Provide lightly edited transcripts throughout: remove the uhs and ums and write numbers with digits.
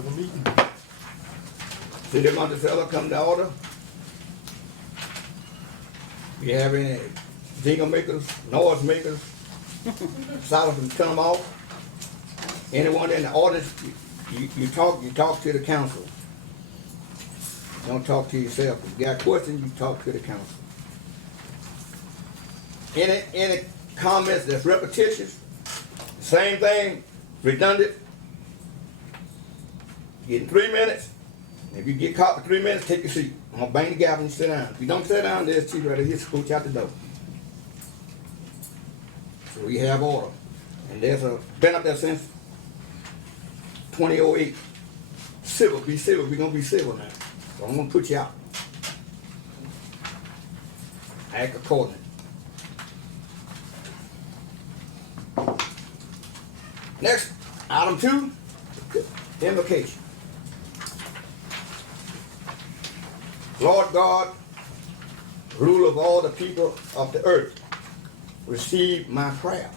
have a meeting. City of Monticello come to order. You have any jingle makers, noise makers, silence and turn them off? Anyone in the audience, you talk to the council. Don't talk to yourself. If you got questions, you talk to the council. Any comments that's repetitious, same thing, redundant, you get 3 minutes. If you get caught for 3 minutes, take your seat. I'm gonna bang the gavel and you sit down. If you don't sit down, there's chief right here, scooch out the door. So we have order. And there's been up there since 2008. Civil, be civil, we're gonna be civil now. So I'm gonna put you out. Act accordingly. Next, item 2, invocation. Lord God, ruler of all the people of the earth, receive my prayer.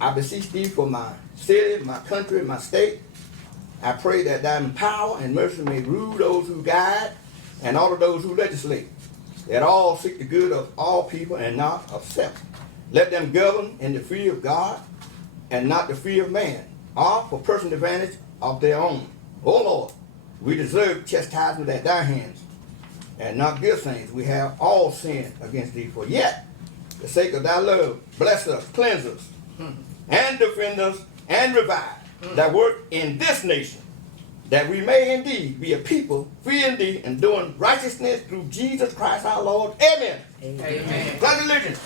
I beseech thee for my city, my country, my state. I pray that thy power and mercy may rule those who guide and all of those who legislate, that all seek the good of all people and not of self. Let them govern in the fear of God and not the fear of man, or for personal advantage of their own. O Lord, we deserve chastisement at thy hands, and not good things. We have all sinned against thee. For yet, the sake of thy love, bless us, cleanse us, and defend us, and revive thy work in this nation, that we may indeed be a people fearing thee and doing righteousness through Jesus Christ our Lord. Amen. Amen. Pledge allegiance.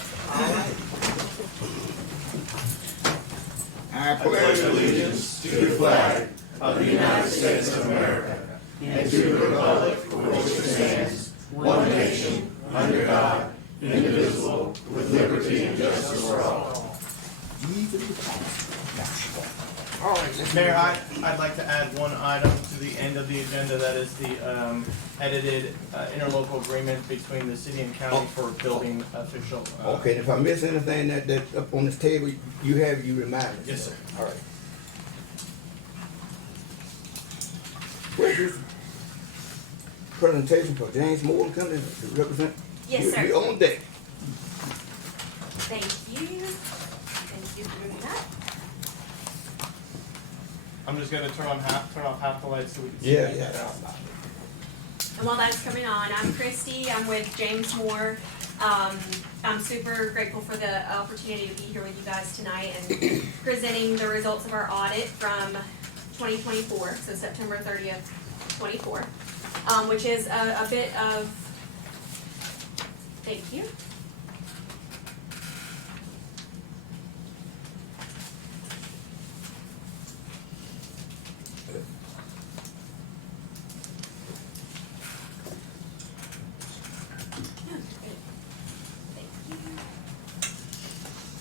I pledge allegiance to the flag of the United States of America and to the republic for which it stands, one nation, under God, indivisible, with liberty and justice for all. All right, Mayor, I'd like to add one item to the end of the agenda. That is the edited interlocal agreement between the city and county for building official. Okay, if I miss anything that's up on this table, you remind me. Yes, sir. All right. Where's this presentation for James Moore coming to represent? Yes, sir. You on deck. Thank you. Thank you for doing that. I'm just going to turn off half the lights so we can see. Yeah. And while that's coming on, I'm Christy. I'm with James Moore. I'm super grateful for the opportunity to be here with you guys tonight and presenting the results of our audit from 2024, so September 30th, 24, which is a bit of, thank you.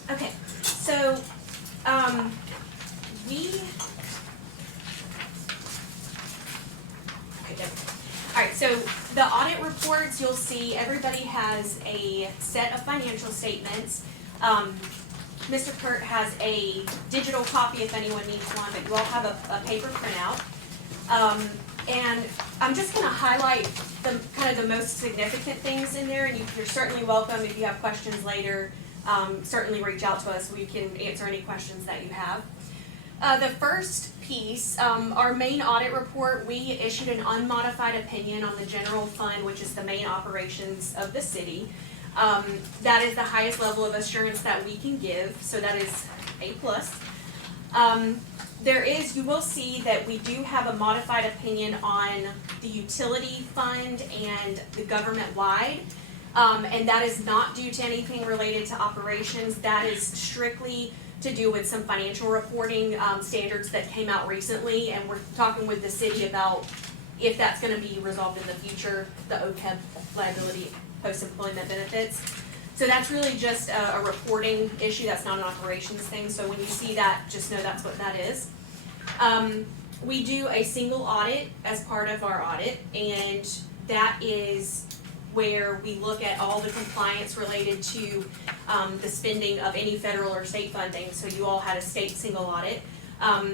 Okay, so Alright, so the audit reports, you'll see everybody has a set of financial statements. Mr. Kurt has a digital copy if anyone needs one, but you all have a paper printout. And I'm just going to highlight the kind of the most significant things in there, and you're certainly welcome if you have questions later. Certainly reach out to us. We can answer any questions that you have. The first piece, our main audit report, we issued an unmodified opinion on the general fund, which is the main operations of the city. That is the highest level of assurance that we can give, so that is A+. You will see that we do have a modified opinion on the utility fund and the government-wide. And that is not due to anything related to operations. That is strictly to do with some financial reporting standards that came out recently, and we're talking with the city about if that's going to be resolved in the future, the OPEB liability post-employment benefits. So that's really just a reporting issue. That's not an operations thing. So when you see that, just know that's what that is. We do a single audit as part of our audit, and that is where we look at all the compliance related to the spending of any federal or state funding. So you all had a state single audit.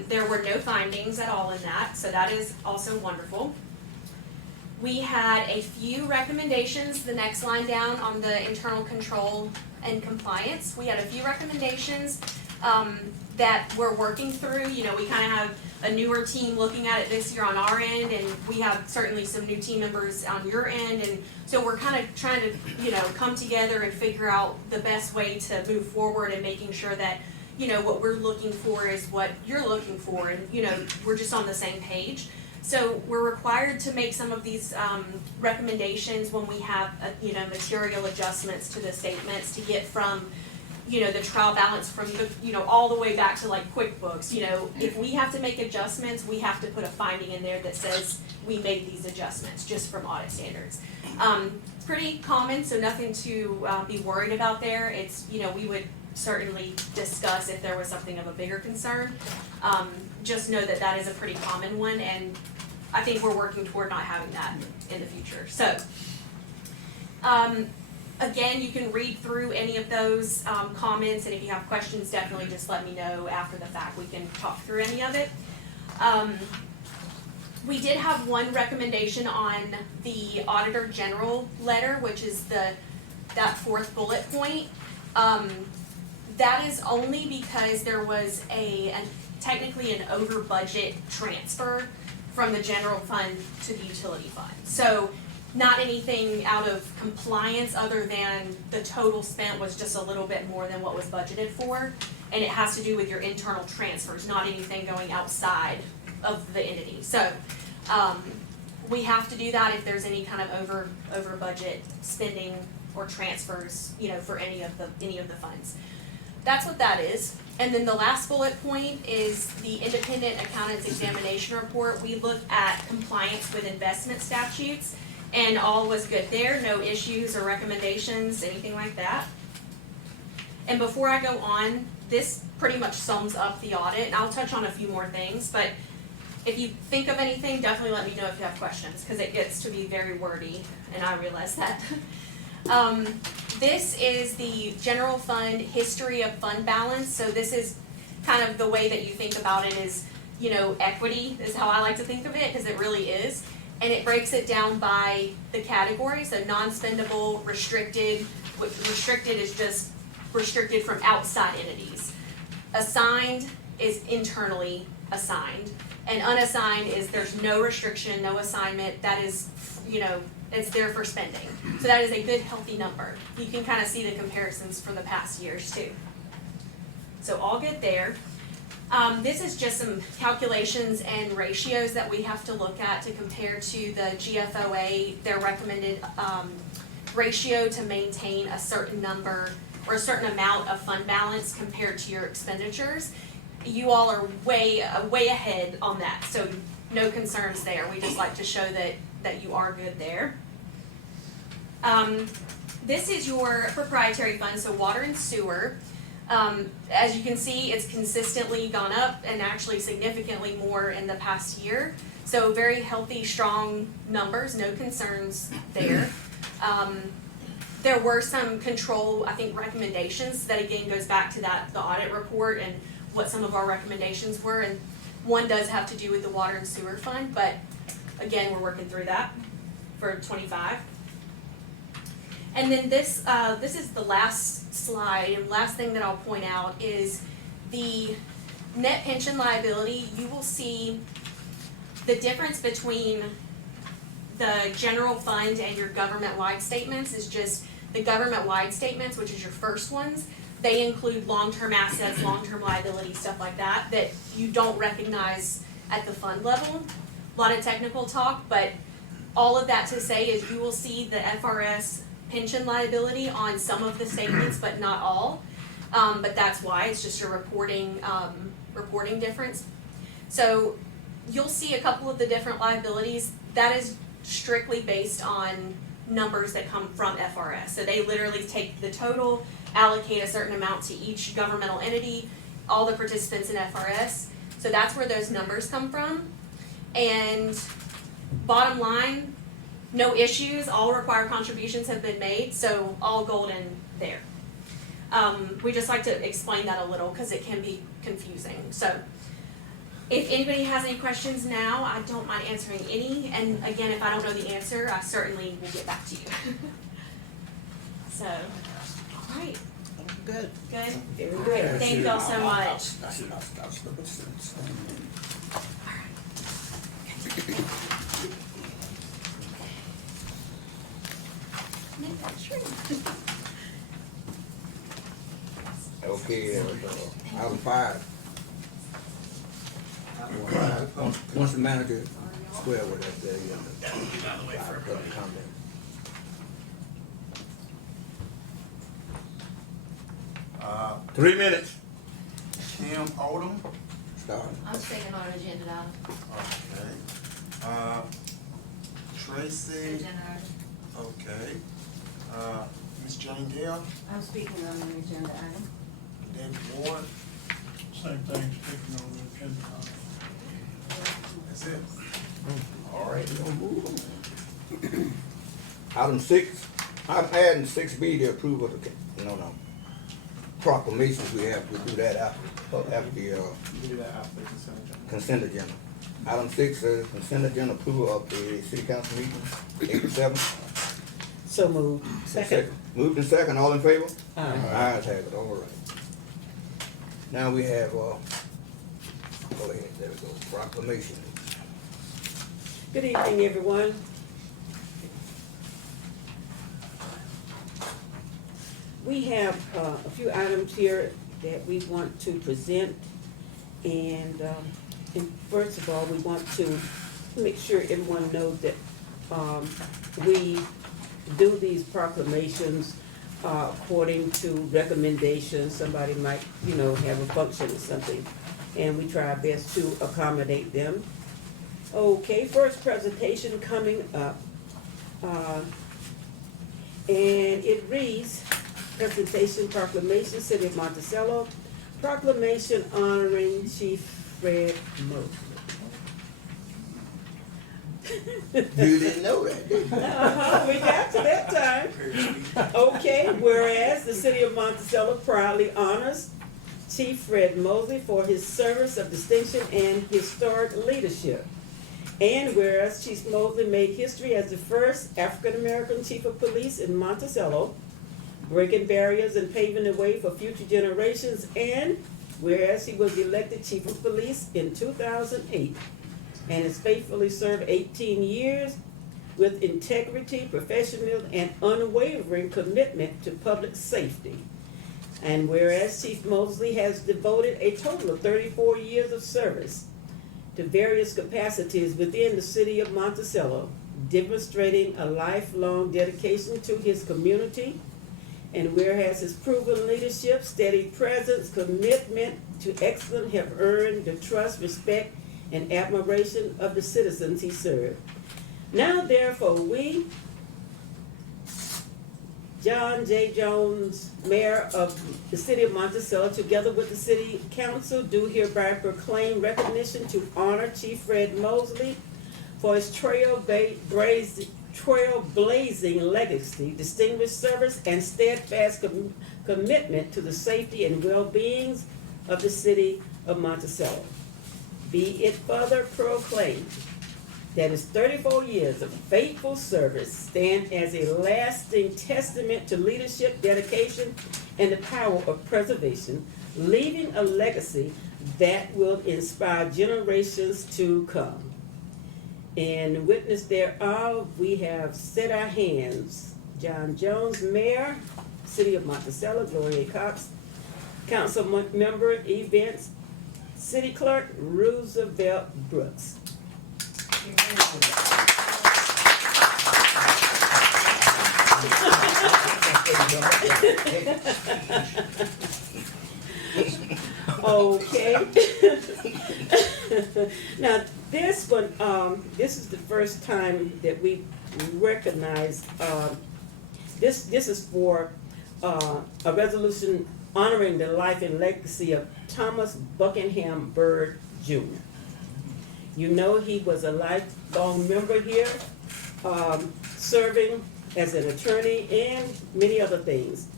There were no findings at all in that, so that is also wonderful. We had a few recommendations, the next line down on the internal control and compliance. We had a few recommendations that we're working through. You know, we kind of have a newer team looking at it this year on our end, and we have certainly some new team members on your end, and so we're kind of trying to, you know, come together and figure out the best way to move forward and making sure that, you know, what we're looking for is what you're looking for, and, you know, we're just on the same page. So we're required to make some of these recommendations when we have, you know, material adjustments to the statements to get from, you know, the trial balance from the, you know, all the way back to like QuickBooks. You know, if we have to make adjustments, we have to put a finding in there that says we made these adjustments just from audit standards. Pretty common, so nothing to be worried about there. It's, you know, we would certainly discuss if there was something of a bigger concern. Just know that that is a pretty common one, and I think we're working toward not having that in the future. So, again, you can read through any of those comments, and if you have questions, definitely just let me know after the fact. We can talk through any of it. We did have one recommendation on the Auditor General letter, which is that fourth bullet point. That is only because there was technically an over budget transfer from the general fund to the utility fund. So not anything out of compliance other than the total spent was just a little bit more than what was budgeted for. And it has to do with your internal transfers, not anything going outside of the entity. So we have to do that if there's any kind of over budget spending or transfers, you know, for any of the funds. That's what that is. And then the last bullet point is the independent accountant's examination report. We looked at compliance with investment statutes, and all was good there, no issues or recommendations, anything like that. And before I go on, this pretty much sums up the audit, and I'll touch on a few more things, but if you think of anything, definitely let me know if you have questions, because it gets to be very wordy, and I realize that. This is the general fund history of fund balance. So this is kind of the way that you think about it is, you know, equity is how I like to think of it, because it really is. And it breaks it down by the categories, so non-spendable, restricted. Restricted is just restricted from outside entities. Assigned is internally assigned. And unassigned is there's no restriction, no assignment, that is, you know, it's there for spending. So that is a good, healthy number. You can kind of see the comparisons for the past years too. So all good there. This is just some calculations and ratios that we have to look at to compare to the GFOA, their recommended ratio to maintain a certain number or a certain amount of fund balance compared to your expenditures. You all are way ahead on that, so no concerns there. We just like to show that you are good there. This is your proprietary fund, so water and sewer. As you can see, it's consistently gone up and actually significantly more in the past year. So very healthy, strong numbers, no concerns there. There were some control, I think, recommendations that again goes back to the audit report and what some of our recommendations were, and one does have to do with the water and sewer fund, but again, we're working through that for 25. And then this is the last slide, and last thing that I'll point out is the net pension liability. You will see the difference between the general fund and your government-wide statements is just the government-wide statements, which is your first ones. They include long-term assets, long-term liability, stuff like that, that you don't recognize at the fund level. A lot of technical talk, but all of that to say is you will see the FRS pension liability on some of the statements, but not all. But that's why, it's just a reporting difference. So you'll see a couple of the different liabilities. That is strictly based on numbers that come from FRS. So they literally take the total, allocate a certain amount to each governmental entity, all the participants in FRS. So that's where those numbers come from. And bottom line, no issues, all required contributions have been made, so all golden there. We just like to explain that a little because it can be confusing. So If anybody has any questions now, I don't mind answering any, and again, if I don't know the answer, I certainly will get back to you. So, all right, Good. good? Very All right, good. thank y'all so much. Okay, item 5. Once the manager square with us, there you go. Comment. Uh, 3 minutes. Kim Odom. Start. I'm staying on agenda item. Okay. Tracy. Agenda item. Okay. Ms. Jane Dale. I'm speaking on an agenda item. David Ward. Same thing, speaking on the agenda. That's it. All right, we're gonna move on. Item 6, I'm adding 6B, the approval of the, proclamations. We have to do that after the You can do that after the consent agenda. consent agenda. Item 6 is consent agenda approval of the city council meeting, April 7th. So moved. Moved and second, all in favor? Aye. Ayes have it, all right. Now we have, go ahead, there we go, proclamation. Good evening, everyone. We have a few items here that we want to present. And first of all, we want to make sure everyone knows that we do these proclamations according to recommendations. Somebody might, have a function or something, and we try our best to accommodate them. Okay, first presentation coming up. And it reads, presentation proclamation, City of Monticello, proclamation honoring Chief Fred Mosley. You didn't know that, did you? We got to that time. Okay, whereas the City of Monticello proudly honors Chief Fred Mosley for his service of distinction and historic leadership. And whereas Chief Mosley made history as the first African-American chief of police in Monticello, breaking barriers and paving the way for future generations, and whereas he was elected chief of police in 2008 and has faithfully served 18 years with integrity, professionalism, and unwavering commitment to public safety. And whereas Chief Mosley has devoted a total of 34 years of service to various capacities within the City of Monticello, demonstrating a lifelong dedication to his community, and whereas his proven leadership, steady presence, commitment to excellence have earned the trust, respect, and admiration of the citizens he served. Now therefore we, John J. Jones, Mayor of the City of Monticello, together with the City Council, do hereby proclaim recognition to honor Chief Fred Mosley for his trailblazing legacy, distinguished service, and steadfast commitment to the safety and well-being of the City of Monticello. Be it further proclaimed that his 34 years of faithful service stand as a lasting testament to leadership, dedication, and the power of preservation, leaving a legacy that will inspire generations to come. In witness thereof, we have set our hands. John Jones, Mayor, City of Monticello, Gloria Cox, Council Member, Events, City Clerk, Roosevelt Brooks. Okay. Now, this one, this is the first time that we recognize, this is for a resolution honoring the life and legacy of Thomas Buckingham Bird, Jr. You know he was a lifelong member here, serving as an attorney and many other things.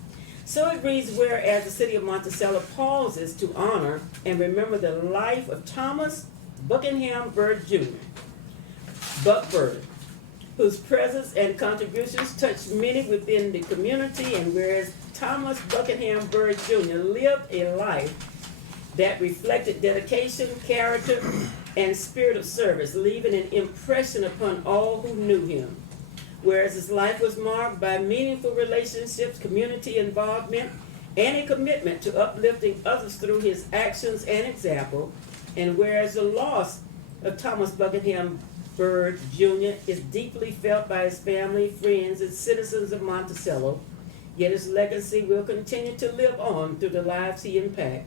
So it reads, whereas the City of Monticello pauses to honor and remember the life of Thomas Buckingham Bird Jr., Buck Bird, whose presence and contributions touched many within the community, and whereas Thomas Buckingham Bird Jr. lived a life that reflected dedication, character, and spirit of service, leaving an impression upon all who knew him. Whereas his life was marked by meaningful relationships, community involvement, and a commitment to uplifting others through his actions and example, and whereas the loss of Thomas Buckingham Bird Jr. is deeply felt by his family, friends, and citizens of Monticello, yet his legacy will continue to live on through the lives he impacted.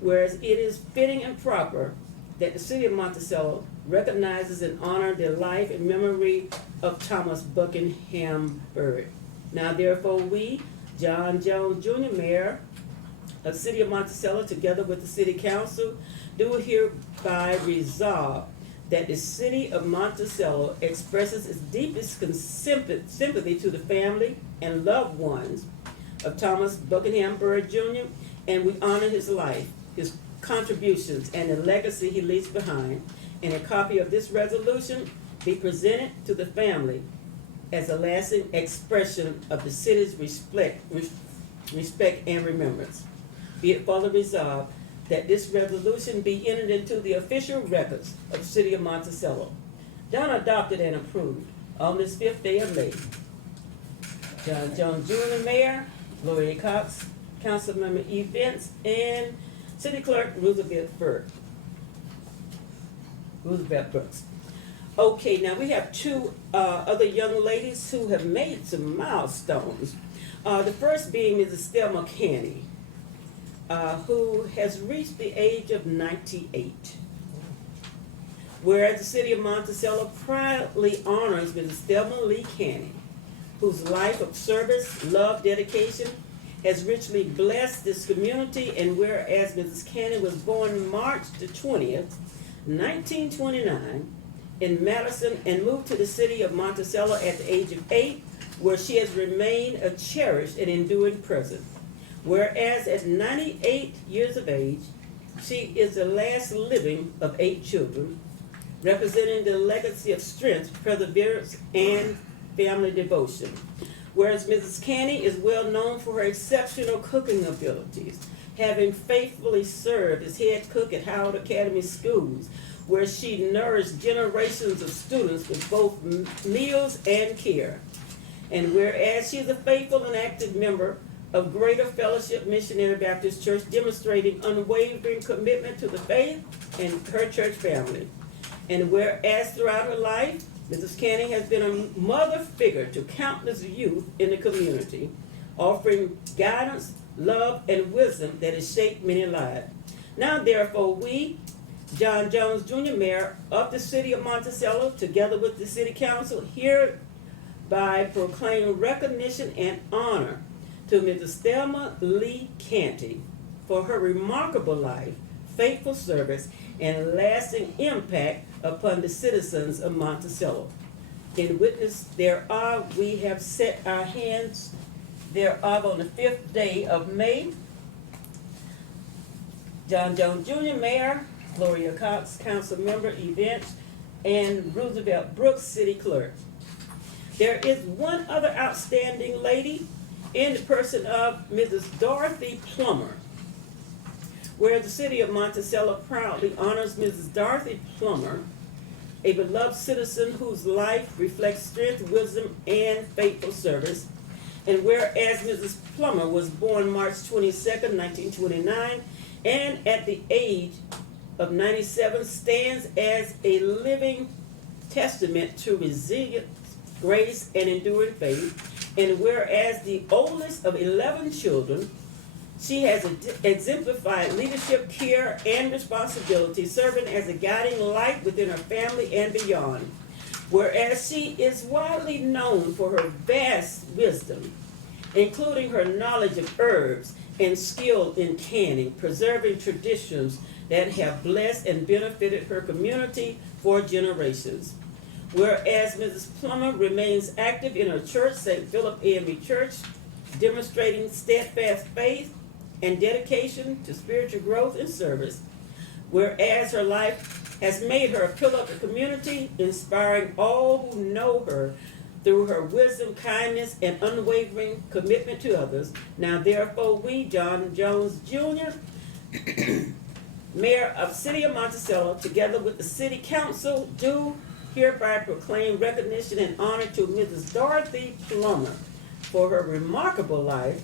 Whereas it is fitting and proper that the city of Monticello recognizes and honors the life and memory of Thomas Buckingham Bird. Now therefore we, John Jones Jr., Mayor of the city of Monticello, together with the city council, do hereby resolve that the city of Monticello expresses its deepest sympathy to the family and loved ones of Thomas Buckingham Bird Jr., and we honor his life, his contributions, and the legacy he leaves behind, and a copy of this resolution be presented to the family as a lasting expression of the city's respect and remembrance. Be it further resolved that this resolution be entered into the official records of the city of Monticello, done, adopted, and approved on this 5th day of May. John Jones Jr., Mayor, Gloria Cox, Councilman Events, and City Clerk Roosevelt Brooks. Okay, now we have two other young ladies who have made some milestones. The first being Mrs. Thelma Canty, who has reached the age of 98. Whereas the city of Monticello proudly honors Mrs. Thelma Lee Canty, whose life of service, love, dedication has richly blessed this community, and whereas Mrs. Canty was born March the 20th, 1929, in Madison, and moved to the city of Monticello at the age of 8, where she has remained a cherished and enduring presence. Whereas at 98 years of age, she is the last living of 8 children, representing the legacy of strength, perseverance, and family devotion. Whereas Mrs. Canty is well known for her exceptional cooking abilities, having faithfully served as head cook at Howard Academy Schools, where she nourished generations of students with both meals and care. And whereas she is a faithful and active member of Greater Fellowship Missionary Baptist Church, demonstrating unwavering commitment to the faith and her church family. And whereas throughout her life, Mrs. Canty has been a mother figure to countless youth in the community, offering guidance, love, and wisdom that has shaped many lives. Now therefore we, John Jones Jr., Mayor of the city of Monticello, together with the city council, hereby proclaim recognition and honor to Mrs. Thelma Lee Canty for her remarkable life, faithful service, and lasting impact upon the citizens of Monticello. In witness thereof, we have set our hands thereof on the 5th day of May. John Jones Jr., Mayor, Gloria Cox, Council Member, Events, and Roosevelt Brooks, City Clerk. There is one other outstanding lady in the person of Mrs. Dorothy Plummer, where the city of Monticello proudly honors Mrs. Dorothy Plummer, a beloved citizen whose life reflects strength, wisdom, and faithful service. And whereas Mrs. Plummer was born March 22nd, 1929, and at the age of 97 stands as a living testament to resilience, grace, and enduring faith. And whereas the oldest of 11 children, she has exemplified leadership, care, and responsibility, serving as a guiding light within her family and beyond. Whereas she is widely known for her vast wisdom, including her knowledge of herbs and skill in canning, preserving traditions that have blessed and benefited her community for generations. Whereas Mrs. Plummer remains active in her church, St. Philip AME Church, demonstrating steadfast faith and dedication to spiritual growth and service. Whereas her life has made her a pillar of the community, inspiring all who know her through her wisdom, kindness, and unwavering commitment to others. Now therefore we, John Jones Jr., Mayor of City of Monticello, together with the City Council, do hereby proclaim recognition and honor to Mrs. Dorothy Plummer for her remarkable life,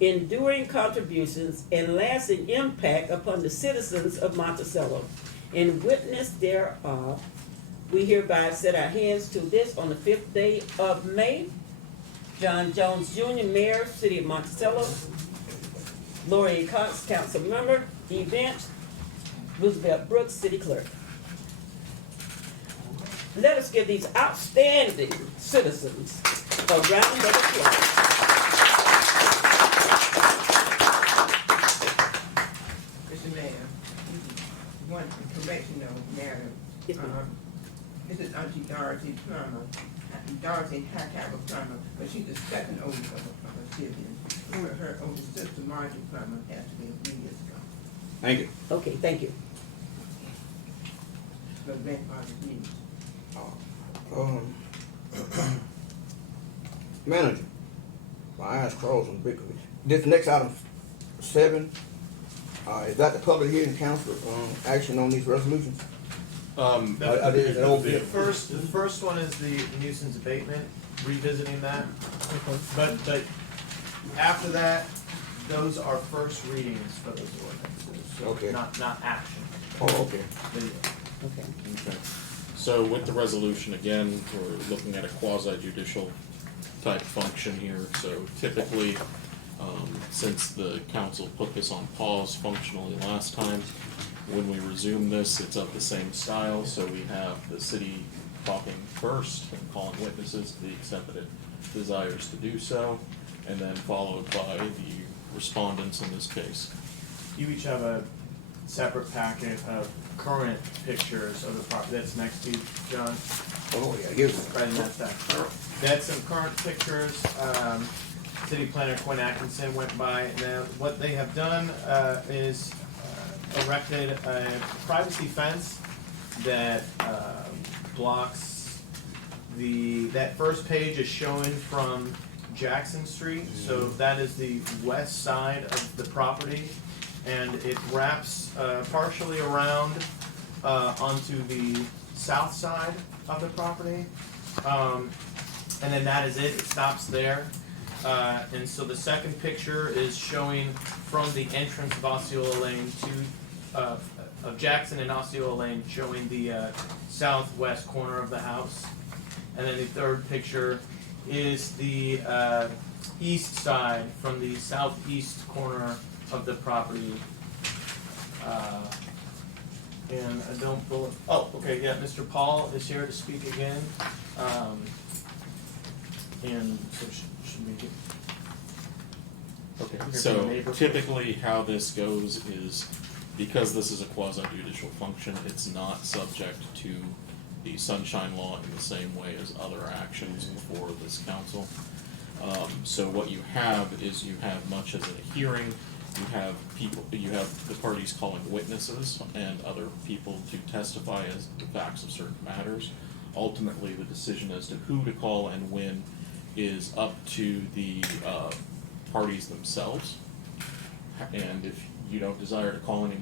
enduring contributions, and lasting impact upon the citizens of Monticello. In witness thereof, we hereby set our hands to this on the 5th day of May. John Jones Jr., Mayor, City of Monticello. Gloria Cox, Council Member, Events, Roosevelt Brooks, City Clerk. Let us give these outstanding citizens a round of applause. Mr. Mayor, one correction though, Madam. Yes, ma'am. This is Auntie Dorothy Plummer. Dorothy Hackhaver Plummer, but she's the second oldest of the Plummer siblings. Her oldest sister, Margie Plummer, passed away 3 years ago. Thank you. Okay, thank you. Her grandfather's niece. Manager, my eyes closed on big. This next item, 7, is that the public hearing council, action on these resolutions? The first one is the nuisance abatement, revisiting that. But after that, those are first readings for those ordinances, so Okay. not action. Oh, okay. Okay. Okay. So with the resolution, again, we're looking at a quasi-judicial type function here. So typically, since the council put this on pause functionally last time, when we resume this, it's of the same style. So we have the city talking first and calling witnesses to the extent that it desires to do so, and then followed by the respondents in this case. You each have a separate packet of current pictures of the property that's next to you, John. Oh, yeah, here's Right in that stack. That's some current pictures. City planner Quinn Atkinson went by. Now, what they have done is erected a privacy fence that blocks that first page is showing from Jackson Street. So that is the west side of the property, and it wraps partially around onto the south side of the property. And then that is it, it stops there. And so the second picture is showing from the entrance of Osceola Lane of Jackson and Osceola Lane, showing the southwest corner of the house. And then the third picture is the east side from the southeast corner of the property. And I don't believe, oh, okay, yeah, Mr. Paul is here to speak again. And so should we get? Okay, Hear from the so neighbor first. typically how this goes is, because this is a quasi-judicial function, it's not subject to the sunshine law in the same way as other actions before this council. So what you have is you have much as a hearing, you have the parties calling witnesses and other people to testify as the facts of certain matters. Ultimately, the decision as to who to call and when is up to the parties themselves. And if you don't desire to call any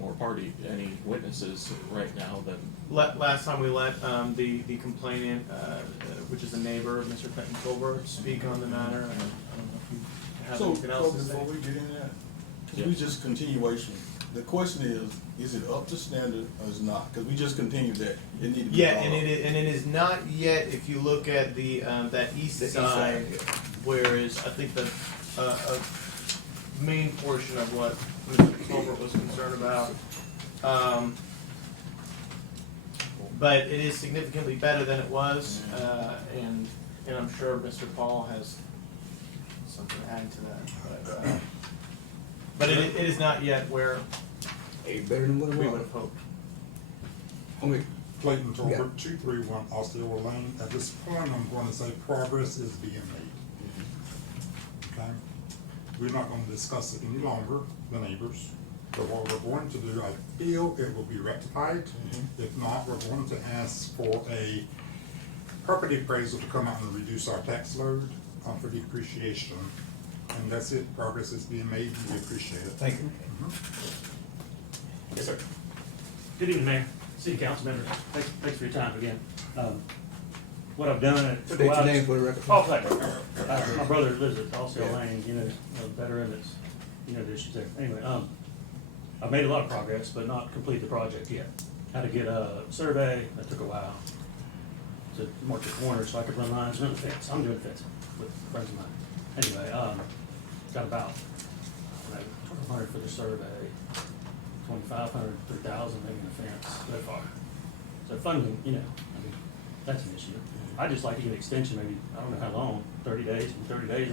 witnesses right now, then Last time we let the complainant, which is a neighbor, Mr. Clinton Colbert, speak on the matter. And I don't know if you have So anything else to say. before we get into that, Yeah. cause we just continuation, the question is it up to standard or is not? Cause we just continued that, it need to be. Yeah, brought and up. it is not yet, if you look at the, that east The east side, side, yeah. whereas I think the, main portion of what Mr. Colbert was concerned about. But it is significantly better than it was, and I'm sure Mr. Paul has something to add to that, but it is not yet where Hey, better than what it we was. would have hoped. Okay. Clayton Tolbert, 231 Osceola Lane. At this point, I'm going to say progress is being made. Okay? We're not going to discuss it any longer, the neighbors. But what we're going to do, I feel it will be rectified. If not, we're going to ask for a property appraisal to come out and reduce our tax load for depreciation. And that's it, progress is being made, we appreciate it. Thank you. Yes, sir. Good evening, Mayor, City Council members. Thanks for your time again. What I've done, it took a State while. your name for the record. Oh, thank you. My brother lives at Allsale Lane, you know, a veteran that's, you know, the issues there. Anyway, I've made a lot of progress, but not complete the project yet. Had to get a survey, that took a while, to mark the corners so I could run lines, run the fence. I'm doing fencing with friends of mine. Anyway, got about, I don't know, 1,200 for the survey, 2,500, 3,000 maybe in the fence so far. So funding, you know, I mean, that's an issue. I'd just like to get an extension, maybe, I don't know how long, 30 days, in 30 days.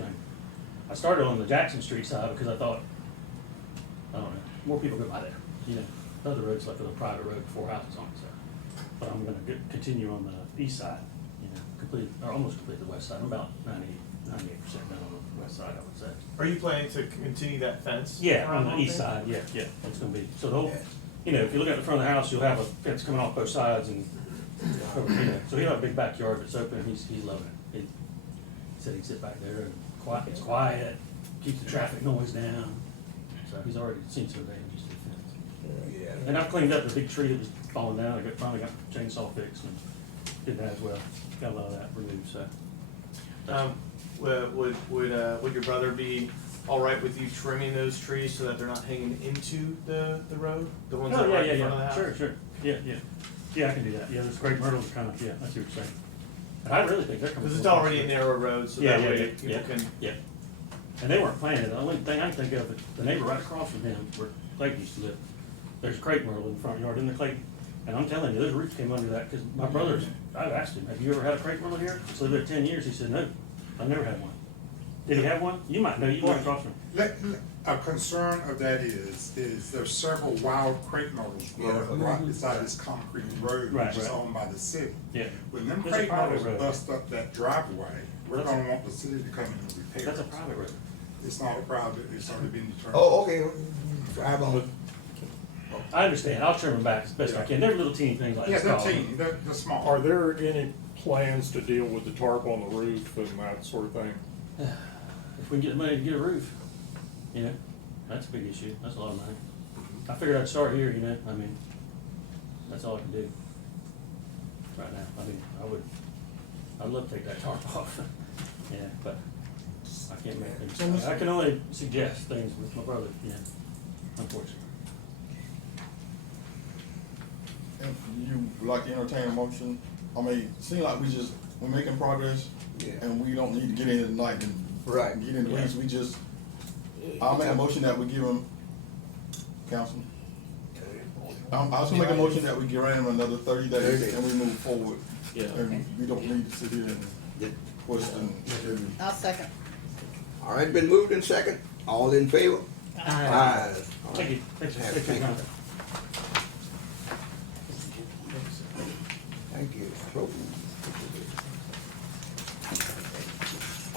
I started on the Jackson Street side because I thought, I don't know, more people go by there, you know. The other road's like a little private road, 4 houses on it, so. But I'm gonna continue on the east side, you know, complete, or almost complete the west side. I'm about 98% done on the west side, I would say. Are you planning to continue that fence? Yeah, around on the whole east thing? side, yeah, it's gonna be, so the whole, you know, if you look at the front of the house, you'll have a fence coming off both sides and, you know, so he'll have a big backyard that's open, he's loving it. He said he'd sit back there and it's quiet, keeps the traffic noise down, so he's already seen some damage to the fence. Yeah. And I've cleaned up the big tree that was falling down, I finally got the chainsaw fixed and did that as well, got a lot of that removed, so. Would your brother be all right with you trimming those trees so that they're not hanging into the road? The ones that Oh, are yeah, right yeah, in front of the yeah, house? sure, yeah, I can do that, yeah, those great myrtles are kind of, yeah, I see what you're saying. And I really think they're coming. Because it's already a narrow road, so Yeah, that yeah, way yeah, people yeah, can. yeah. And they weren't planting it. The only thing I can think of, is the neighbor right across from him, where Clayton used to live, there's a crepe myrtle in the front yard, in the Clayton. And I'm telling you, those roots came under that, because my brother's, I've asked him, have you ever had a crepe myrtle here? He's lived there 10 years. He said, no, I've never had one. Did he have one? You might know, you went across from him. A concern of that is there's several wild crepe myrtles growing right beside this concrete road, Right, which is right. owned by the city. Yeah. When them There's a crepe private myrtles road. bust up that driveway, we're That's gonna want the city to come in and repair it. That's a private road. It's not a private, it's already been determined. Oh, okay. Drive on. I understand. I'll trim them back as best I can. They're little teeny things like Yeah, this. they're tall. teeny, they're small. Are there any plans to deal with the tarp on the roof and that sort of thing? If we can get the money to get a roof, you know, that's a big issue. That's a lot of money. I figured I'd start here, you know, I mean, that's all I can do right now. I mean, I'd love to take that tarp off, yeah, but I can't make things. I can only suggest things with my brother, yeah, unfortunately. If you would like to entertain a motion, I mean, it seems like we're making progress, Yeah. and we don't need to get in tonight and Right. get in the weeds, I'll make a motion that we give him, Councilman. I was gonna make a motion that we grant him another 30 days and we move forward. Yeah. And we don't need to sit here and question. I'll second. All right, been moved in second. All in favor? Aye. All Thank right. you, thanks for Yeah, taking thank your you. time. Thank you.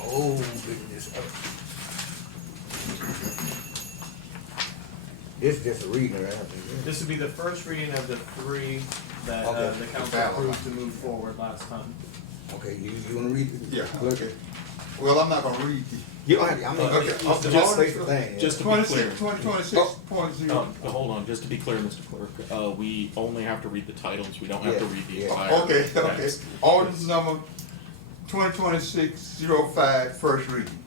Oh, goodness. This is just a reading right after this. This would be the first reading of the 3 that Okay. the council Ballot. approved to move forward last time. Okay, you wanna read it? Yeah, Look. okay. Well, I'm not gonna read the. You don't have to, I mean, Okay. it's the most basic thing. Just to be clear. 2026.0. But hold on, just to be clear, Mr. Clerk, we only have to read the titles, we don't have to Yeah, read the yeah. entire Okay, okay. text. Ordinance number 2026-05, first reading.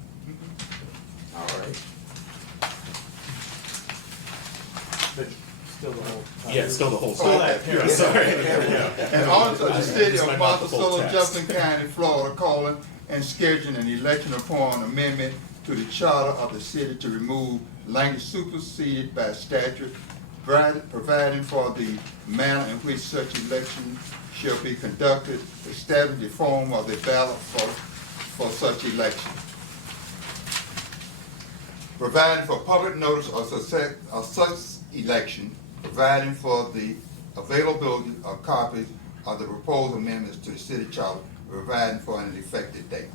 All right. But still the whole. Yeah, it's still the whole. Still that Yeah, paragraph. sorry. An ordinance of the city Just of might not the full Monticello, text. Jefferson County, Florida, calling and scheduling an election upon amendment to the charter of the city to remove language superseded by statute, providing for the manner in which such election shall be conducted, establish the form of the ballot for such election, providing for public notice of such election, providing for the availability of copies of the proposed amendments to the city charter, providing for an effective date.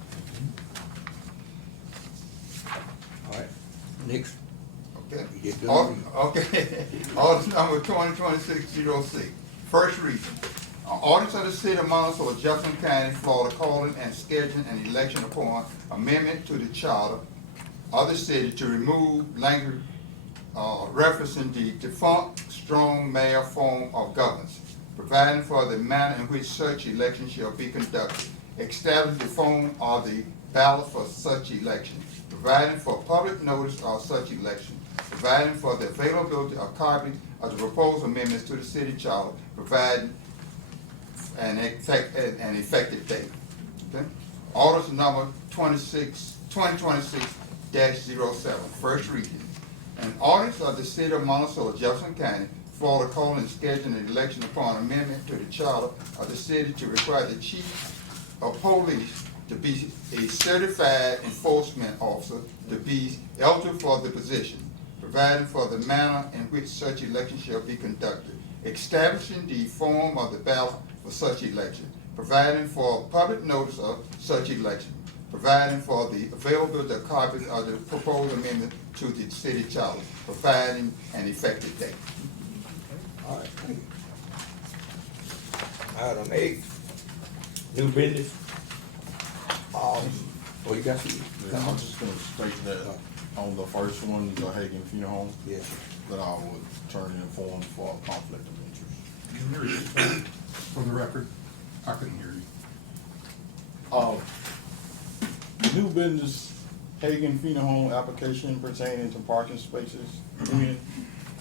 All right. Next. Okay. You get Order, done. okay. Order number 2026-06. First reading. Ordinance of the City of Monticello, Jefferson County, Florida, calling and scheduling an election upon amendment to the charter of the city to remove language referencing the defunct strong mayor form of governance, providing for the manner in which such election shall be conducted, establish the form of the ballot for such election, providing for public notice of such election, providing for the availability of copies of the proposed amendments to the city charter, providing an effective date. Okay? Orders number 2026-07, first reading. An ordinance of the City of Monticello, Jefferson County, Florida, calling and scheduling an election upon amendment to the charter of the city to require the chief of police to be a certified enforcement officer to be eligible for the position, providing for the manner in which such election shall be conducted, establishing the form of the ballot for such election, providing for public notice of such election, providing for the availability of copies of the proposed amendment to the city charter, providing an effective date. All right, thank you. Item 8, new business. What you got to Yeah, I'm just gonna state that on the first one, the Hagan Funeral Home, Yes. that I would turn in form for a conflict of interest. Can you hear you? For the record, I couldn't hear you. New business, Hagan Funeral Home application pertaining to parking spaces.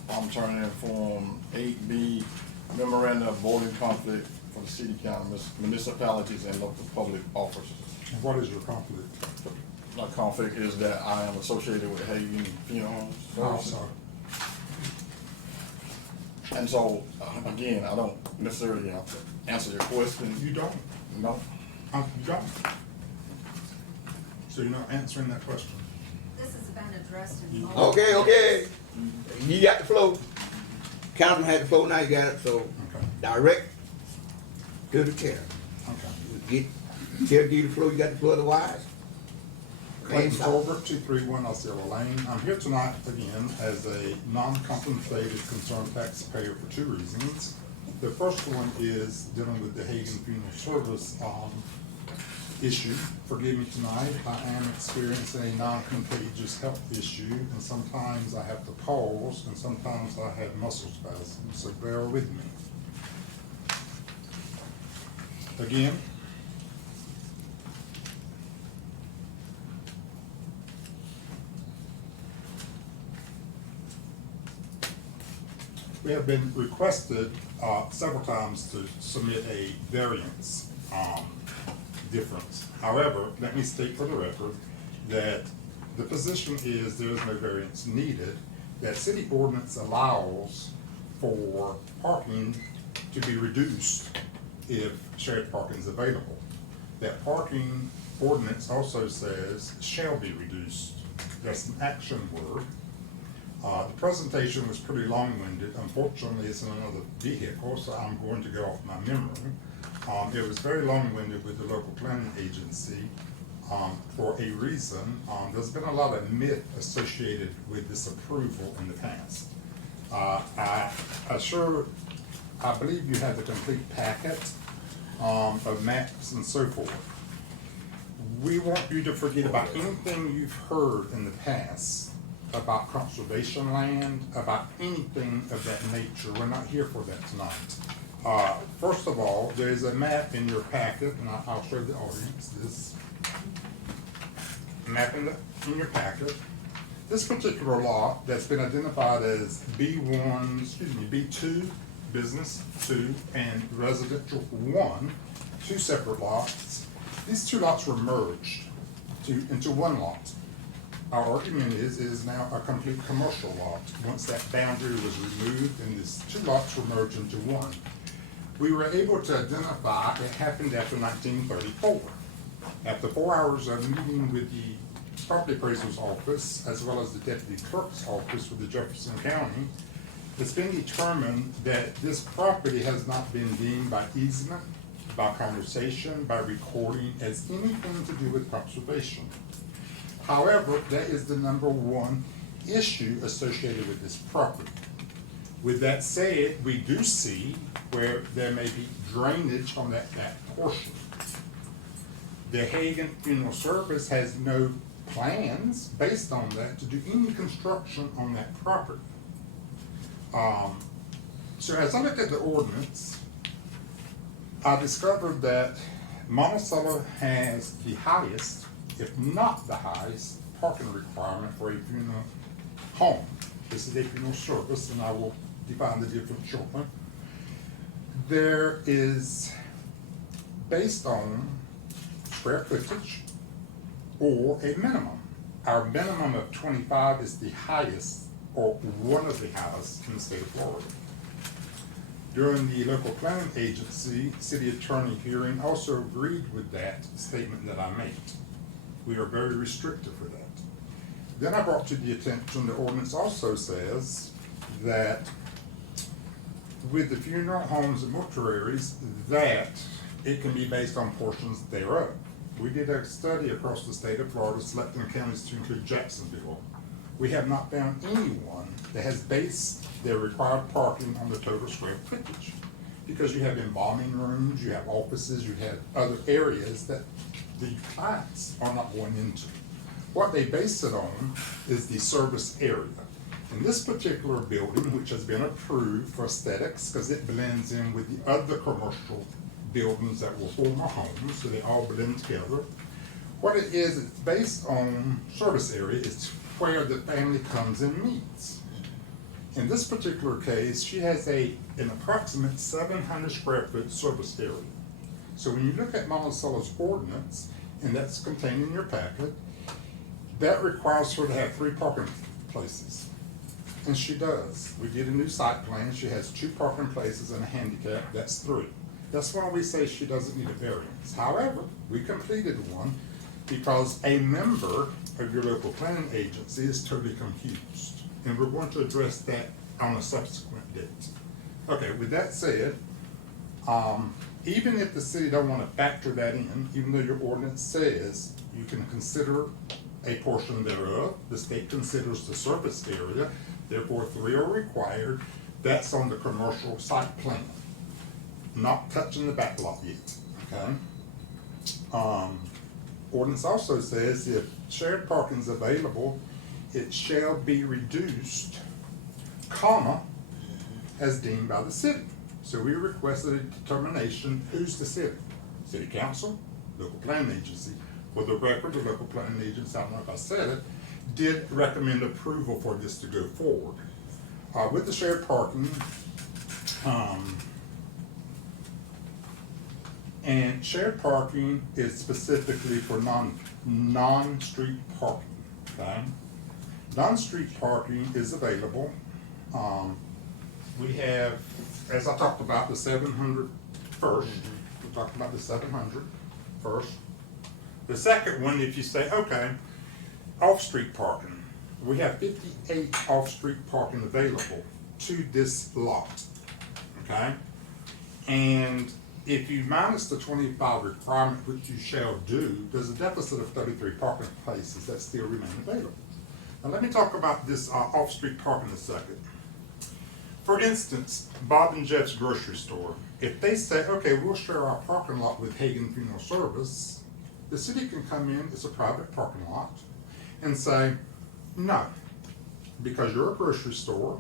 I'm turning in form 8B, memorandum of voting conflict for the city, county, municipalities, and local public officers. And what is your conflict? My conflict is that I am associated with Hagan Funeral Home. Oh, sorry. And so, again, I don't necessarily have to answer your question. You don't? No. You don't? So you're not answering that question? This has been addressed in. Okay. You got the floor. Councilman had the floor, now you got it, so Okay. direct to the chair. Okay. Chair, give you the floor, you got the floor, otherwise. Clayton Colbert, 231 Osceola Lane. I'm here tonight again as a non-compensated concerned taxpayer for two reasons. The first one is dealing with the Hagan Funeral Service issue. Forgive me tonight, I am experiencing a non-contagious health issue, and sometimes I have to pause, and sometimes I have muscle spasms, so bear with me. Again, we have been requested several times to submit a variance difference. However, let me state for the record that the position is there is no variance needed, that city ordinance allows for parking to be reduced if shared parking is available. That parking ordinance also says shall be reduced. That's an action word. The presentation was pretty long-winded. Unfortunately, it's in another vehicle, so I'm going to go off my memory. It was very long-winded with the local planning agency for a reason. There's been a lot of myth associated with this approval in the past. I believe you have the complete packet of maps and so forth. We want you to forget about anything you've heard in the past about conservation land, about anything of that nature. We're not here for that tonight. First of all, there's a map in your packet, and I'll show the audience this map in your packet. This particular lot that's been identified as B2, business 2, and residential 1, two separate lots. These two lots were merged into one lot. Our argument is now a complete commercial lot. Once that boundary was removed and these two lots were merged into one. We were able to identify it happened after 1934. After 4 hours of meeting with the property appraiser's office, as well as the deputy clerk's office with the Jefferson County, it's been determined that this property has not been deemed by easement, by conversation, by recording as anything to do with conservation. However, that is the number one issue associated with this property. With that said, we do see where there may be drainage on that back portion. The Hagan Funeral Service has no plans based on that to do any construction on that property. So as I looked at the ordinance, I discovered that Monticello has the highest, if not the highest, parking requirement for a funeral home. This is a funeral service, and I will define the difference shortly. There is, based on square footage or a minimum. Our minimum of 25 is the highest, or one of the highest in the state of Florida. During the local planning agency city attorney hearing, also agreed with that statement that I made. We are very restrictive for that. Then I brought to the attention, the ordinance also says that with the funeral homes and mortuaries, that it can be based on portions thereof. We did a study across the state of Florida, selecting counties to include Jacksonville. We have not found anyone that has based their required parking on the total square footage. Because you have embalming rooms, you have offices, you have other areas that the clients are not going into. What they base it on is the service area. In this particular building, which has been approved for aesthetics, because it blends in with the other commercial buildings that were former homes, so they all blend together. What it is, it's based on service area, it's where the family comes and meets. In this particular case, she has an approximate 700 square foot service area. So when you look at Monticello's ordinance, and that's contained in your packet, that requires her to have 3 parking places. And she does. We did a new site plan, she has 2 parking places and a handicap, that's 3. That's why we say she doesn't need a variance. However, we completed one because a member of your local planning agency is totally confused. And we're going to address that on a subsequent date. Okay, with that said, even if the city don't want to factor that in, even though your ordinance says you can consider a portion thereof, the state considers the surface area, therefore 3 are required, that's on the commercial site plan. Not touching the back lot yet, okay? Ordinance also says if shared parking is available, it shall be reduced, comma, as deemed by the city. So we requested a determination, who's the city? City council, local planning agency. For the record, the local planning agency, I don't know if I said it, did recommend approval for this to go forward. With the shared parking, and shared parking is specifically for non-street parking, okay? Non-street parking is available. We have, as I talked about, the 700 first. We talked about the 700 first. The second one, if you say, okay, off-street parking. We have 58 off-street parking available to this lot, okay? And if you minus the 25 requirement, which you shall do, there's a deficit of 33 parking places that still remain available. Now let me talk about this off-street parking a second. For instance, Bob and Jeff's grocery store, if they say, okay, we'll share our parking lot with Hagan Funeral Service, the city can come in, it's a private parking lot, and say, no, because you're a grocery store,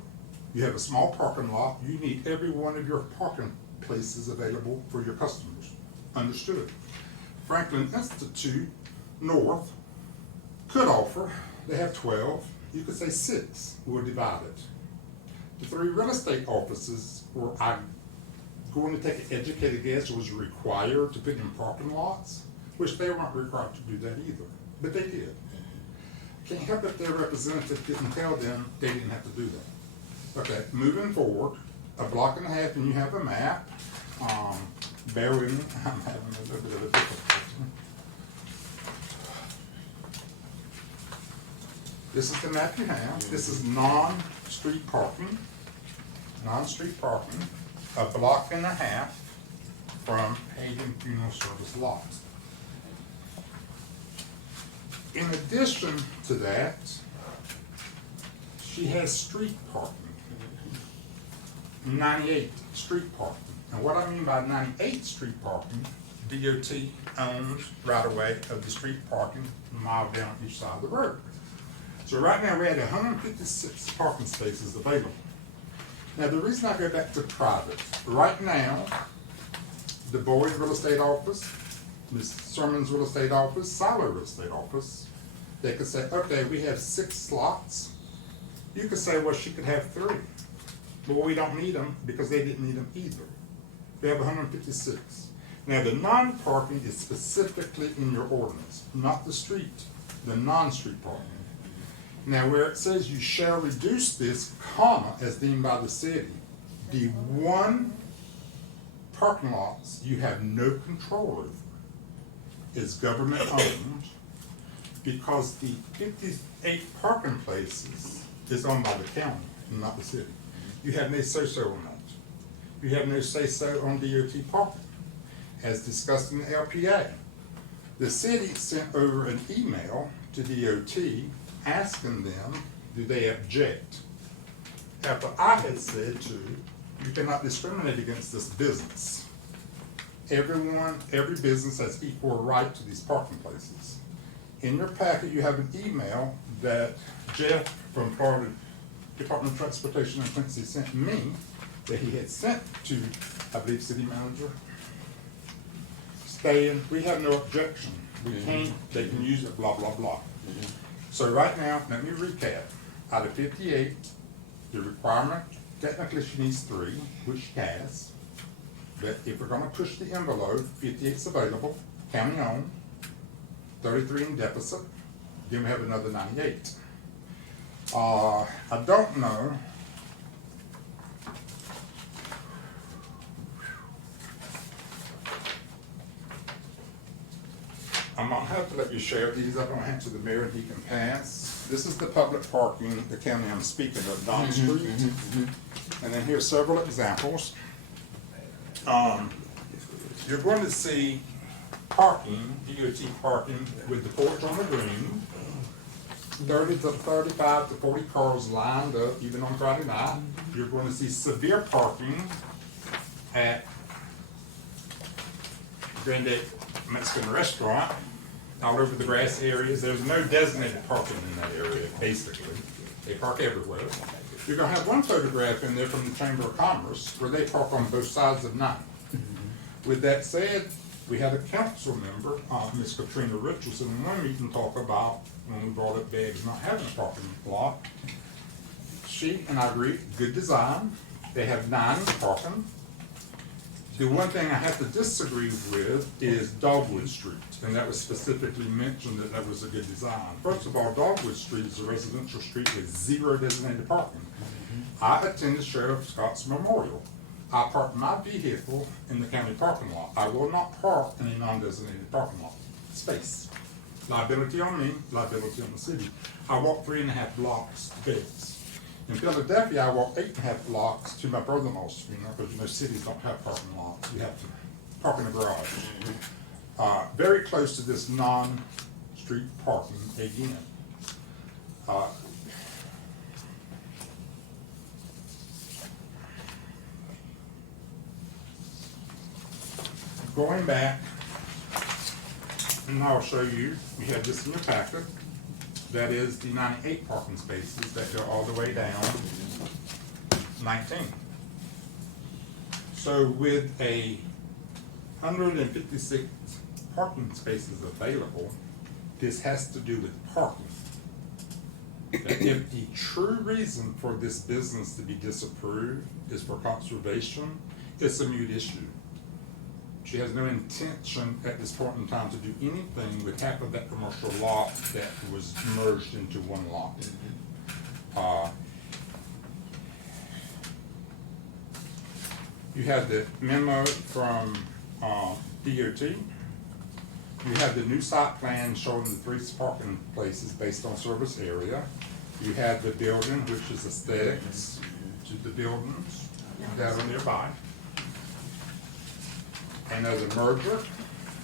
you have a small parking lot, you need every one of your parking places available for your customers. Understood. Franklin Institute North could offer, they have 12, you could say 6, we'll divide it. The 3 real estate offices where I'm going to take an educated guess was required to put in parking lots, which they weren't required to do that either, but they did. Can't help if their representative didn't tell them they didn't have to do that. Okay, moving forward, a block and a half, and you have a map. Bear with me, I'm having a little bit of a difficulty. This is the map you have. This is non-street parking. Non-street parking, a block and a half from Hagan Funeral Service lot. In addition to that, she has street parking. 98 street parking. And what I mean by 98 street parking, DOT owns right away of the street parking a mile down each side of the road. So right now we had 156 parking spaces available. Now the reason I go back to private, right now, the Boyd Real Estate Office, Ms. Sermon's Real Estate Office, Silo Real Estate Office, they could say, okay, we have 6 slots. You could say, well, she could have 3. But we don't need them because they didn't need them either. We have 156. Now the non-parking is specifically in your ordinance, not the street, the non-street parking. Now where it says you shall reduce this, comma, as deemed by the city, the one parking lots you have no control over is government owned, because the 58 parking places is owned by the county, not the city. You have no say-so on that. You have no say-so on DOT parking. As discussed in the LPA, the city sent over an email to DOT asking them, do they object? After I had said you cannot discriminate against this business. Every business has equal right to these parking places. In your packet, you have an email that Jeff from Florida Department of Transportation and Quincy sent me, that he had sent to, I believe, city manager, saying, we have no objection. We can't, they can use it, blah, blah, blah. So right now, let me recap. Out of 58, the requirement, technically she needs 3, which she has. But if we're gonna push the envelope, 58's available, county owned, 33 in deficit, then we have another 98. I don't know. I'm gonna have to let you share these. I'm gonna hand to the mayor and he can pass. This is the public parking, the county I'm speaking of, Don Street. And then here's several examples. You're going to see parking, DOT parking with the porch on the green, 30 to 35 to 40 cars lined up, even on Friday night. You're going to see severe parking at Grande Mexican Restaurant, all over the grass areas. There's no designated parking in that area, basically. They park everywhere. You're gonna have one photograph in there from the Chamber of Commerce where they park on both sides of 9. With that said, we had a council member, Ms. Katrina Richardson, in one meeting talk about, when we brought up Bags not having a parking lot. She and I agree, good design. They have 9 parking. The one thing I have to disagree with is Dogwood Street, and that was specifically mentioned that that was a good design. First of all, Dogwood Street is a residential street with 0 designated parking. I attended Sheriff Scott's memorial. I parked my vehicle in the county parking lot. I will not park in a non-designated parking lot space. Liability on me, liability on the city. I walked 3.5 blocks to Bags. In Philadelphia, I walked 8.5 blocks to my brother-in-law's funeral, because most cities don't have parking lots. You have to park in the garage. Very close to this non-street parking again. Going back, and I'll show you, you have this in your packet. That is the 98 parking spaces that go all the way down 19. So with a 156 parking spaces available, this has to do with parking. If the true reason for this business to be disapproved is for conservation, it's a moot issue. She has no intention at this point in time to do anything with half of that commercial lot that was merged into one lot. You have the memo from DOT. You have the new site plan showing the 3 parking places based on service area. You have the building, which is aesthetics to the buildings that are nearby. And as a merger,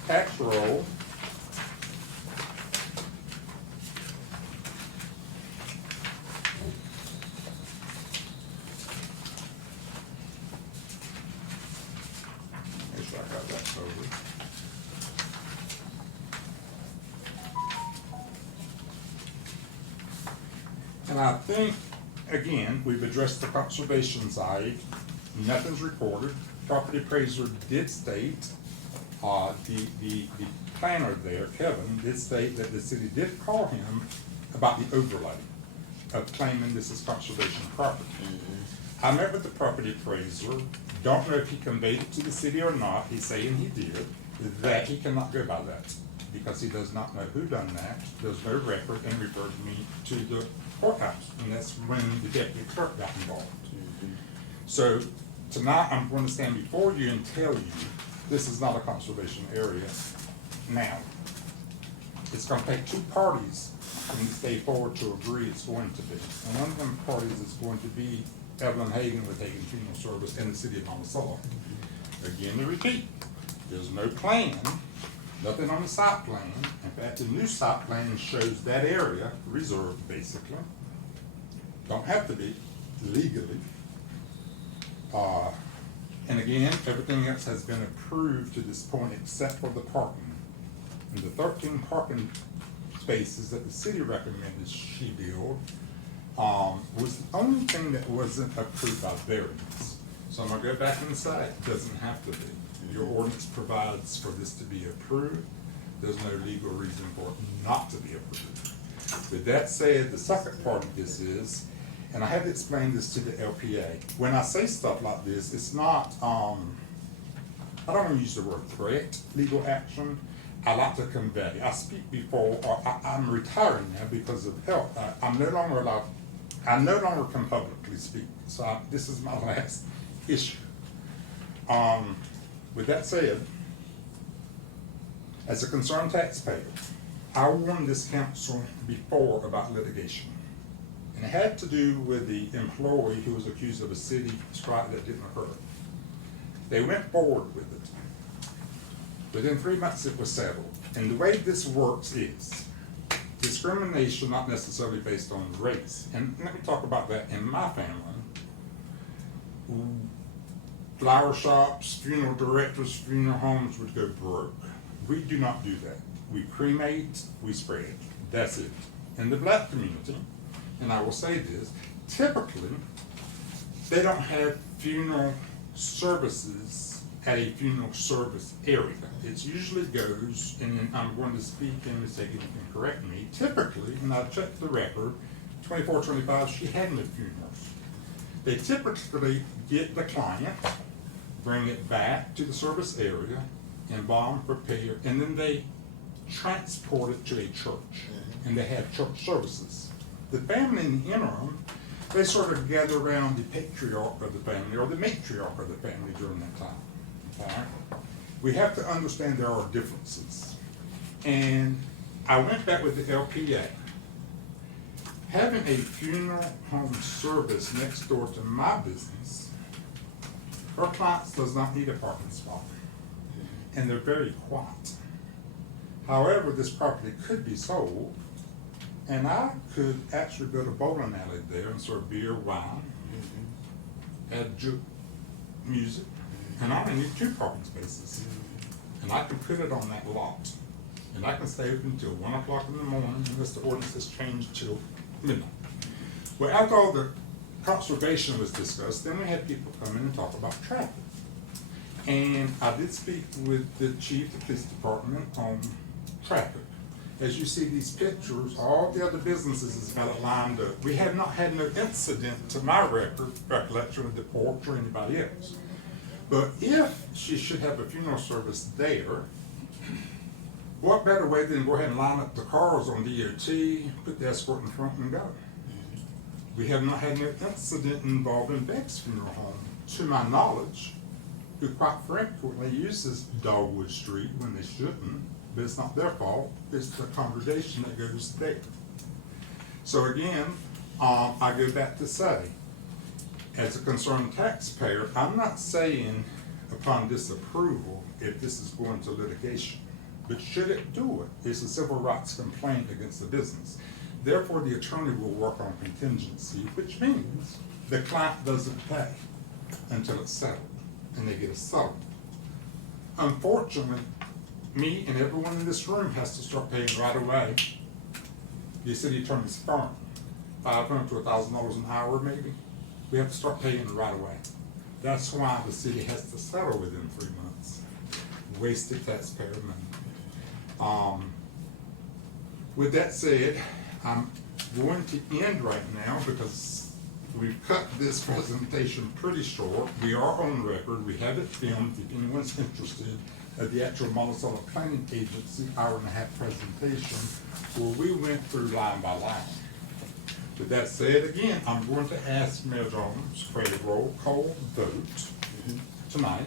tax roll, And I think, again, we've addressed the conservation side, nothing's recorded. Property appraiser did state, the planner there, Kevin, did state that the city did call him about the overlay of claiming this is conservation property. I met with the property appraiser, don't know if he conveyed it to the city or not, he's saying he did, that he cannot go by that, because he does not know who done that, there's no record, and referred me to the courthouse, and that's when the deputy clerk got involved. So, tonight, I'm going to stand before you and tell you, this is not a conservation area now. It's gonna take two parties from this day forward to agree it's going to be. And one of them parties is going to be Evelyn Hagan with Hagan Funeral Service in the city of Monticello. Again, to repeat, there's no plan, nothing on the site plan. In fact, the new site plan shows that area reserved, basically. Don't have to be legally. And again, everything else has been approved to this point except for the parking. And the 13 parking spaces that the city recommended she build was the only thing that wasn't approved by variance. So I'm gonna go back and say, it doesn't have to be. Your ordinance provides for this to be approved. There's no legal reason for it not to be approved. With that said, the second part of this is, and I have to explain this to the LPA. When I say stuff like this, it's not, I don't want to use the word threat, legal action. I like to convey. I speak before, I'm retiring now because of health. I'm no longer allowed, I no longer can publicly speak. So this is my last issue. With that said, as a concerned taxpayer, I warned this council before about litigation. And it had to do with the employee who was accused of a city strike that didn't occur. They went forward with it. Within 3 months it was settled. And the way this works is discrimination not necessarily based on race. And let me talk about that in my family. Flower shops, funeral directors, funeral homes would go broke. We do not do that. We cremate, we spread. That's it. In the black community, and I will say this, typically, they don't have funeral services at a funeral service area. It usually goes, and I'm going to speak and mistake if you can correct me, typically, and I checked the record, 24, 25, she had no funerals. They typically get the client, bring it back to the service area, embalm, prepare, and then they transport it to a church, and they have church services. The family in the interim, they sort of gather around the patriarch of the family or the matriarch of the family during that time. All right? We have to understand there are differences. And I went back with the LPA. Having a funeral home service next door to my business, her clients does not need a parking spot. And they're very quiet. However, this property could be sold, and I could actually build a bowling alley there and serve beer, wine, add music, and I only need 2 parking spaces. And I can put it on that lot. And I can stay open until 1 o'clock in the morning unless the ordinance has changed till midnight. Well, after all the conservation was discussed, then we had people come in and talk about traffic. And I did speak with the chief of the police department on traffic. As you see these pictures, all the other businesses has got it lined up. We have not had no incident to my recollection of the porch or anybody else. But if she should have a funeral service there, what better way than go ahead and line up the cars on DOT, put the escort in front and go? We have not had no incident involving Beck's Funeral Home, to my knowledge, who quite frequently uses Dogwood Street when they shouldn't. But it's not their fault, it's the congregation that goes there. So again, I go back to say, as a concerned taxpayer, I'm not saying upon disapproval if this is going to litigation, but should it do it, it's a civil rights complaint against the business. Therefore, the attorney will work on contingency, which means the client doesn't pay until it's settled, and they get a settlement. Unfortunately, me and everyone in this room has to start paying right away. The city attorney's firm. $500 to $1,000 an hour maybe, we have to start paying right away. That's why the city has to settle within 3 months. Wasted taxpayer money. With that said, I'm going to end right now because we've cut this presentation pretty short. We are on record. We have it filmed if anyone's interested at the actual Monticello Planning Agency hour-and-a-half presentation where we went through line by line. With that said, again, I'm going to ask Mayor Jones for a roll call vote tonight.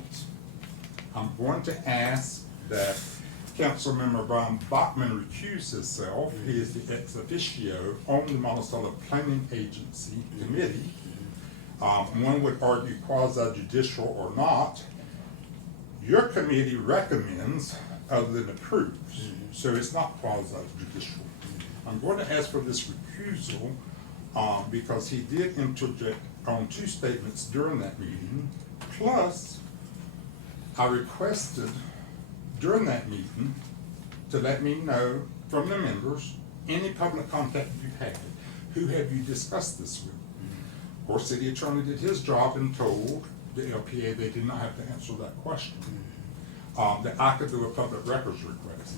I'm going to ask that Councilmember Brian Bachman recuse himself. He is the ex officio on the Monticello Planning Agency Committee. One would argue quasi-judicial or not. Your committee recommends other than approves, so it's not quasi-judicial. I'm going to ask for this recusal because he did interject on 2 statements during that meeting, plus I requested during that meeting to let me know from the members any public contact you had. Who have you discussed this with? Of course, city attorney did his job and told the LPA they did not have to answer that question. That I could do a public records request.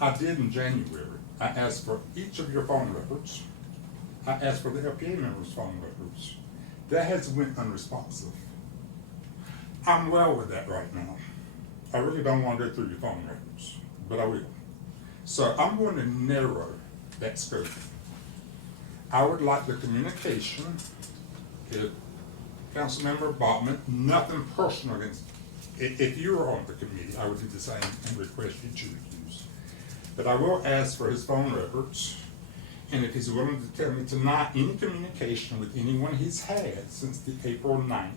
I did in January. I asked for each of your phone records. I asked for the LPA members' phone records. That has went unresponsive. I'm well with that right now. I really don't want to go through your phone records, but I will. So I'm going to narrow that scope. I would like the communication, if Councilmember Bachman, nothing personal against, if you were on the committee, I would do the same and request you to recuse. But I will ask for his phone records, and if he's willing to tell me tonight any communication with anyone he's had since the April 9th,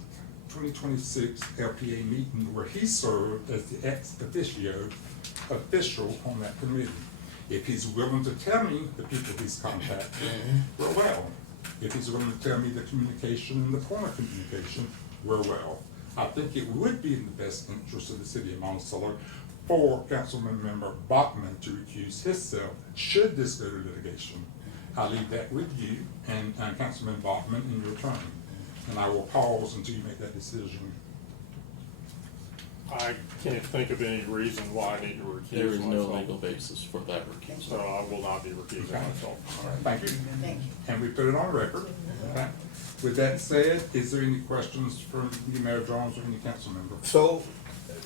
2026 LPA meeting where he served as the ex officio official on that committee. If he's willing to tell me the people he's contacted, we're well. If he's willing to tell me the communication and the form of communication, we're well. I think it would be in the best interest of the city of Monticello for Councilman Member Bachman to recuse himself should this go to litigation. I'll leave that with you and Councilman Bachman and your attorney. And I will pause until you make that decision. I can't think of any reason why I need to recuse There is no myself. legal basis for that recusal. So I will not be recusing Okay. myself. All right, thank you. And we put it on record. Okay. With that said, is there any questions from you, Mayor Jones, or any council member? So,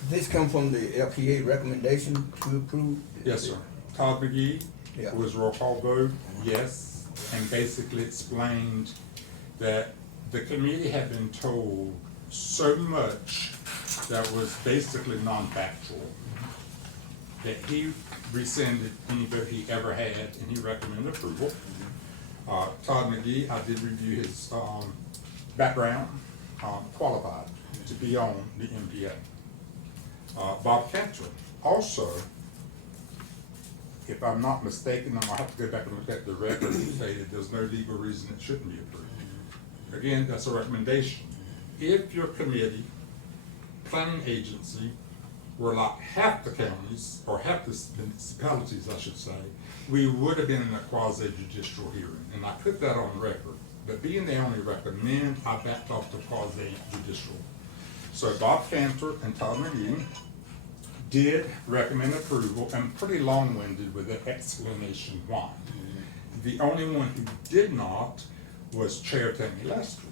this come from the LPA recommendation to approve? Yes, sir. Todd McGee Yeah. was roll call vote, yes, and basically explained that the committee had been told so much that was basically non-factual, that he rescinded any vote he ever had, and he recommended approval. Todd McGee, I did review his background, qualified to be on the MPA. Bob Cantor, also, if I'm not mistaken, I'm gonna have to go back and look at the record and say that there's no legal reason it shouldn't be approved. Again, that's a recommendation. If your committee, planning agency, were like half the counties, or half the municipalities, I should say, we would have been in a quasi-judicial hearing, and I put that on record. But being they only recommend, I backed off to quasi-judicial. So Bob Cantor and Todd McGee did recommend approval, and pretty long-winded with the explanation why. The only one who did not was Chair Tammy Lester.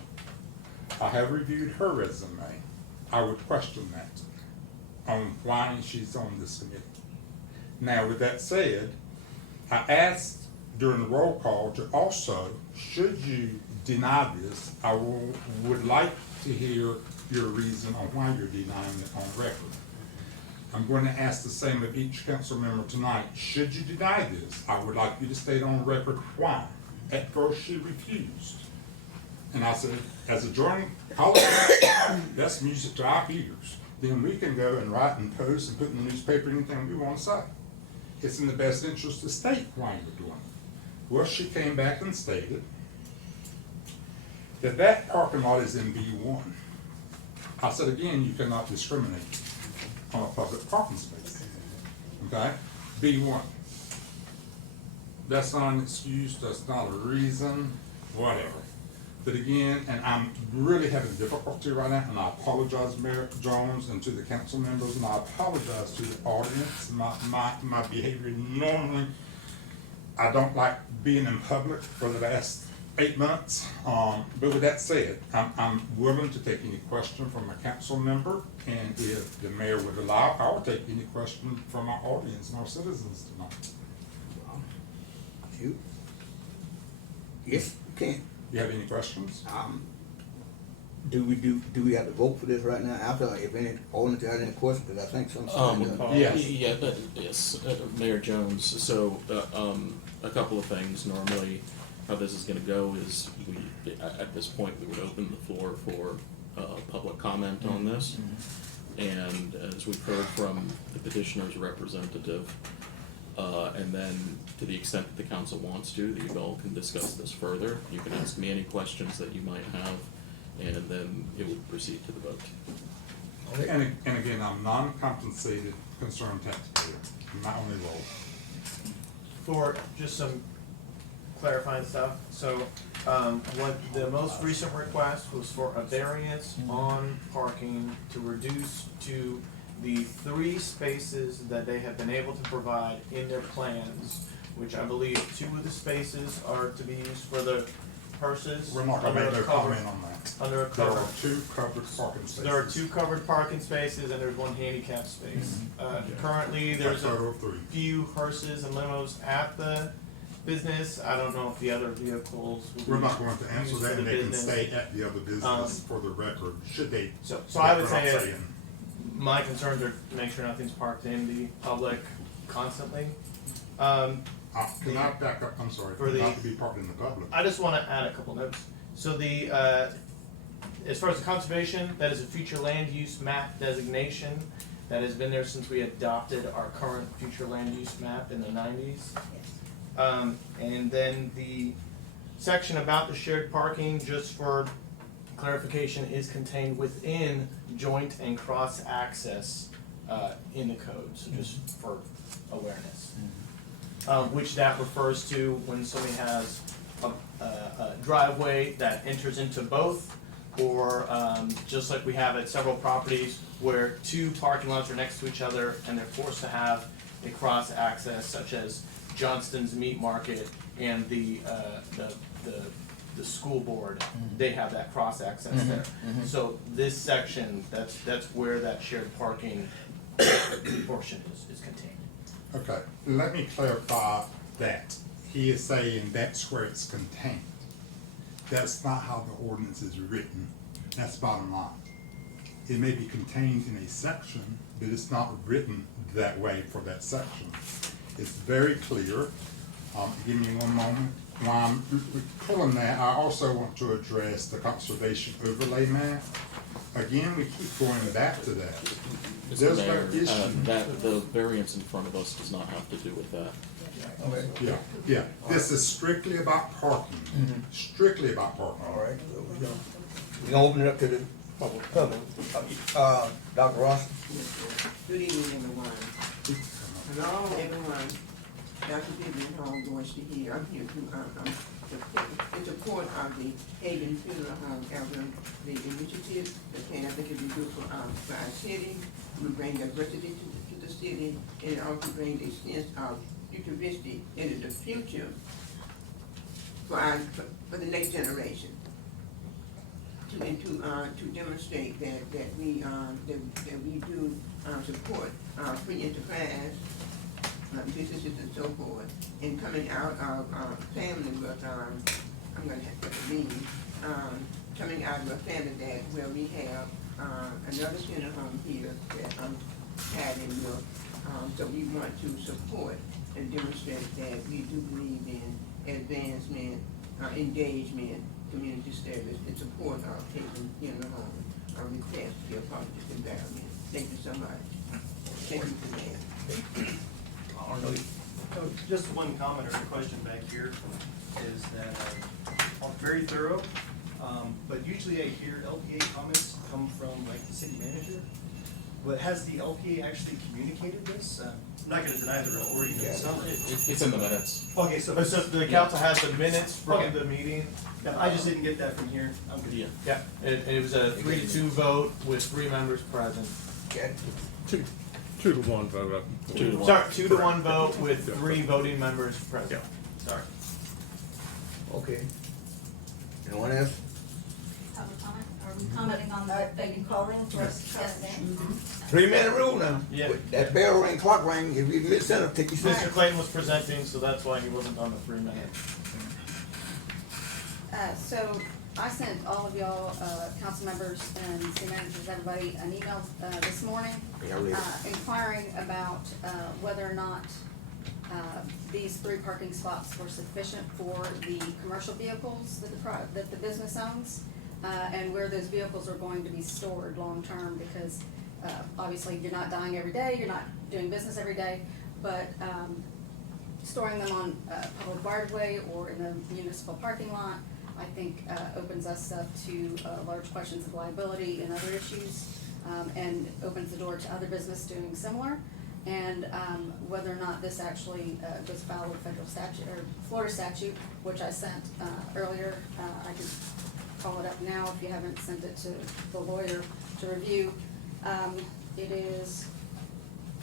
I have reviewed her resume. I would question that on why she's on this committee. Now, with that said, I asked during the roll call to also, should you deny this, I would like to hear your reason on why you're denying it on record. I'm going to ask the same of each council member tonight. Should you deny this, I would like you to state on record why. At first, she refused. And I said, as a joint colleague, that's music to our ears. Then we can go and write and post and put in the newspaper anything we want to say. It's in the best interest to state why you're doing it. Well, she came back and stated that that parking lot is in B1. I said, again, you cannot discriminate on a public parking space. Okay? B1. That's not an excuse, that's not a reason whatever. But again, and I'm really having difficulty right now, and I apologize, Mayor Jones, and to the council members, and I apologize to the audience. My behavior normally, I don't like being in public for the last 8 months. But with that said, I'm willing to take any question from a council member, and if the mayor would allow, I'll take any question from our audience and our citizens tonight. You? Yes, you can. You have any questions? Do we have to vote for this right now after, if any audience has any questions, because I think some. Yes. Yes, Mayor Jones, so, a couple of things. Normally, how this is gonna go is at this point, we would open the floor for, public comment on this. And as we've heard from the petitioner's representative, and then to the extent that the council wants to, that you all can discuss this further. You can ask me any questions that you might have, and then it would proceed to the vote. And again, I'm non-compensated concerned taxpayer, my only role. For just some clarifying stuff, so, what the most recent request was for a variance on parking to reduce to the 3 spaces that they have been able to provide in their plans, which I believe 2 of the spaces are to be used for the purses. We're not gonna under make a no cover- comment on that. Under a There cover. are 2 covered parking spaces. There are 2 covered parking spaces and there's 1 handicap space. Currently, there's A a total of 3. few hearses and limos at the business. I don't know if the other vehicles will be We're not going to answer used that, for and the they can business. stay at the other business for the record, should they. So I would That's what I'm say saying. my concerns are to make sure nothing's parked in the public constantly. Can I back up, I'm sorry, For the- not to be parked in the public. I just wanna add a couple notes. So the, as far as the conservation, that is a future land use map designation that has been there since we adopted our current future land use map in the 90s. And then the section about the shared parking, just for clarification, is contained within joint and cross access, in the code, so just for awareness. Which that refers to when somebody has a driveway that enters into both, or just like we have at several properties where 2 parking lots are next to each other and they're forced to have a cross access, such as Johnston's Meat Market and the school board, they have that cross access there. So this section, that's where that shared parking portion is contained. Okay, let me clarify that. He is saying that's where it's contained. That's not how the ordinance is written. That's bottom line. It may be contained in a section, but it's not written that way for that section. It's very clear. Give me one moment. While I'm pulling that, I also want to address the conservation overlay map. Again, we keep going back to that. Mr. There's no Mayor, issue. that, the variance in front of us does not have to do with that. Yeah, this is strictly about parking. Strictly about parking. All right, so we're gonna open it up to the public. Dr. Ross? Good evening, everyone. Hello, everyone. Dr. Vivian Home, Dorothy here. I'm here to support of the Hagan Funeral Home album, the initiative that I think it'd be good for our city. We bring diversity to the city, and it also brings a sense of futuristic into the future for the next generation. To demonstrate that we do support free enterprise, businesses and so forth, and coming out of family with I'm gonna have to leave, coming out of a family that where we have another funeral home here that I'm having with, so we want to support and demonstrate that we do believe in advancement, engagement, community service, and support of Hagan Funeral Home. Request to be a part of this environment. Thank you so much. Thank you for that. So just one comment or question back here is that I'm very thorough, but usually I hear LPA comments come from like the city manager But has the LPA actually communicated this? I'm not gonna deny the recording of the summary. It's in the minutes. Okay, so, It's just the council has the minutes from Okay. the meeting. yeah, I just didn't get that from here. I'm good. Yeah. Yeah, it was a 3-2 vote with 3 members present. Okay. 2-to-1 vote up. 2-to-1. Sorry, 2-1 vote with 3 voting members present. Sorry. Okay. Anyone else? Public comment, are we commenting on the, are you calling for us to shut it down? 3-minute rule now. Yeah. That bell ring, clock ring, if we miss center, take your seat. Mr. Clayton was presenting, so that's why he wasn't on the 3 minutes. So I sent all of y'all, council members and city managers, everybody, an email, this morning, Yeah, I read it. inquiring about, whether or not, these 3 parking spots were sufficient for the commercial vehicles that the business owns, and where those vehicles are going to be stored long-term, because, obviously, you're not dying every day, you're not doing business every day, but, storing them on, public right-of-way or in a municipal parking lot, I think, opens us up to, large questions of liability and other issues, and opens the door to other business doing similar. And, whether or not this actually, goes foul of federal statute, or Florida statute, which I sent, earlier. I can call it up now if you haven't sent it to the lawyer to review. It is,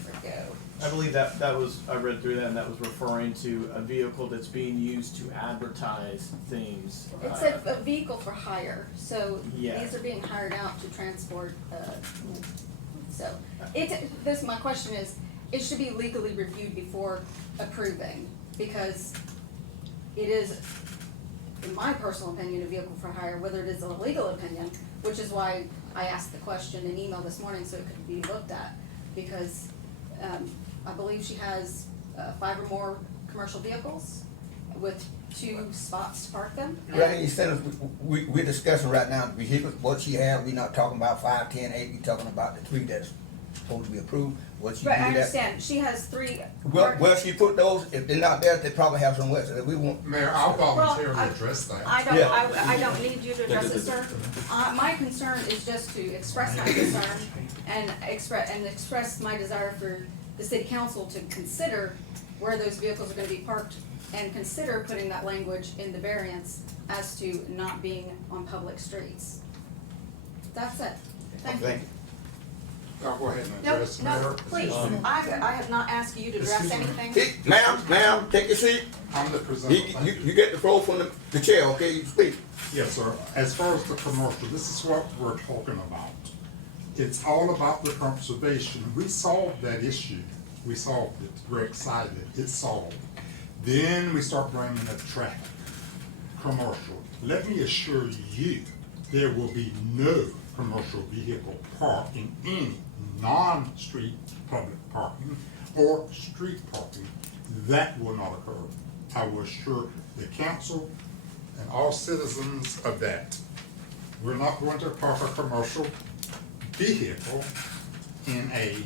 where'd it go? I believe that was, I read through that, and that was referring to a vehicle that's being used to advertise things. It said a vehicle for hire, so Yeah. these are being hired out to transport, so, my question is, it should be legally reviewed before approving, because it is, in my personal opinion, a vehicle for hire, whether it is a legal opinion, which is why I asked the question in email this morning so it could be looked at, because, I believe she has, 5 or more commercial vehicles with 2 spots to park them. Right in your sentence, we're discussing right now, the vehicles, what she has, we're not talking about 5, 10, 8, we're talking about the 3 that's supposed to be approved, what she do Right, I that. understand, she has 3. Well, she put those, if they're not there, they probably have somewhere, so that we want. Mayor, I'll voluntarily Well, address that. I don't, Yeah. I don't need you to address it, sir. My concern is just to express my concern and express my desire for the city council to consider where those vehicles are gonna be parked and consider putting that language in the variance as to not being on public streets. That's it. Thank you. I'll go ahead and No, address, no, Mayor. please, I have not asked you to address Excuse me. anything. Ma'am, take your seat. I'm the presenter. You get the floor from the chair, okay, you speak. Yes, sir. As far as the commercial, this is what we're talking about. It's all about the conservation. We solved that issue. We solved it. We're excited. It's solved. Then we start bringing up traffic. Commercial. Let me assure you, there will be no commercial vehicle parked in any non-street public parking or street parking. That will not occur. I will assure the council and all citizens of that. We're not going to park a commercial vehicle in a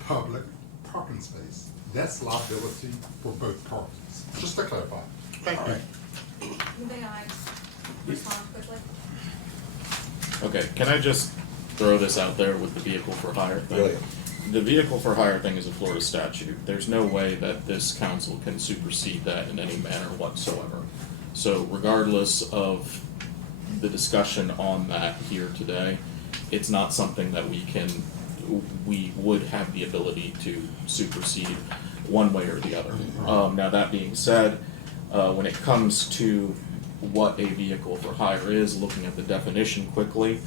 public parking space. That's liability for both parties. Just to clarify. Thank you. May I respond quickly? Okay, can I just throw this out there with the vehicle for hire thing? Go ahead. The vehicle for hire thing is a Florida statute. There's no way that this council can supersede that in any manner whatsoever. So regardless of the discussion on that here today, it's not something that we would have the ability to supersede one way or the other. Now that being said, when it comes to what a vehicle for hire is, looking at the definition quickly,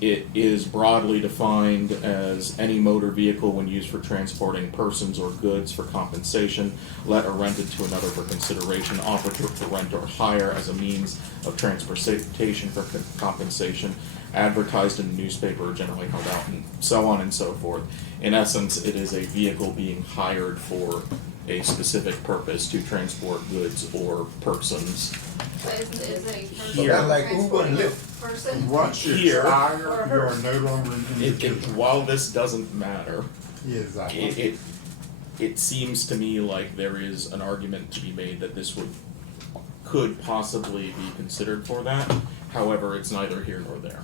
it is broadly defined as any motor vehicle when used for transporting persons or goods for compensation, let or rented to another for consideration, offered to rent or hire as a means of transportation for compensation, advertised in the newspaper or generally held out, and so on and so forth. In essence, it is a vehicle being hired for a specific purpose to transport goods or persons. So is a person So that's like Uber and Lyft. person? Once you Here. expire, you are no longer an individual. While this doesn't matter, Exactly. it seems to me like there is an argument to be made that this could possibly be considered for that. However, it's neither here nor there.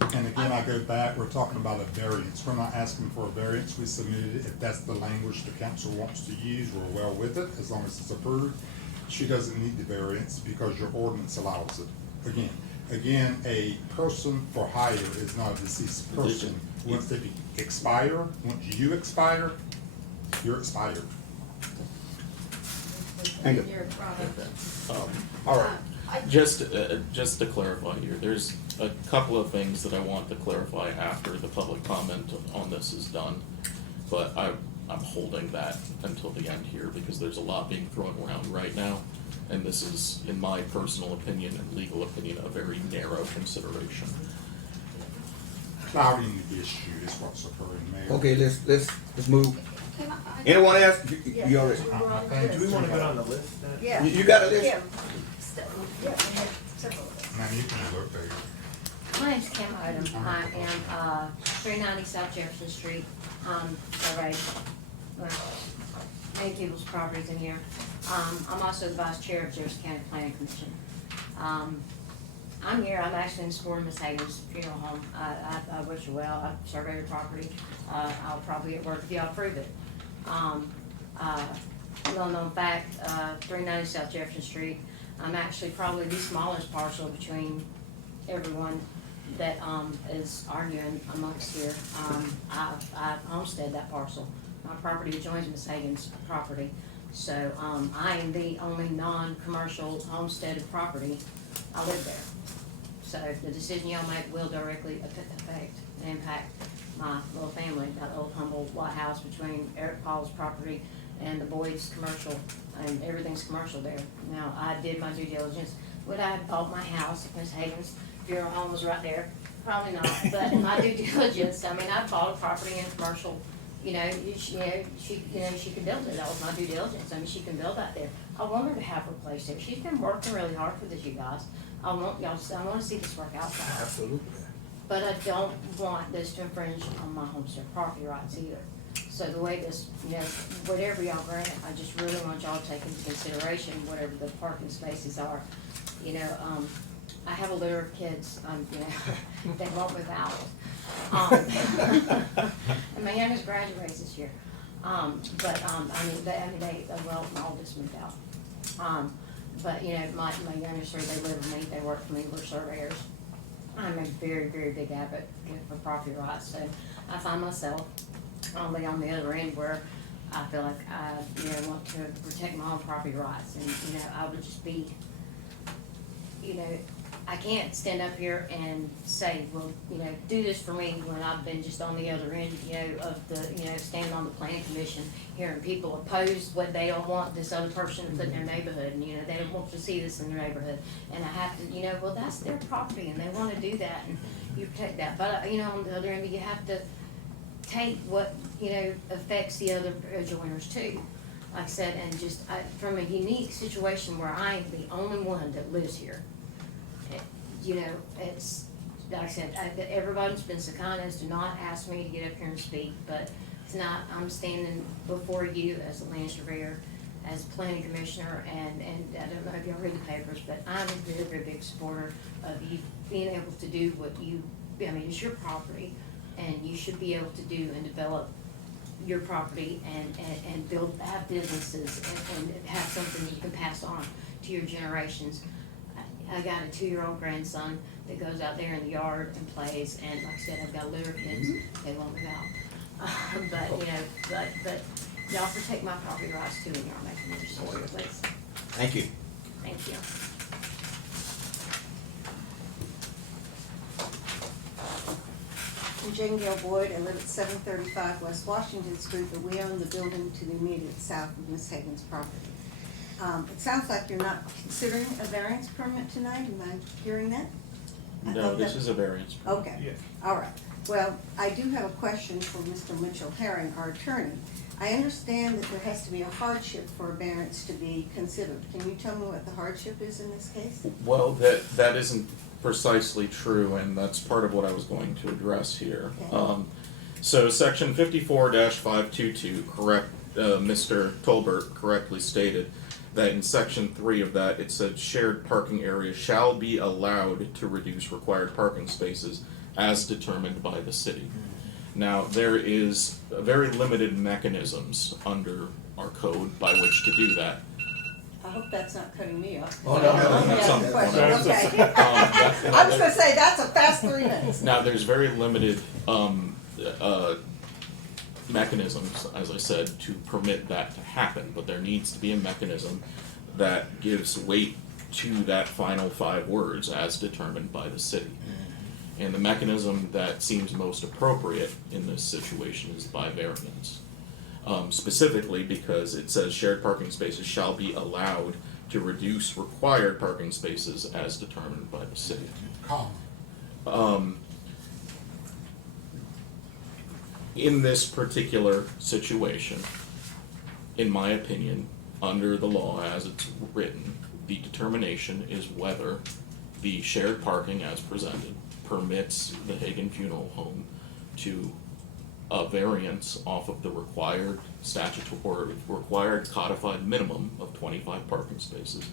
And again, I go back, we're talking about a variance. We're not asking for a variance. We submitted it. If that's the language the council wants to use, we're well with it, as long as it's approved. She doesn't need the variance because your ordinance allows it. Again, a person for hire is not a deceased person. Once they expire, once you expire, you're expired. Thank you. Your product. All right. Just to clarify here, there's a couple of things that I want to clarify after the public comment on this is done. But I'm holding that until the end here because there's a lot being thrown around right now. And this is, in my personal opinion and legal opinion, a very narrow consideration. Clouding the issue is what's occurring, Mayor. Okay, let's move. Anyone else? You already. Do we want to put on the list? Yeah. You got a list? Yeah. Yeah, we have several of those. Man, you can look there. My name's Kim Odom. I am 390 South Jefferson Street. Surveyed many people's properties in here. I'm also the vice chair of Jefferson County Planning Commission. I'm here. I'm actually in support of Miss Hagan's funeral home. I wish her well. I surveyed her property. I'll probably get work if y'all approve it. Well known fact, 390 South Jefferson Street. I'm actually probably the smallest parcel between everyone that is arguing amongst here. I homestead that parcel. My property adjoins Miss Hagan's property. So I am the only non-commercial homesteaded property. I live there. So the decision y'all make will directly affect and impact my little family, that little humble white house between Eric Paul's property and the Boyd's commercial, and everything's commercial there. Now, I did my due diligence. Would I have bought my house if Miss Hagan's funeral home was right there? Probably not, but my due diligence, I mean, I bought a property in commercial, she could build it. That was my due diligence. I mean, she can build out there. I want her to have her place there. She's been working really hard for this, you guys. I want to see this work out for her. Absolutely. But I don't want this to infringe on my homestead property rights either. So the way this, whatever y'all grant, I just really want y'all to take into consideration whatever the parking spaces are. I have a litter of kids, they won't move out. And my youngest graduates this year. My oldest moved out. My youngest three, they live with me, they work for me, we're surveyors. I'm a very, very big advocate for property rights, so I find myself only on the other end where I feel like I, want to protect my own property rights, and, I would just be, I can't stand up here and say, well, do this for me when I've been just on the other end, of the, standing on the planning commission, hearing people oppose what they don't want this other person to put in their neighborhood, and, they don't want to see this in their neighborhood. And I have to, well, that's their property, and they want to do that, and you protect that. But, on the other end, you have to take what, affects the other adjoiners too. Like I said, and just, from a unique situation where I am the only one that lives here, it's, like I said, everybody's been so kind as to not ask me to get up here and speak, but tonight I'm standing before you as a land surveyor, as a planning commissioner, and I don't know if y'all read the papers, but I'm a very, very big supporter of you being able to do what it's your property, and you should be able to do and develop your property and have businesses and have something that you can pass on to your generations. I got a 2-year-old grandson that goes out there in the yard and plays, and like I said, I've got litter kids, they won't move out. But y'all protect my property rights too when y'all making your decisions, please. Thank you. Thank you. I'm Jane Gale Boyd. I live at 735 West Washington Street, but we own the building to the immediate south of Miss Hagan's property. It sounds like you're not considering a variance permit tonight. Am I hearing that? No, this is a variance. Okay. Yeah. All right. Well, I do have a question for Mr. Mitchell Herring, our attorney. I understand that there has to be a hardship for a variance to be considered. Can you tell me what the hardship is in this case? Well, that isn't precisely true, and that's part of what I was going to address here. Okay. So section 54-522, correct, Mr. Tolbert correctly stated that in section 3 of that, it said shared parking areas shall be allowed to reduce required parking spaces as determined by the city. Now, there is very limited mechanisms under our code by which to do that. I hope that's not cutting me off. Oh, no, no, Okay, that's ask a question. not- Okay. I was gonna say, that's a fast 3 minutes. Now, there's very limited mechanisms, as I said, to permit that to happen, but there needs to be a mechanism that gives weight to that final 5 words as determined by the city. And the mechanism that seems most appropriate in this situation is by variance. Specifically because it says shared parking spaces shall be allowed to reduce required parking spaces as determined by the city. In this particular situation, in my opinion, under the law as it's written, the determination is whether the shared parking as presented permits the Hagan Funeral Home to a variance off of the required statutory, required codified minimum of 25 parking spaces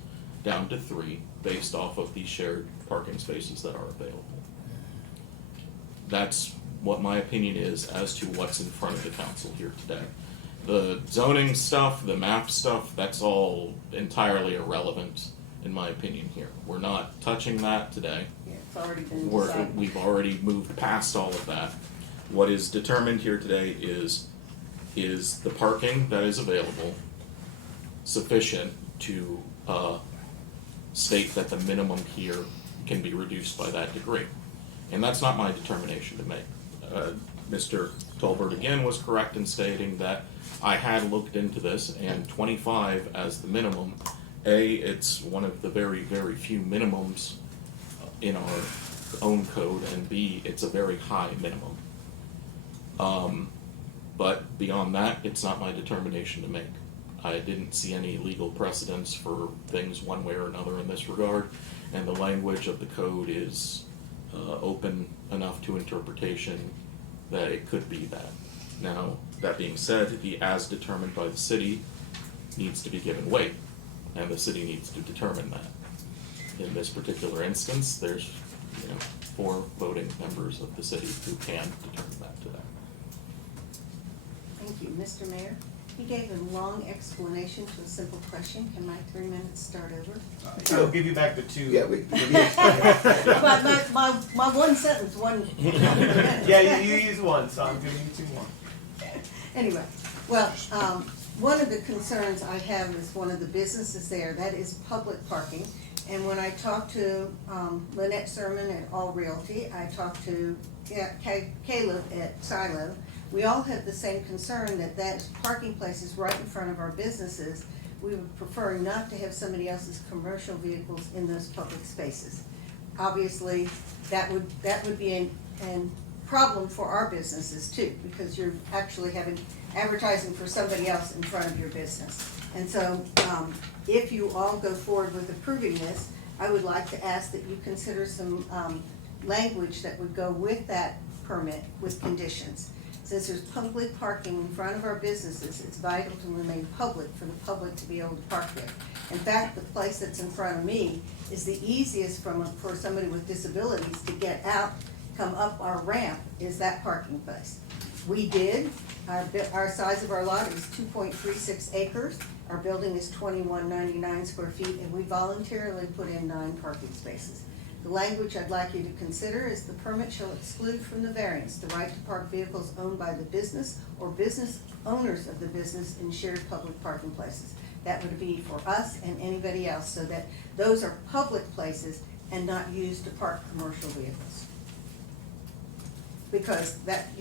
down to 3 based off of the shared parking spaces that are available. That's what my opinion is as to what's in front of the council here today. The zoning stuff, the map stuff, that's all entirely irrelevant in my opinion here. We're not touching that today. Yeah, it's already been decided. We've already moved past all of that. What is determined here today is the parking that is available sufficient to state that the minimum here can be reduced by that degree. And that's not my determination to make. Mr. Tolbert again was correct in stating that I had looked into this, and 25 as the minimum, it's one of the very, very few minimums in our own code, and B, it's a very high minimum. But beyond that, it's not my determination to make. I didn't see any legal precedents for things one way or another in this regard, and the language of the code is open enough to interpretation that it could be that. Now, that being said, the as determined by the city needs to be given weight, and the city needs to determine that. In this particular instance, there's 4 voting members of the city who can determine that today. Thank you, Mr. Mayor. He gave a long explanation to a simple question. Can my 3 minutes start over? I'll give you back the 2. Yeah, My one sentence, one. Yeah, you use 1, so I'm giving you 2 more. Anyway, well, one of the concerns I have is one of the businesses there, that is public parking. And when I talked to Lynette Sermon at All Realty, I talked to Caleb at Silo, we all have the same concern that parking places right in front of our businesses, we would prefer not to have somebody else's commercial vehicles in those public spaces. Obviously, that would be a problem for our businesses too, because you're actually having advertising for somebody else in front of your business. And so, if you all go forward with approving this, I would like to ask that you consider some language that would go with that permit with conditions. Since there's public parking in front of our businesses, it's vital to remain public for the public to be able to park there. In fact, the place that's in front of me is the easiest for somebody with disabilities to get out, come up our ramp, is that parking place. We did, our size of our lot is 2.36 acres. Our building is 2199 square feet, and we voluntarily put in 9 parking spaces. The language I'd like you to consider is the permit shall exclude from the variance the right to park vehicles owned by the business or business owners of the business in shared public parking places. That would be for us and anybody else, so that those are public places and not used to park commercial vehicles. Because that,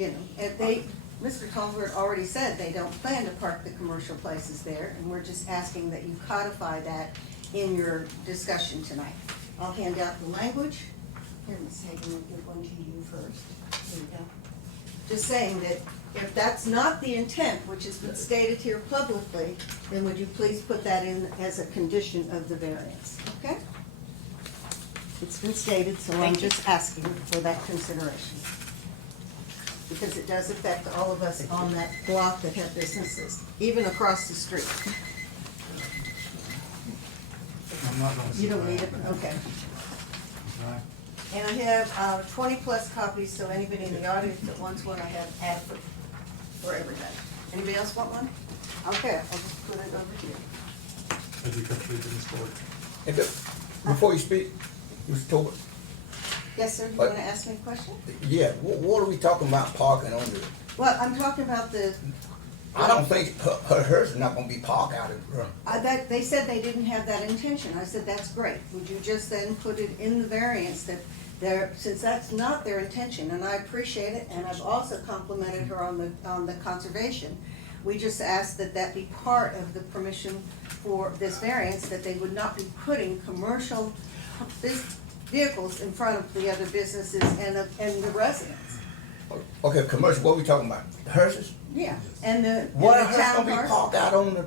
Mr. Tolbert already said they don't plan to park the commercial places there, and we're just asking that you codify that in your discussion tonight. I'll hand out the language. Here, Ms. Hagan, we'll give one to you first. Here we go. Just saying that if that's not the intent, which has been stated here publicly, then would you please put that in as a condition of the variance, okay? It's been stated, so I'm just asking for that consideration. Because it does affect all of us on that block that have businesses, even across the street. I'm not gonna You don't say need it, that. okay. And I have 20-plus copies, so anybody in the audience that wants one, I have adequate for everybody. Anybody else want one? Okay, I'll just put it over here. Have you completed this board? Before you speak, Mr. Tobin, Yes, sir, you What? want to ask me a question? yeah, what are we talking about parking on the, Well, I'm talking about the, I don't think hers is not gonna be parked out in front. that, they said they didn't have that intention. I said, that's great. Would you just then put it in the variance that there, since that's not their intention, and I appreciate it, and I've also complimented her on the conservation. We just asked that that be part of the permission for this variance, that they would not be putting commercial vehicles in front of the other businesses and the residents. Okay, commercial, what are we talking about? Hearses? Yeah, and the What and are the hers town gonna be cars. parked out on the,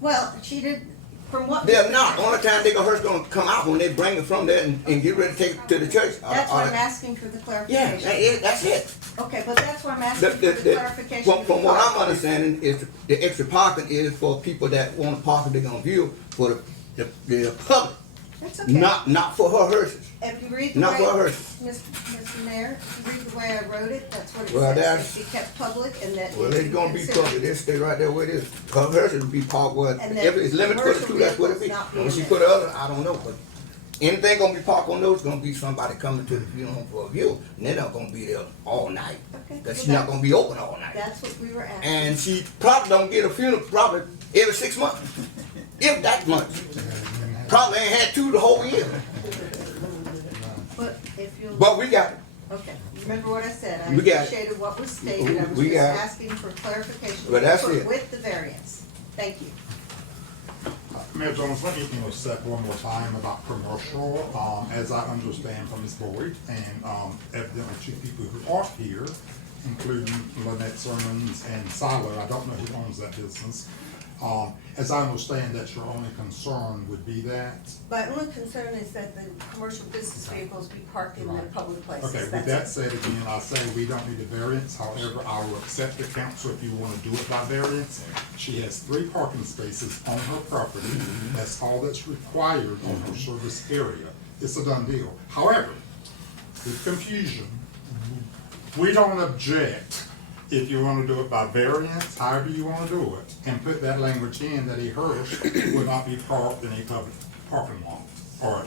Well, she did, from what. they're not, only time they gonna, hers gonna come out when they bring it from there and get ready to take it to the church. That's why I'm asking for the Yeah, clarification. that's it. Okay, but that's why I'm asking for the clarification. From what I'm understanding is the extra parking is for people that wanna park, they're gonna view for the public, That's okay. not for her hearses. If you read the Not for way, hers. Mr. Mayor, if you read the way I wrote it, that's what it Well, says, that's- that be kept public and that. Well, it it's gonna be considered- public, they stay right there where it is. Her hers will be parked where, And that if it's limited for the commercial two, that's what it be. vehicles not be When she in put the other, I don't know, but anything gonna be parked on those, gonna be somebody coming to the funeral home for a view, and they're not gonna be there all night. Okay, Cause she's well, not gonna be open all night. That's what we were asking. And she probably don't get a funeral probably every 6 months, if that much. Probably ain't had two the whole year, But if you'll. but we got it. Okay, remember what I said, I We got it. appreciated what was stated, I was We just got it. asking for clarification. Well, that's for- it. With the variance, thank you. Mayor Jones, let me set one more time about commercial. As I understand from Ms. Boyd and evidently two people who aren't here, including Lynette Sermons and Siler, I don't know who owns that business. As I understand that your only concern would be that. My only concern is that the commercial business vehicles be parked in the public places. Okay, with That's that it. said, again, I say we don't need a variance, however, I will accept the council if you wanna do it by variance. She has 3 parking spaces on her property, that's all that's required on her service area, it's a done deal. However, with confusion, we don't object if you wanna do it by variance, however you wanna do it, and put that language in that a hearse would not be parked in a public parking lot or a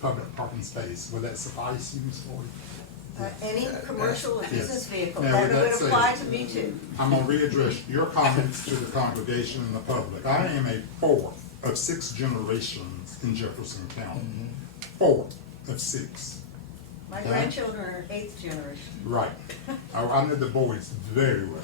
public parking space. Would that suffice you, Ms. Floyd? Any commercial or business vehicle, Now, that with would that apply said, to me too. I'm gonna readdress your comments to the congregation and the public. I am a 4th of 6 generations in Jefferson County. 4th of 6. My grandchildren are 8th generation. Right. I know the boys very well.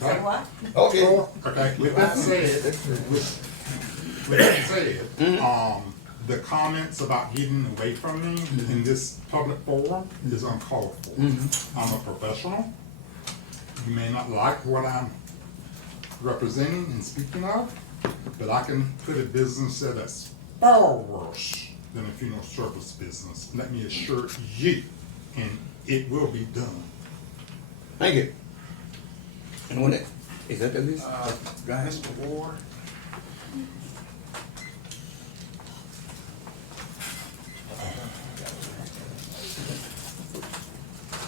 So Okay? what? Okay. Okay, with that said, with that said, the comments about getting away from me in this public forum is uncalled for. I'm a professional. You may not like what I'm representing and speaking of, but I can put a business that's far worse than a funeral service business. Let me assure you, and it will be done. Thank you. And when it, is that the list? Mr. Ward?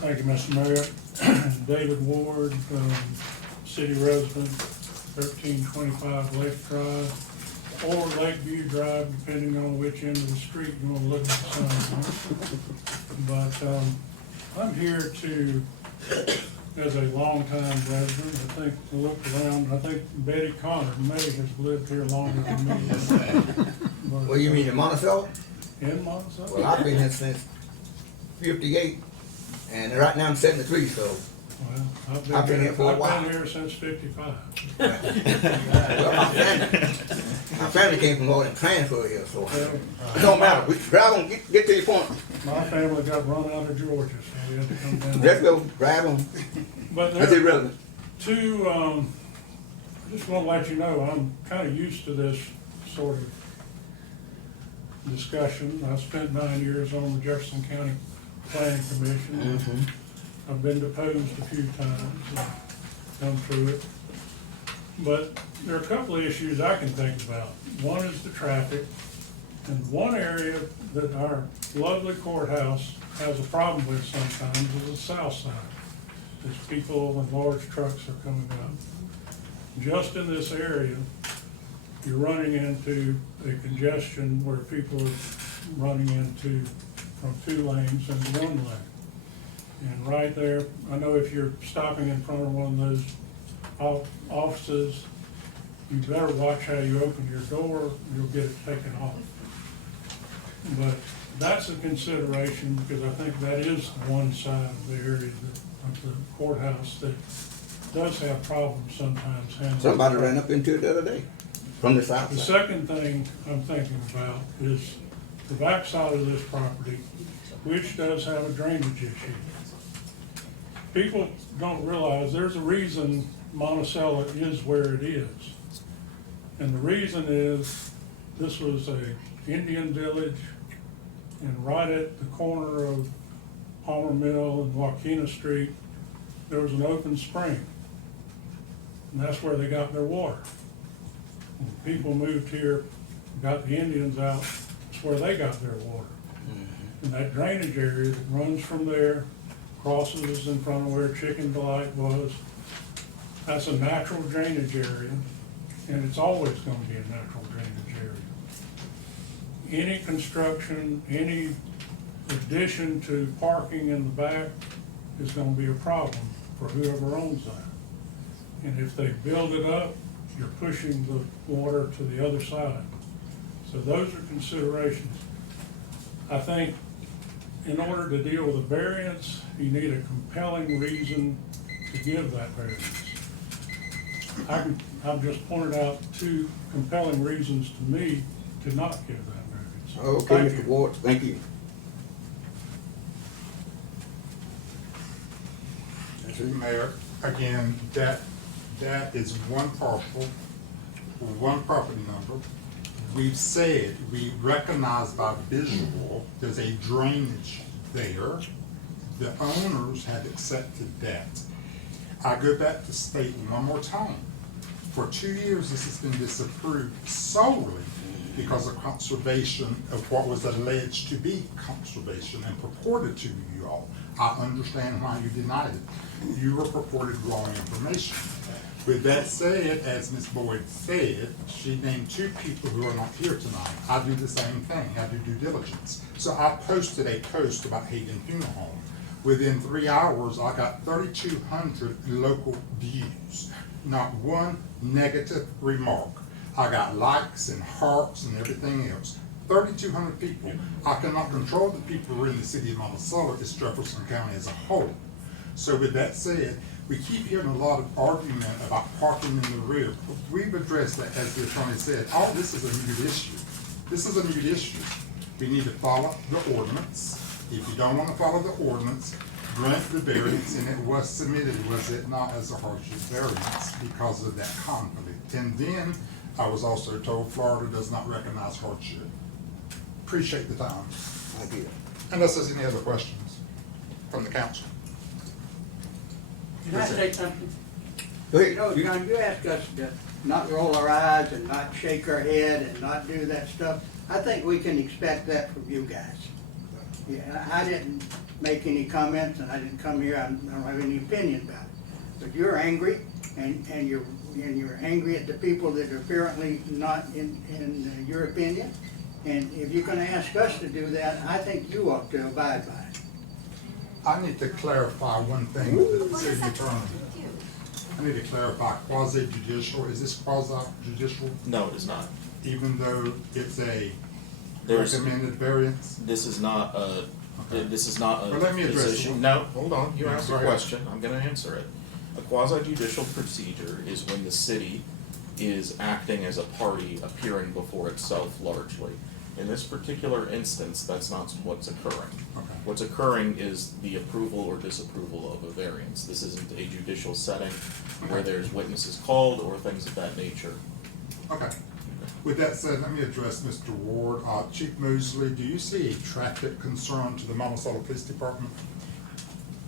Thank you, Mr. Mayor. David Ward, city resident, 1325 Lake Drive, or Lakeview Drive, depending on which end of the street you want to look at the sign. But I'm here to, as a longtime resident, I think, look around, I think Betty Connor may has lived here longer than me. What you mean, in Monticello? In Monticello? Well, I've been here since 58, and right now I'm 73, so. Well, I've been here for a while. I've been here since 55. Well, my family came from Northern transfer here, so it don't matter. We drive on, get to your point. My family got run out of Georgia, so we had to come down. Let's go, drive on. But That's there irrelevant. two, I just want to let you know, I'm kind of used to this sort of discussion. I spent 9 years on the Jefferson County Planning Commission. I've been deposed a few times, and come through it. But there are a couple of issues I can think about. One is the traffic, And one area that our lovely courthouse has a problem with sometimes is the south side. As people and large trucks are coming up. Just in this area, you're running into a congestion where people are running into from 2 lanes into 1 lane. And right there, I know if you're stopping in front of one of those offices, you better watch how you open your door, you'll get it taken off. But that's a consideration, because I think that is one side of the area of the courthouse that does have problems sometimes handling. Somebody ran up into it the other day from the south The side. second thing I'm thinking about is the backside of this property, which does have a drainage issue. People don't realize there's a reason Monticello is where it is. And the reason is, this was a Indian village, and right at the corner of Palmer Mill and Joaquina Street, there was an open spring. And that's where they got their water. When people moved here, got the Indians out, that's where they got their water. And that drainage area that runs from there, crosses in front of where Chicken Delight was, that's a natural drainage area, and it's always gonna be a natural drainage area. Any construction, any addition to parking in the back is gonna be a problem for whoever owns that. And if they build it up, you're pushing the water to the other side. So those are considerations. I think in order to deal with a variance, you need a compelling reason to give that variance. I've just pointed out 2 compelling reasons to me to not give that variance. Okay, Thank Mr. you. Ward, thank you. Mayor, again, that is one parcel, one property number. We've said, we recognize by visual, there's a drainage there. The owners have accepted that. I go back to state one more time. For 2 years, this has been disapproved solely because of conservation of what was alleged to be conservation and purported to you all. I understand why you denied it. You were purported wrong information. With that said, as Ms. Boyd said, she named 2 people who are not here tonight. I do the same thing. I do due diligence. So I posted a post about Hagan Funeral Home. Within 3 hours, I got 3,200 local views. Not one negative remark. I got likes and hearts and everything else. 3,200 people. I cannot control the people who are in the city of Monticello. It's Jefferson County as a whole. So with that said, we keep hearing a lot of argument about parking in the rear. We've addressed that, as the attorney said. All this is a new issue. This is a new issue. We need to follow the ordinance. If you don't want to follow the ordinance, grant the variance, and it was submitted, was it not, as a hardship variance because of that conflict. And then I was also told Florida does not recognize hardship. Appreciate the time. Thank you. Unless there's any other questions from the council. Can I say something? Go ahead. You know, John, you ask us to not roll our eyes and not shake our head and not do that stuff. I think we can expect that from you guys. Yeah, I didn't make any comments and I didn't come here, I don't have any opinion about it. But you're angry and you're angry at the people that are apparently not in your opinion. And if you're gonna ask us to do that, I think you ought to abide by it. I need to clarify one thing with the city attorney. I need to clarify quasi-judicial. Is this quasi-judicial? No, it is not. Even though it's a There's- recommended variance? This is not a, this is not a Well, let me address position. it. No, hold on, you Yeah, asked go a ahead. question, I'm gonna answer it. A quasi-judicial procedure is when the city is acting as a party appearing before itself largely. In this particular instance, that's not what's occurring. Okay. What's occurring is the approval or disapproval of a variance. This isn't a judicial setting where there's witnesses called or things of that nature. Okay. With that said, let me address Mr. Ward. Chief Mosley, do you see a traffic concern to the Monticello Police Department?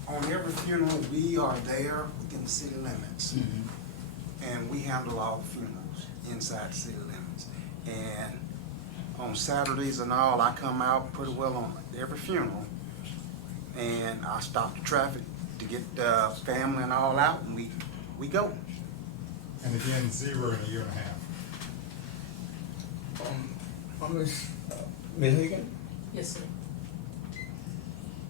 On every funeral, we are there within the city limits. And we handle all the funerals inside the city limits. And on Saturdays and all, I come out pretty well on every funeral. And I stop the traffic to get the family and all out, and we go. And again, 0 in a year and a half. Ms. Hagan, Yes, sir.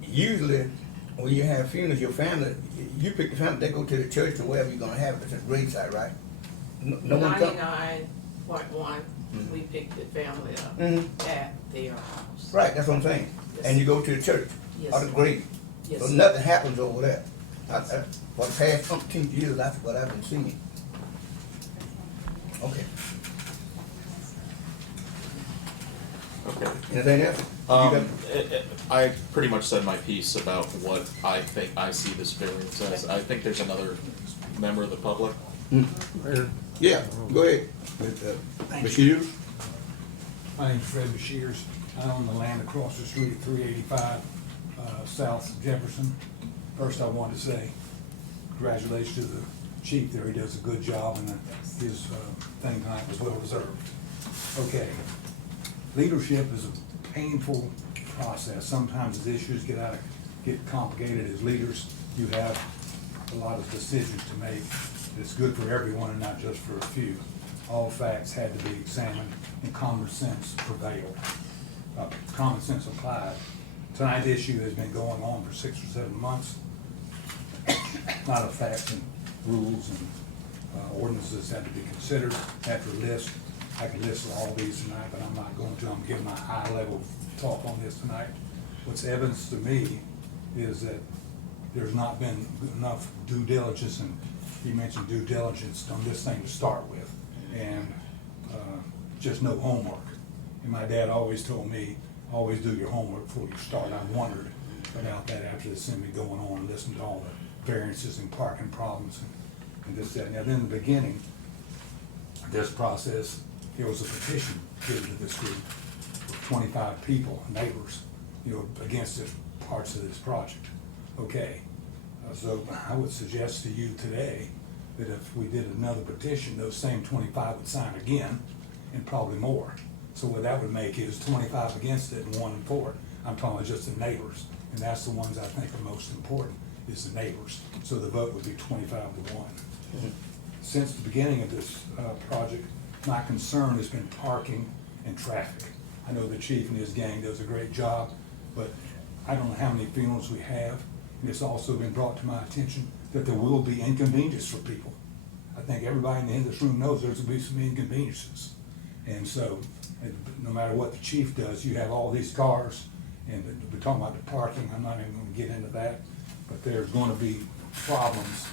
usually when you have funerals, your family, you pick the family, they go to the church or wherever you're gonna have it, it's a gravesite, right? No one come? 99.1, we picked the family up Mhm. at their house. Right, that's what I'm saying. Yes. And you go to the church Yes, or the sir. grave. Yes, So sir. nothing happens over there. For the past 15 years, that's what I've been seeing. Okay. Okay. Anything else? I pretty much said my piece about what I think I see this variance as. I think there's another member of the public. Yeah, go ahead. Bashir? My name's Fred Bashirs. I own the land across the street at 385 South Jefferson. First, I want to say congratulations to the chief there. He does a good job, and his thing tonight was well deserved. Okay, leadership is a painful process. Sometimes as issues get complicated as leaders, you have a lot of decisions to make. It's good for everyone and not just for a few. All facts had to be examined and common sense prevailed. Common sense applied. Tonight's issue has been going on for 6 or 7 months. A lot of facts and rules and ordinances had to be considered after a list. I could list all these tonight, but I'm not going to. I'm giving my high-level talk on this tonight. What's evidence to me is that there's not been enough due diligence, and you mentioned due diligence on this thing to start with, and just no homework. And my dad always told me, always do your homework before you start. I wondered about that after this thing been going on and listened to all the variances and parking problems and this, that. Now, then in the beginning, this process, there was a petition given to this group of 25 people, neighbors, against the parts of this project. Okay, so I would suggest to you today that if we did another petition, those same 25 would sign again, and probably more. So what that would make is 25 against it and 1 for it. I'm talking about just the neighbors, and that's the ones I think are most important, is the neighbors. So the vote would be 25 to 1. Since the beginning of this project, my concern has been parking and traffic. I know the chief and his gang does a great job, but I don't know how many funerals we have. And it's also been brought to my attention that there will be inconveniences for people. I think everybody in this room knows there's going to be some inconveniences. And so, no matter what the chief does, you have all these cars, and we're talking about the parking, I'm not even going to get into that, but there's going to be problems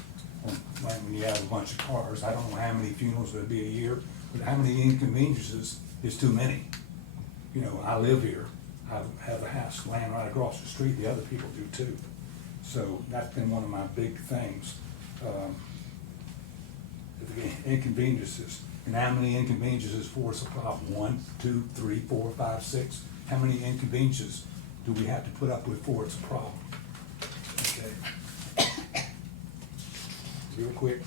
when you have a bunch of cars. I don't know how many funerals there'll be a year, but how many inconveniences is too many. I live here, I have a house land right across the street, the other people do too. So that's been one of my big things. Inconveniences. And how many inconveniences for us a problem? 1, 2, 3, 4, 5, 6. How many inconveniences do we have to put up with before it's a problem? Okay. Real quick,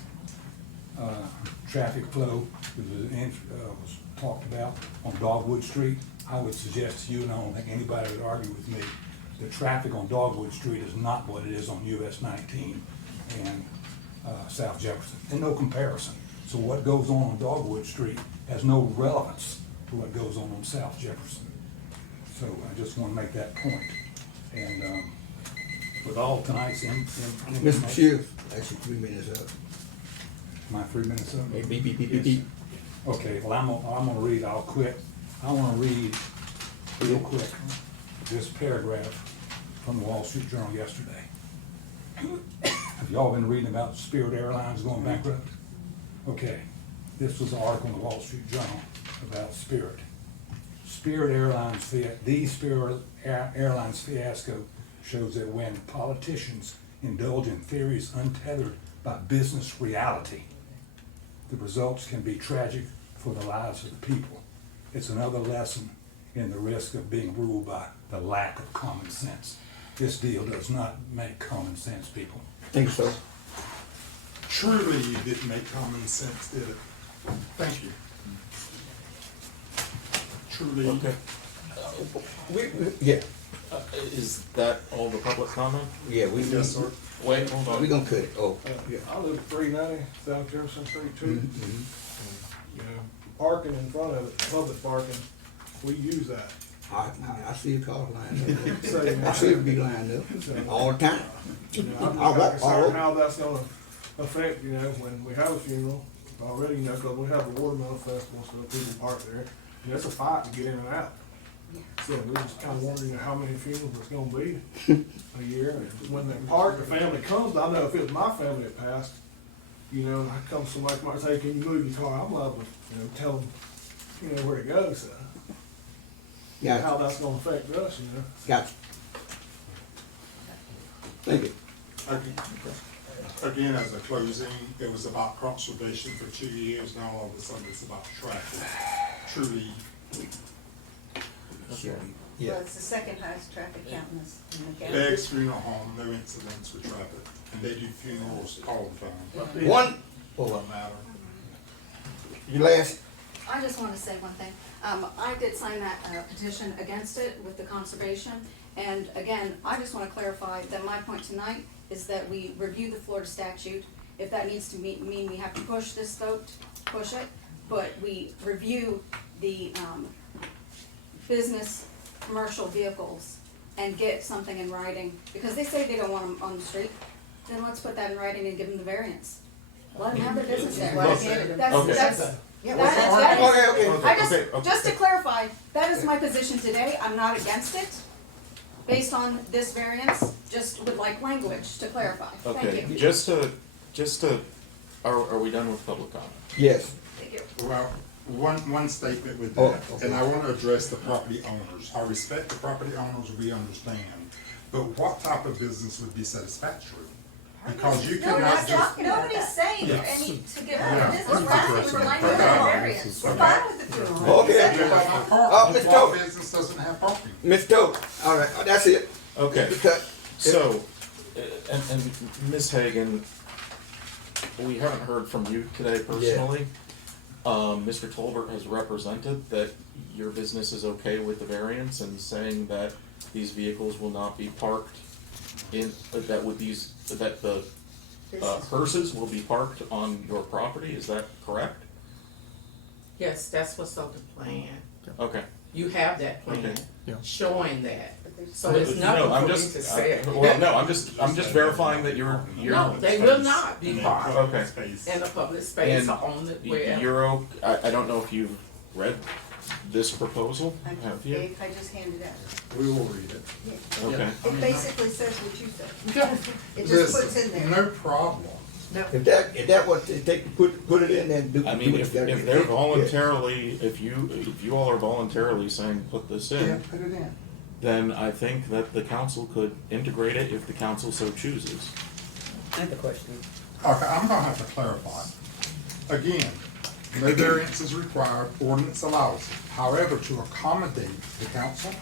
traffic flow was talked about on Dogwood Street. I would suggest to you, and I don't think anybody would argue with me, the traffic on Dogwood Street is not what it is on US 19 and South Jefferson, and no comparison. So what goes on Dogwood Street has no relevance to what goes on South Jefferson. So I just want to make that point. And with all tonight's Mr. Bashir, that's your 3 minutes up. My 3 minutes up? Hey, beep, beep, beep, beep, beep. Okay, well, I'm gonna read, I'll quit. I wanna read real quick this paragraph from the Wall Street Journal yesterday. Have y'all been reading about Spirit Airlines going bankrupt? Okay, this was an article in the Wall Street Journal about Spirit. Spirit Airlines fiasco shows that when politicians indulge in theories untethered by business reality, the results can be tragic for the lives of the people. It's another lesson in the risk of being ruled by the lack of common sense. This deal does not make common sense, people. Thank you, sir. Truly, you didn't make common sense, did it? Thank you. truly. Okay. Yeah, Is that all the public comment? yeah, we, Yes, sir. Wait, hold on. we gonna cut it, oh. Yeah, I live at 390 South Jefferson Street too. Mhm. You know, parking in front of it, public parking, we use that. I see a car lined up. So, you know, I see it be lined up all the time. You know, I'm I walk just all concerned over. how that's gonna affect, you know, when we have a funeral already, you know, cause we have the watermelon festival, so people park there. And it's a fight to get in and out. So we just kinda wondering how many funerals it's gonna be a year. And when they park, the family comes, I know if it was my family that passed, you know, and I come, somebody might say, can you move your car? I'm liable to, you know, tell them, you know, where to go, so. Gotcha. How that's gonna affect us, you know. Gotcha. Thank you. Again, as a closing, it was about conservation for 2 years, now all of a sudden it's about traffic. Truly, Yeah. Well, it's the second highest traffic count in the county. Beggs Funeral Home, no incidents with traffic, and they do funerals all the time. One, Doesn't matter. you last, I just want to say one thing. I did sign that petition against it with the conservation. And again, I just want to clarify that my point tonight is that we review the Florida statute. If that needs to mean we have to push this vote, push it. But we review the business, commercial vehicles and get something in writing. Because they say they don't want them on the street. Then let's put that in writing and give them the variance. Let them have their business there. Just to clarify, that is my position today. I'm not against it. Based on this variance, just would like language to clarify. Thank Okay, you. just to, are we done with public comment? yes. Thank you. Well, one statement with Oh, that, okay. and I want to address the property owners. I respect the property owners, we understand, but what type of business would be satisfactory? Because you No, we're cannot not just. talking about that. Nobody's saying Yes. any to give Yeah. up business. We're asking for language Okay. and variance. We're fine with the funeral. Okay. What Mr. Toby. business doesn't have parking? Mr. Toad, all right, that's it. Okay, Because, so, and Ms. Hagan, we haven't heard from you today personally. Mr. Tolbert has represented that your business is okay with the variance and saying that these vehicles will not be parked in, that the hearses will be parked on your property, is that correct? Yes, that's what's on the plan. Okay. You have that plan Okay. Yeah. showing that. So it's nothing No, I'm for me just, to say. well, no, I'm just verifying that you're. No, they will not be parked Okay. in a public space And or on the, where. Euro, I don't know if you've read this proposal, have you? I just handed out. We will read it. Okay. It basically says what you said. Yeah. It just puts in there. No problem. if that what it take to put it in there and do. I do mean, what if you gotta do. they're Yeah. voluntarily, if you all are voluntarily saying put this Yeah, in, put it in. then I think that the council could integrate it if the council so chooses. I have a question. Okay, I'm gonna have to clarify. Again, no variance is required, ordinance allows it. However, to accommodate the council,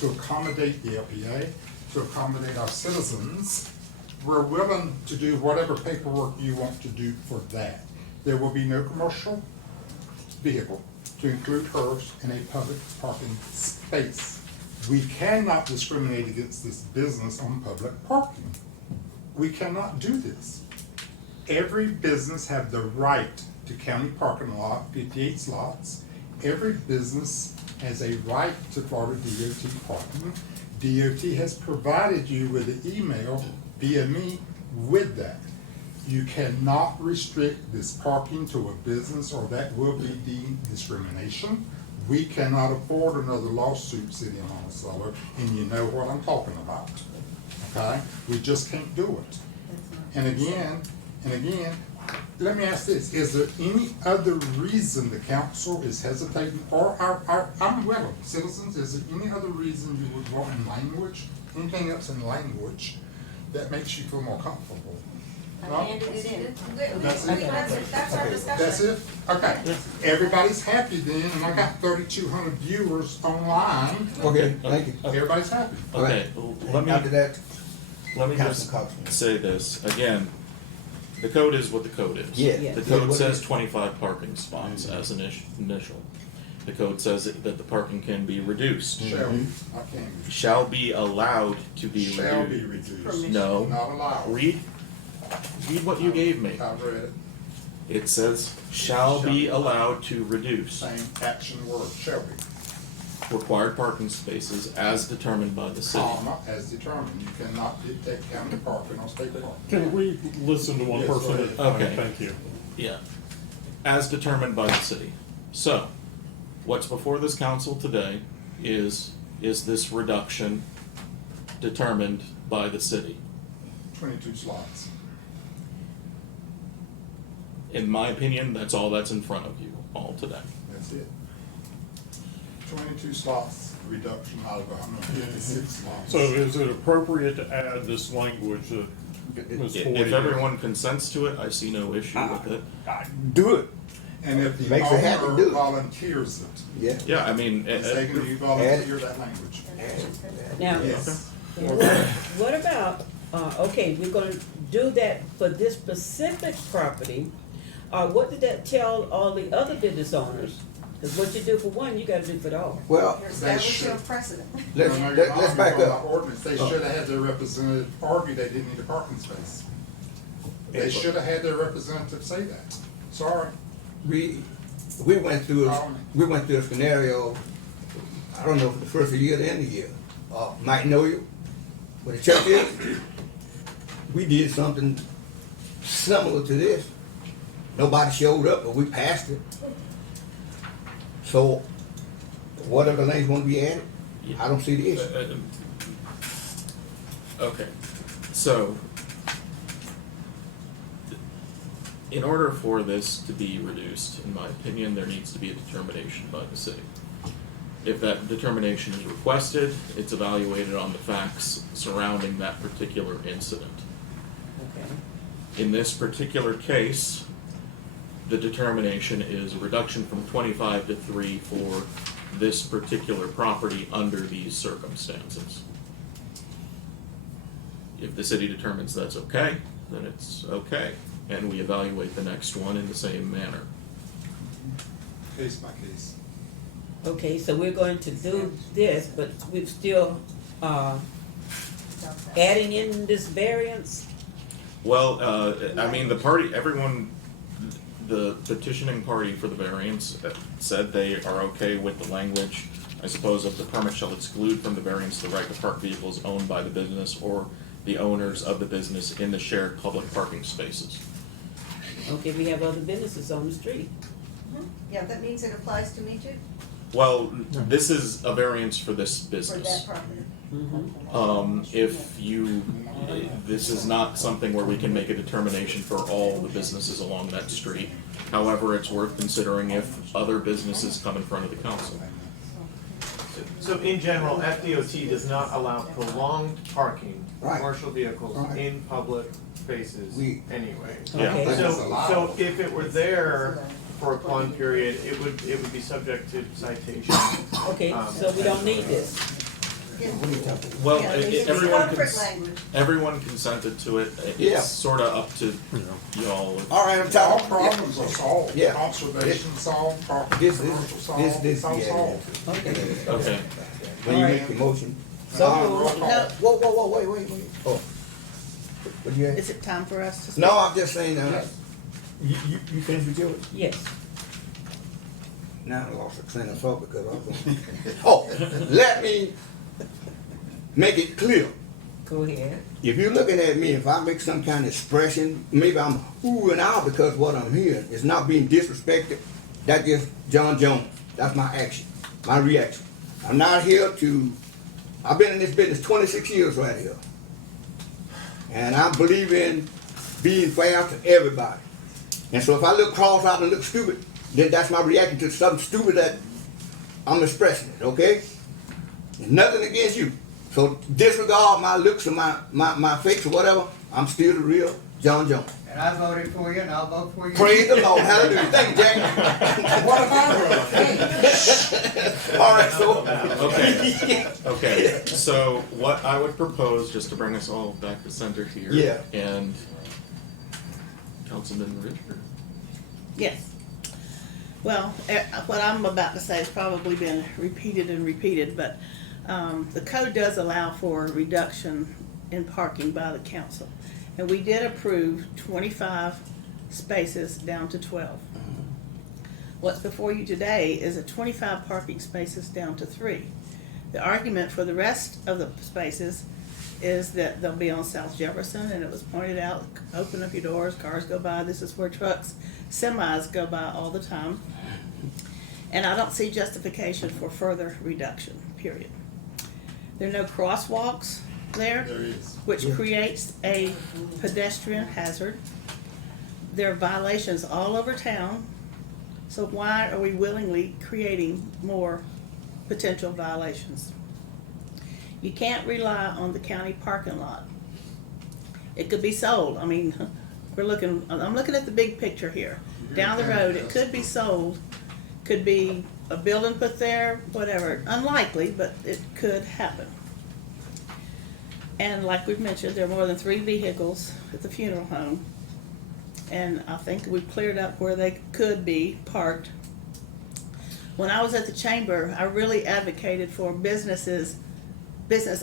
to accommodate the LPA, to accommodate our citizens, we're willing to do whatever paperwork you want to do for that. There will be no commercial vehicle, to include hers, in a public parking space. We cannot discriminate against this business on public parking. We cannot do this. Every business have the right to county parking lot, 58 slots. Every business has a right to Florida DOT parking. DOT has provided you with an email via me with that. You cannot restrict this parking to a business or that will be deemed discrimination. We cannot afford another lawsuit, City of Monticello, and you know what I'm talking about, okay? We just can't do it. And again, let me ask this, is there any other reason the council is hesitating, or I'm willing, citizens, is there any other reason you would want in language, anything else in language that makes you feel more comfortable? I handed it in. That's it? That's our discussion. That's it? Okay. Everybody's happy then, and I got 3,200 viewers online. Okay, thank you. Everybody's happy. Okay, And after that, let me just Council Cox. say this, again, the code is what the code is. Yeah. The code says 25 parking spots as an initial. The code says that the parking can be reduced. Shall be, I can't. Shall be allowed to be Shall be reduced. reduced. No. Not allowed. Read what you gave me. I've read it. It says, shall be allowed to reduce Same action word, shall be. required parking spaces as determined by the city. Comma, as determined. You cannot dictate county parking or state parking. Can we listen to one Yes, person go at a ahead. time? Okay. Thank you. Yeah. As determined by the city. So, what's before this council today is this reduction determined by the city? 22 slots. In my opinion, that's all that's in front of you all today. That's it. 22 slots reduction out of 156 slots. So is it appropriate to add this language that Ms. Coty? If everyone consents to it, I see no issue with it. Do it. And if the Makes it happen, do owner it. volunteers it, Yeah. Yeah, I mean, Ms. Hagan, do you volunteer that language? Now, Yes. what about, okay, we're gonna do that for this specific property. What did that tell all the other business owners? Because what you do for one, you gotta do for the all. Well, You're establishing a precedent. let's, No, let's back you're up. by ordinance, they should have had their representative argue they didn't need a parking space. They should have had their representative say that. Sorry. We went through a scenario, I don't know, for the first of the year, the end of the year. Might know you, but the church is, we did something similar to this. Nobody showed up, but we passed it. So, whatever lanes want to be added, I don't see the issue. Okay, so in order for this to be reduced, in my opinion, there needs to be a determination by the city. If that determination is requested, it's evaluated on the facts surrounding that particular incident. Okay. In this particular case, the determination is a reduction from 25 to 3 for this particular property under these circumstances. If the city determines that's okay, then it's okay, and we evaluate the next one in the same manner. Case by case. Okay, so we're going to do this, but we're still, adding in this variance? Well, I mean, the petitioning party for the variance said they are okay with the language, I suppose, of the permit shall exclude from the variance the right to park vehicles owned by the business or the owners of the business in the shared public parking spaces. Okay, we have other businesses on the street. Yeah, that means it applies to me too, Well, this is a variance for this for business. that property. This is not something where we can make a determination for all the businesses along that street. However, it's worth considering if other businesses come in front of the council. So in general, FDOT does not allow prolonged parking of Right. commercial vehicles Right. in public spaces anyway. Yeah. Okay. So if it were there for a prolonged period, it would be subject to citation. Okay, so we don't need this. Well, Yeah, it's everyone corporate language. everyone consented to it. Yeah. It's sort of up to y'all. All right, I'm All talking. problems are solved. Yeah. Conservation solved, property This, commercial solved, this, it's all yeah. solved. Okay. Okay. When you make the motion. So, roll call. no, Whoa, wait. Oh. What you is it time for us to speak? No, I'm just saying, you finished with yours? Yes. Now I lost a train of thought because I was going. Oh, let me make it clear. Go ahead. If you're looking at me, if I make some kind of expression, maybe I'm ooh and ah because what I'm hearing is not being disrespected. That's just John Jones. That's my action, my reaction. I'm not here to, I've been in this business 26 years right here. And I believe in being fair to everybody. And so if I look cross-eyed and look stupid, then that's my reaction to something stupid that I'm expressing it, okay? And nothing against you. So disregard my looks or my face or whatever. I'm still the real John Jones. And I voted for you, and I'll vote for you. Praise the Lord. Hallelujah. Thank you, Jack. What if I All right, so. Okay, so what I would propose, just to bring us all back to center here. Yeah. And Councilman Richard. Yes. Well, what I'm about to say has probably been repeated and repeated, but the code does allow for reduction in parking by the council. And we did approve 25 spaces down to 12. What's before you today is a 25 parking spaces down to 3. The argument for the rest of the spaces is that they'll be on South Jefferson, and it was pointed out, open up your doors, cars go by, this is where trucks, semis go by all the time. And I don't see justification for further reduction, period. There are no crosswalks there, which creates a pedestrian hazard. There are violations all over town, so why are we willingly creating more potential violations? You can't rely on the county parking lot. It could be sold. I mean, I'm looking at the big picture here. Down the road, it could be sold, could be a building put there, whatever. Unlikely, but it could happen. And like we've mentioned, there are more than 3 vehicles at the funeral home. And I think we've cleared up where they could be parked. When I was at the chamber, I really advocated for business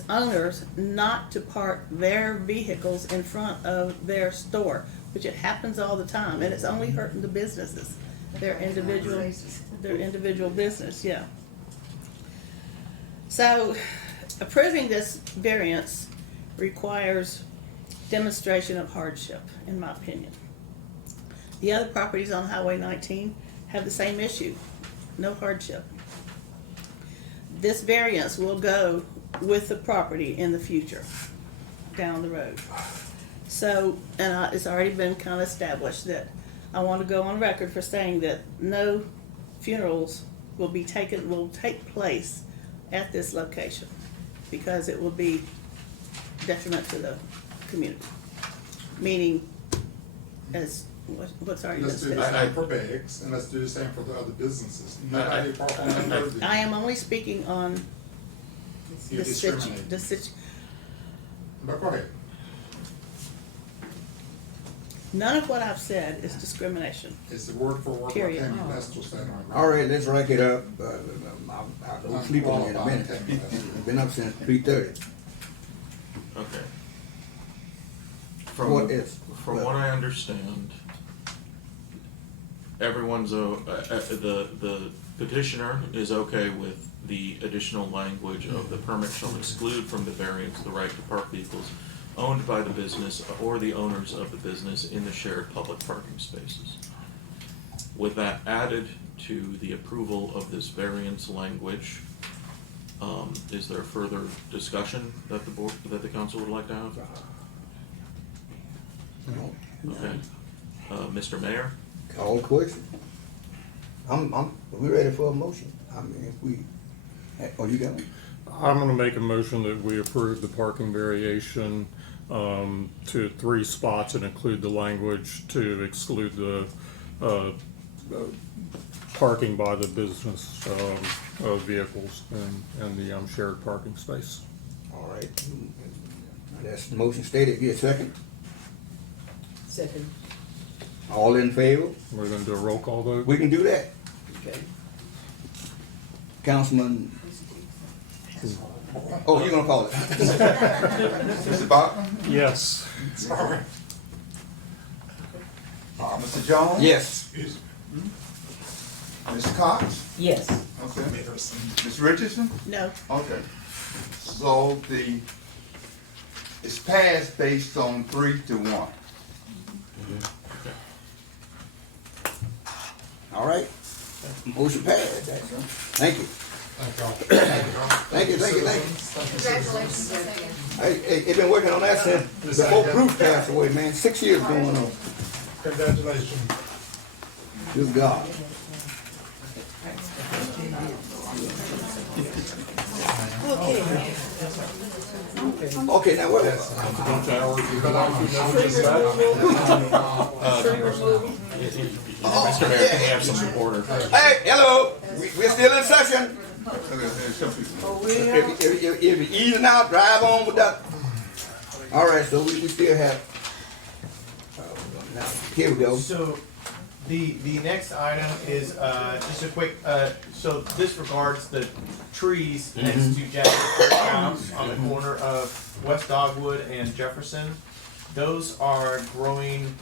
owners not to park their vehicles in front of their store, which it happens all the time, and it's only hurting the businesses, their individual business, yeah. So approving this variance requires demonstration of hardship, in my opinion. The other properties on Highway 19 have the same issue, no hardship. This variance will go with the property in the future, down the road. So, and it's already been kind of established that I want to go on record for saying that no funerals will take place at this location, because it will be detriment to the community. Meaning, as what's already been Let's do the said. same for bags, and let's do the same for the other businesses. Nobody park on that road. I am only speaking on You're discriminating. But go ahead. None of what I've said is discrimination. It's the word for word. Period. That's what's said on. All right, let's rank it up. I'll go sleep on it in a minute. I've been up since 3:30. Okay. From what I understand, everyone's, the petitioner is okay with the additional language of the permit shall exclude from the variance the right to park vehicles owned by the business or the owners of the business in the shared public parking spaces. With that added to the approval of this variance language, is there further discussion that the council would like to have? No. Okay. Mr. Mayor? Call the question. We're ready for a motion. I mean, if we, you got it? I'm gonna make a motion that we approve the parking variation to 3 spots and include the language to exclude the parking by the business of vehicles and the shared parking space. All right. That's the motion stated. Get a second. Second. All in favor? We're gonna do a roll call vote? We can do that. Okay. Councilman. Oh, you're gonna call it. Mr. Buckingham? Yes. Sorry. Mr. Jones? Yes. Ms. Cox? Yes. Okay. Ms. Richardson? No. Okay. So it's passed based on 3-1. All right. Motion passed. Thank you. Thank you. Congratulations, Hagan. Hey, it's been working on that since before Bruce passed away, man. 6 years going on. Congratulations. Good God. Okay, now what? Mr. Mayor, can we have some order? Hey, hello. We're still in session. If you're easing out, drive on with that. All right, so we still have. Now, here we go. So, The next item is just a quick, so this regards the trees next to Jack's house on the corner of West Dogwood and Jefferson. Those are growing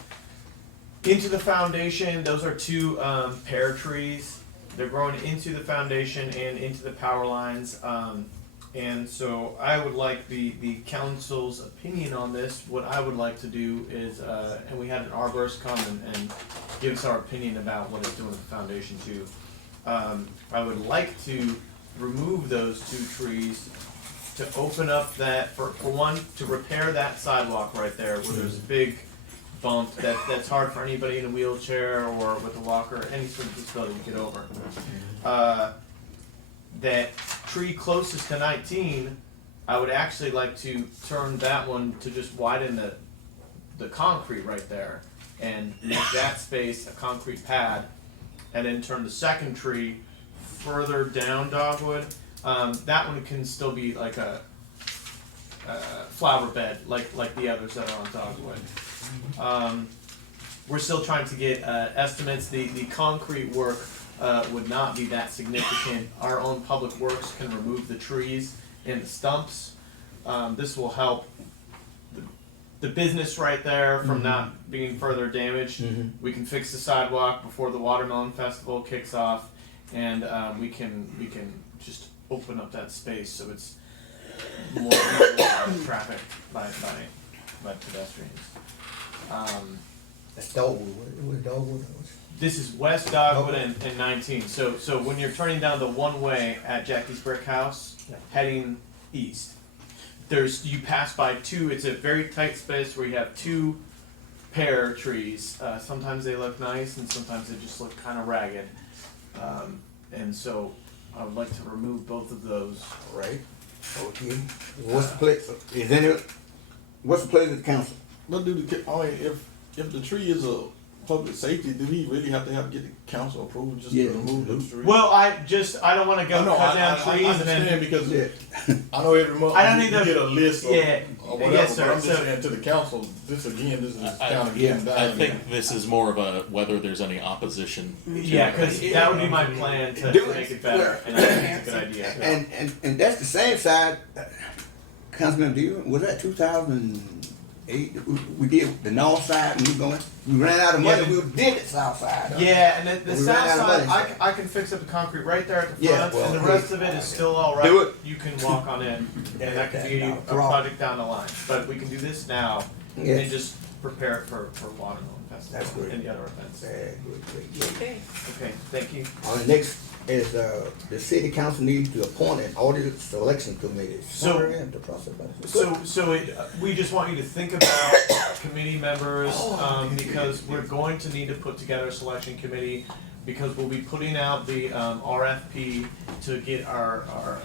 into the foundation. Those are two pear trees. They're growing into the foundation and into the power lines. And so I would like the council's opinion on this. What I would like to do is, and we had an arborist come and give us our opinion about what it's doing with the foundation too. I would like to remove those two trees to open up that, for one, to repair that sidewalk right there where there's a big bump that's hard for anybody in a wheelchair or with a walker, any sort of disability to get over. That tree closest to 19, I would actually like to turn that one to just widen the concrete right there and make that space a concrete pad, and then turn the second tree further down Dogwood. That one can still be like a flower bed, like the others that are on Dogwood. We're still trying to get estimates. The concrete work would not be that significant. Our own public works can remove the trees and the stumps. This will help the business right there from not being further damaged. We can fix the sidewalk before the Watermelon Festival kicks off, and we can just open up that space so it's more traffic by pedestrians. That's Dogwood. Where's Dogwood? This is West Dogwood and 19. So when you're turning down the one way at Jackie's Brick House, heading east, you pass by two. It's a very tight space where you have two pear trees. Sometimes they look nice, and sometimes they just look kind of ragged. And so I would like to remove both of those. All right. Okay. What's the place? What's the place of the council? But if the tree is a public safety, do we really have to get the council approval just to remove those trees? Well, I don't want to go cut down trees. I understand because I know every month you get a list of or whatever, yes, sir. but I'm just saying to the council, this is kind of getting down. I think this is more of a whether there's any opposition. Yeah, because that would be my plan to make it better, and I think it's a good idea. And that's the same side, Councilman, was that 2008? We did the north side and we ran out of money, we did the south side. Yeah, and the south side, I can fix up the concrete right there at the front, and the rest of it is still all right. You can walk on in, and that can be a project down the line. But we can do this now and just prepare it for Watermelon Festival and the other events. Okay. Okay, thank you. The next is the city council needs to appoint an auditor selection committee. We just want you to think about committee members, because we're going to need to put together a selection committee, because we'll be putting out the RFP to get our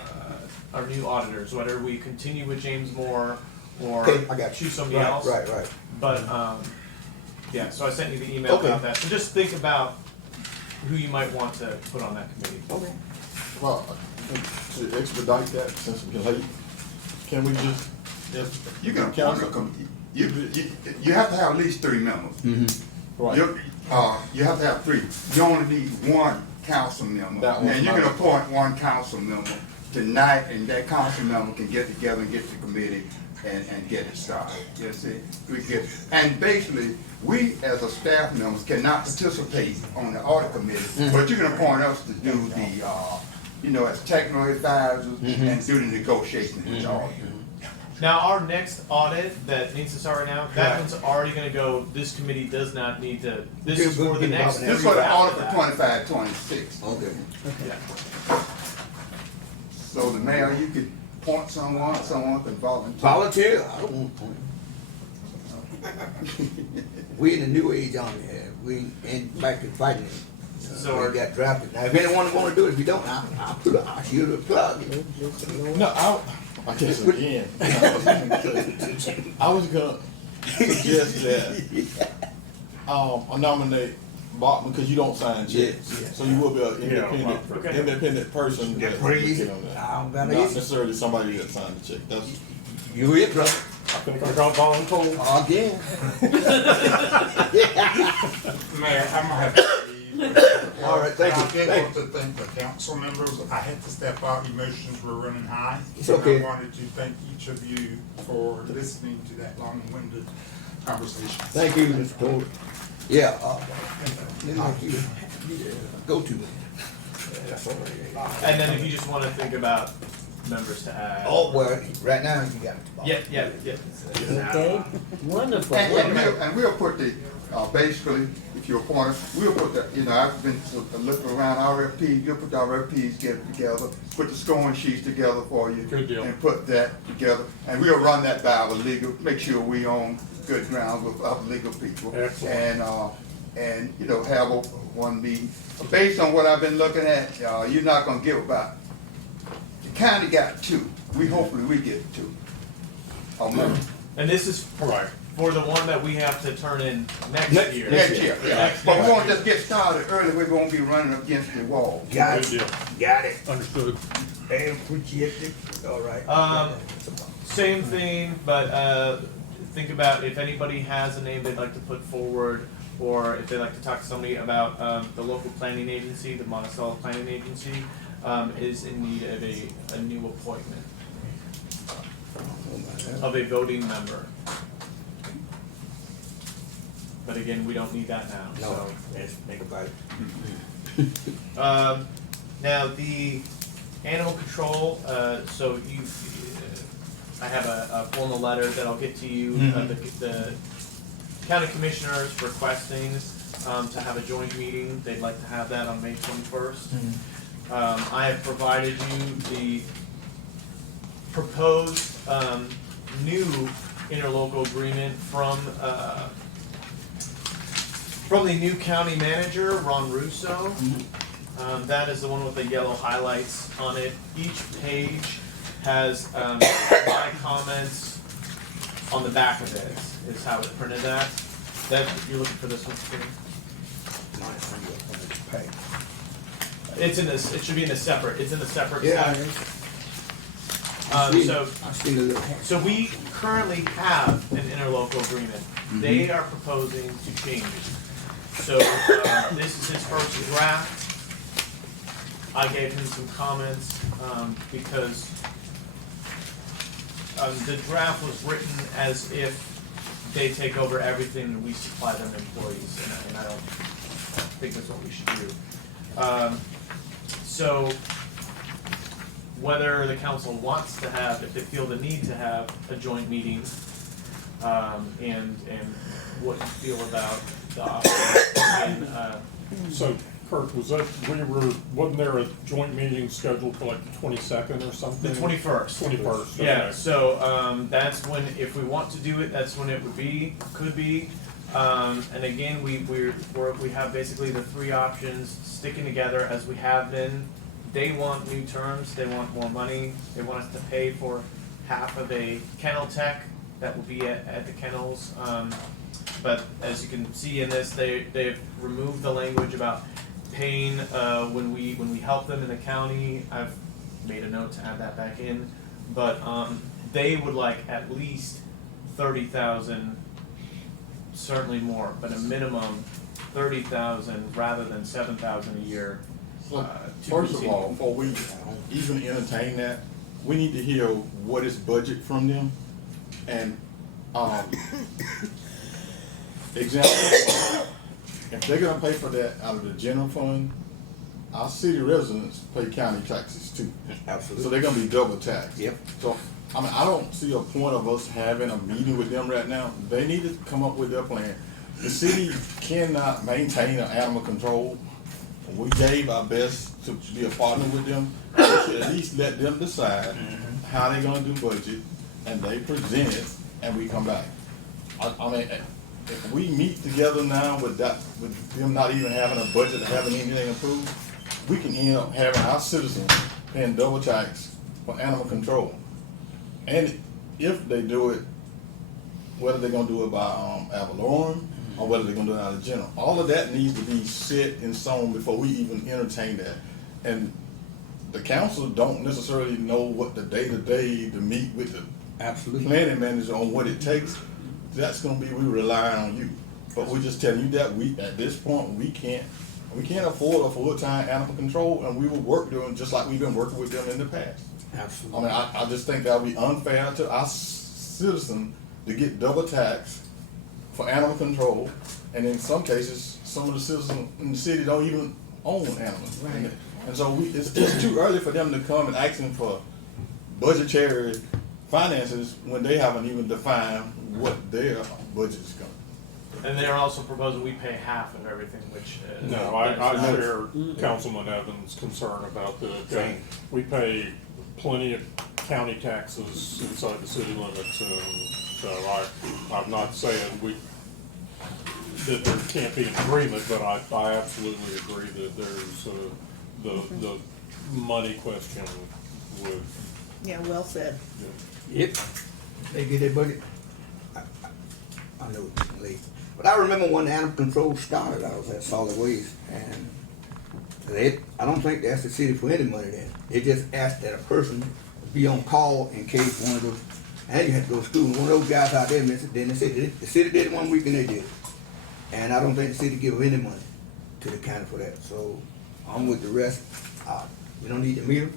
new auditors, whether we continue with James Moore or choose somebody else. Right. But yeah, so I sent you the email about that. So just think about who you might want to put on that committee. Okay. Well, to expedite that, since we're late, can we just, if You can council, you have to have at least 3 members. right, You have to have 3. You only need 1 council member. And you can appoint 1 council member tonight, and that council member can get together and get the committee and get it started. You see? And basically, we as a staff members cannot participate on the audit committee, but you can appoint us to do the, as technical advisors and do the negotiations with the auditor. Now, our next audit that needs to start right now, that one's already gonna go, this committee does not need to, this is for the next. This is for the audit for 25, 26. Okay. Yeah. So the mayor, you could appoint someone can volunteer. Volunteer? I don't want to appoint. We in the new age on here. We ain't back to fighting. So we got drafted. Now, if anyone want to do it, if you don't, I'll shoot a plug. No, I guess again, I was gonna suggest that I nominate Bachman because you don't sign checks, so you will be an independent person. That, not necessarily somebody that signed the check. That's you in trouble. think I got voluntold. Again. Mayor, I'm gonna have to leave. All right, thank you. I did Thank want to thank the council members. I had to step out, emotions were running high. It's okay. And I wanted to thank each of you for listening to that long-winded conversation. Thank you, Mr. Porter. Yeah, go to it. That's all right. And then if you just wanna think about members to add. Oh, well, right now you got it. Yeah. Okay, wonderful. And we'll put the, basically, if you're appointed, we'll put the, you know, I've been looking around RFPs, you'll put the RFPs together, put the scoring sheets together for you. Good deal. And put that together, and we'll run that by our legal, make sure we on good grounds with our legal people. Excellent. And, you know, have one meeting. Based on what I've been looking at, you're not gonna give about, you kinda got two. Hopefully we get two. Or more. And this is for the one that we have to turn in next year. Next year, yeah. Next But we year. won't just get started early, we're gonna be running up against the wall. Got Good it. deal. Got it. Understood. Hey, appreciate it. All right. Same thing, but think about if anybody has a name they'd like to put forward, or if they'd like to talk to somebody about the local planning agency, the Monticello Planning Agency, is in need of a new appointment of a voting member. But again, we don't need that now, No, so. let's think about it. Now, the animal control, so I have a formal letter that I'll get to you, the county commissioners requesting to have a joint meeting. They'd like to have that on May 21st. I have provided you the proposed new interlocal agreement from the new county manager, Ron Russo. That is the one with the yellow highlights on it. Each page has my comments on the back of it, is how it printed that. You're looking for this one, Steve? It's in this, it should be in a separate, it's in a separate section. So we currently have an interlocal agreement. They are proposing to change it. So this is his first draft. I gave him some comments because the draft was written as if they take over everything and we supply them employees, and I don't think that's what we should do. So whether the council wants to have, if they feel the need to have a joint meeting, and what you feel about the option. So, Kurt, wasn't there a joint meeting scheduled for like the 22nd or something? The 21st. 21st, Yeah, okay. so that's when, if we want to do it, that's when it would be, could be. And again, we have basically the three options sticking together as we have been. They want new terms, they want more money, they want us to pay for half of a kennel tech that will be at the kennels. But as you can see in this, they've removed the language about paying when we help them in the county. I've made a note to add that back in, but they would like at least 30,000, certainly more, but a minimum 30,000 rather than 7,000 a year. First of all, before we even entertain that, we need to hear what is budget from them. And example, if they're gonna pay for that out of the general fund, our city residents pay county taxes too. Absolutely. So they're gonna be double taxed. Yep. So, I mean, I don't see a point of us having a meeting with them right now. They need to come up with their plan. The city cannot maintain an animal control. We gave our best to be a partner with them. We should at least let them decide how they're gonna do budget, and they present it, and we come back. I mean, if we meet together now with them not even having a budget, having anything approved, we can end up having our citizens paying double tax for animal control. And if they do it, whether they're gonna do it by ad valorem or whether they're gonna do it out of general, all of that needs to be set in stone before we even entertain that. And the council don't necessarily know what the day-to-day to meet with the Absolutely. planning manager on what it takes, that's gonna be, we relying on you. But we're just telling you that at this point, we can't afford a full-time animal control, and we will work doing, just like we've been working with them in the past. Absolutely. I mean, I just think that would be unfair to our citizen to get double taxed for animal control, and in some cases, some of the citizens in the city don't even own animals. Right. And so it's too early for them to come and asking for budgetary finances when they haven't even defined what their budget is going. And they're also proposing we pay half of everything, which. No, I share Councilman Evans' concern about that. We pay plenty of county taxes inside the city limits, and so I'm not saying that there can't be an agreement, but I absolutely agree that there's the money question with. Yeah, well said. Yep. They get their budget. I know it's late. But I remember when the animal control started, I was at Solid Waste, and I don't think they asked the city for any money then. They just asked that a person be on call in case one of those, and you had to go to school, and one of those guys out there missed it. Then the city did it 1 week and they did it. And I don't think the city give any money to the county for that. So I'm with the rest. We don't need to meet them.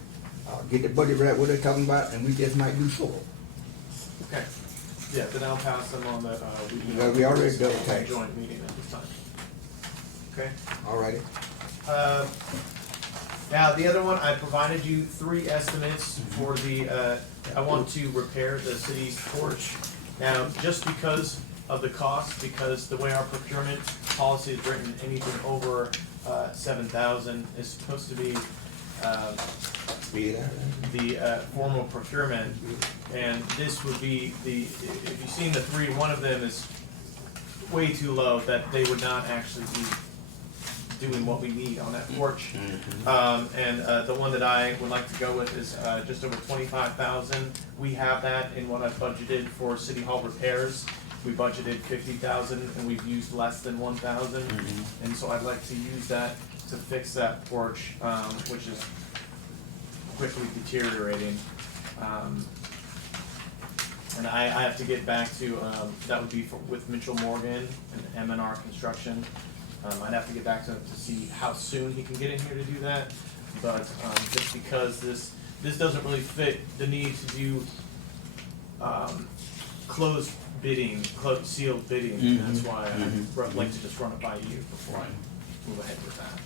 Get the budget right, what they're talking about, and we just might do so. Okay, yeah, then I'll pass them on that, We already double taxed. joint meeting at this time. Okay? Alrighty. Now, the other one, I provided you 3 estimates for I want to repair the city's porch. Now, just because of the cost, because the way our procurement policy is written, anything over 7,000 is supposed to be the formal procurement, and this would be if you've seen the 3, one of them is way too low, that they would not actually be doing what we need on that porch. And the one that I would like to go with is just over 25,000. We have that in what I've budgeted for City Hall repairs. We budgeted 50,000 and we've used less than 1,000. And so I'd like to use that to fix that porch, which is quickly deteriorating. And I have to get back to, that would be with Mitchell Morgan and M&R Construction. I'd have to get back to him to see how soon he can get in here to do that. But just because this doesn't really fit the need to do closed bidding, sealed bidding. That's why I'd like to just run it by you before I move ahead with that.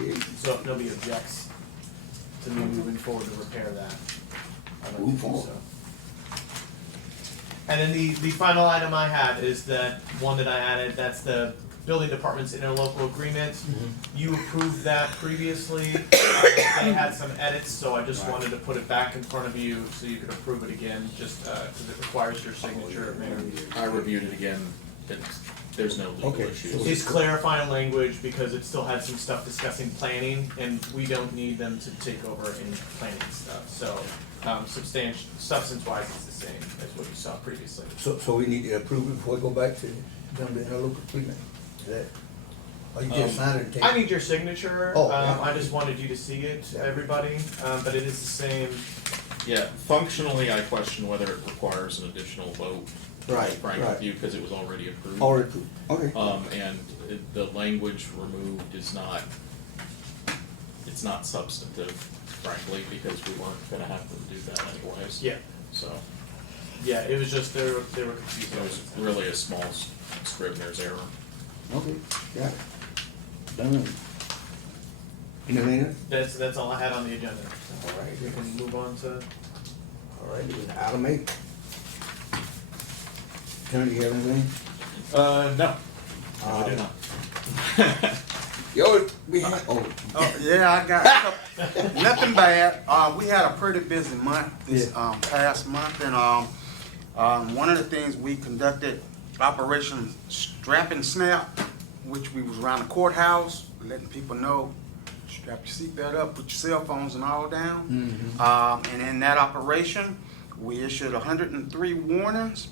Okay. So if nobody objects to me moving forward to repair that, I'd like to do so. And then the final item I had is that one that I added, that's the building department's interlocal agreement. You approved that previously. They had some edits, so I just wanted to put it back in front of you so you could approve it again, just because it requires your signature, Mayor. I reviewed it again. There's no legal issues. It's clarifying language because it still had some stuff discussing planning, and we don't need them to take over any planning stuff. So substance-wise, it's the same as what you saw previously. So we need to approve it before we go back to them to interlocal agreement? Is that, or you just sign it and take it? I need your signature. Oh, yeah. I just wanted you to see it, everybody, but it is the same. Yeah, functionally, I question whether it requires an additional vote. Right, Frank, right. with you, because it was already approved. Already approved, okay. And the language removed is not, it's not substantive, frankly, because we weren't gonna have to do that anyways. Yeah. So, Yeah, it was just, they were confused. it was really a small Scrivener's error. Okay, got it. Done. Anything else? That's all I had on the agenda. All right. We can move on to. All right, item 8. Attorney, you have anything? No. I do not. Yo, we had, Yeah, I got nothing bad. We had a pretty busy month this past month, and one of the things we conducted Operation Strap and Snap, which we was around the courthouse, letting people know, strap your seatbelt up, put your cell phones and all down. And in that operation, we issued 103 warnings.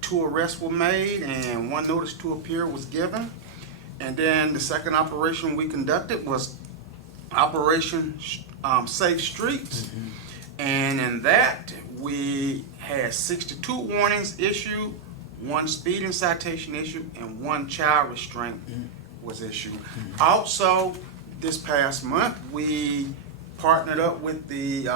2 arrests were made and 1 notice to appear was given. And then the second operation we conducted was Operation Safe Streets. And in that, we had 62 warnings issued, 1 speeding citation issued, and 1 child restraint was issued. Also, this past month, we partnered up with the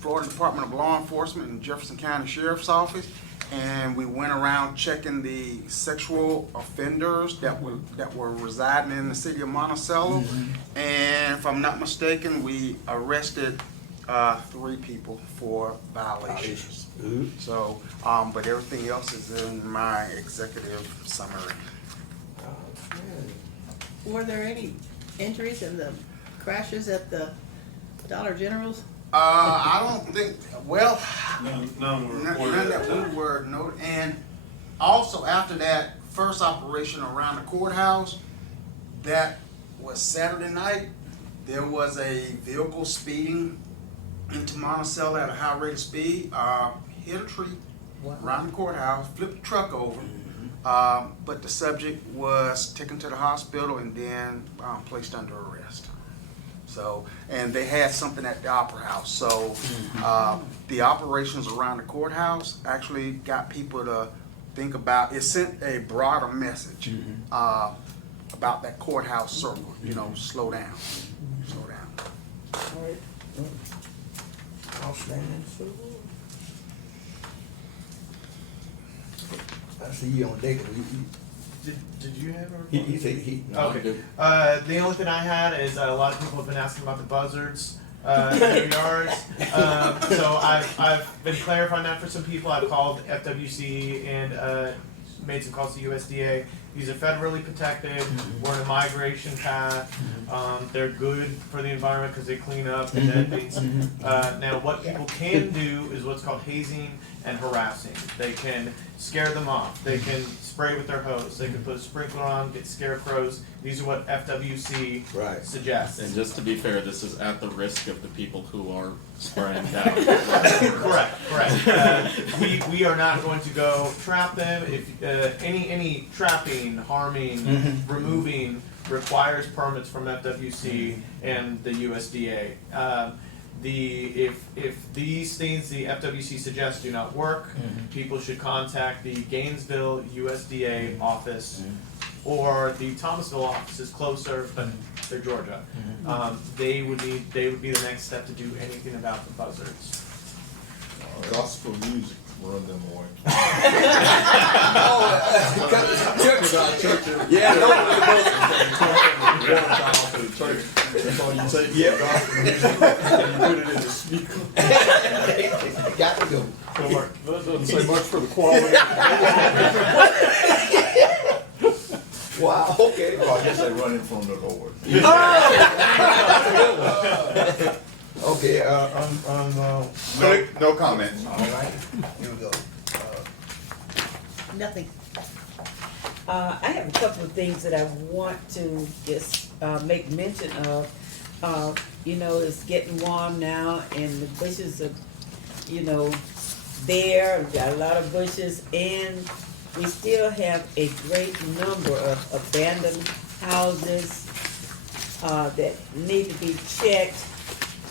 Florida Department of Law Enforcement and Jefferson County Sheriff's Office, and we went around checking the sexual offenders that were residing in the city of Monticello. And if I'm not mistaken, we arrested 3 people for violations. So, but everything else is in my executive summary. Were there any injuries in the crashes at the Dollar Generals? I don't think, well, None were reported. none that we were noted. And also after that first operation around the courthouse, that was Saturday night, there was a vehicle speeding into Monticello at a high rate of speed, hit a tree around the courthouse, flipped the truck over. But the subject was taken to the hospital and then placed under arrest. So, and they had something at the Opera House. So, the operations around the courthouse actually got people to think about, it sent a broader message about that courthouse circle, you know, slow down, slow down. All right. Outstanding. I see you on deck. Did you have a report? He said he. Okay. The only thing I had is a lot of people have been asking about the buzzards in their yards. So I've been clarifying that for some people. I've called FWC and made some calls to USDA. These are federally protected. We're in a migration path. They're good for the environment because they clean up and dead things. Now, what people can do is what's called hazing and harassing. They can scare them off. They can spray with their hose. They can put a sprinkler on, get scarecrows. These are what FWC suggests. And just to be fair, this is at the risk of the people who are spraying down. Correct. We are not going to go trap them. If any trapping, harming, removing requires permits from FWC and the USDA. If these things the FWC suggests do not work, people should contact the Gainesville USDA office or the Thomasville office is closer, but they're Georgia. They would be the next step to do anything about the buzzards. Gospel music run them away. Yeah, no. That's all you say. Yeah, gospel music. And you put it in the speaker. Got to go. That doesn't say much for the quality. Wow. Okay. Oh, I guess they run it from the Lord. Okay. No comments. All right. Here we go. Nothing. I have a couple of things that I want to just make mention of. You know, it's getting warm now and the bushes are, you know, there. We've got a lot of bushes and we still have a great number of abandoned houses that need to be checked.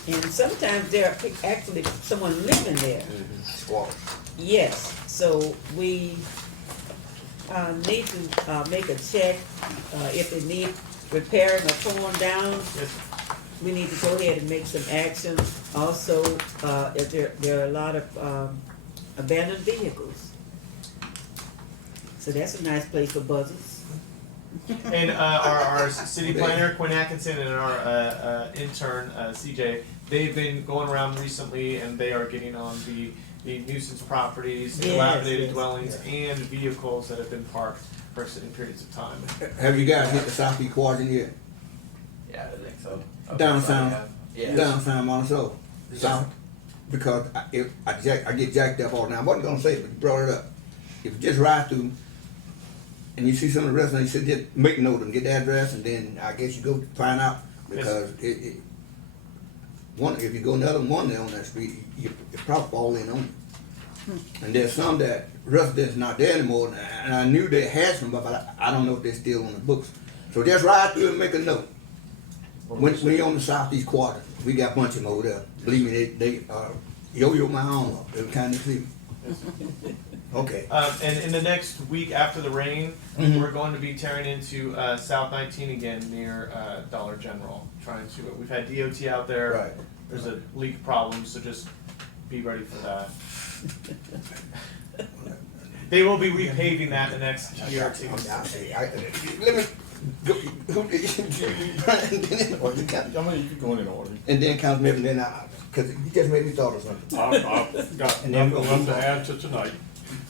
And sometimes there are actually someone living there. Squatters. Yes, so we need to make a check if they need repairing or torn down. We need to go ahead and make some action. Also, if there are a lot of abandoned vehicles. So that's a nice place for buzzards. And our city planner, Quinn Atkinson, and our intern, CJ, they've been going around recently and they are getting on the nuisance properties, dilapidated dwellings, and vehicles that have been parked for extended periods of time. Have you guys hit the southeast quadrant yet? Yeah, I think so. Downtown Monticello. South. Because I get jacked up all the time. I wasn't gonna say it, but you brought it up. If you just ride through and you see some of the restaurants, you should just make note of them, get the address, and then I guess you go find out because if you go another one there on that street, you probably fall in on it. And there's some that residents not there anymore, and I knew they had some, but I don't know if they're still on the books. So just ride through and make a note. When you're on the southeast quadrant, we got a bunch of them over there. Believe me, they Yo-yo my arm up every time you see me. Okay. And in the next week after the rain, Mhm. we're going to be tearing into South 19 again near Dollar General. Trying to, we've had DOT out there. Right. There's a leak problem, so just be ready for that. They will be repaving that the next year or two. Let me go. I mean, you can go in order. And then Councilman, then because you just made me thought of something. I've got And then nothing we'll left to move on. add to tonight.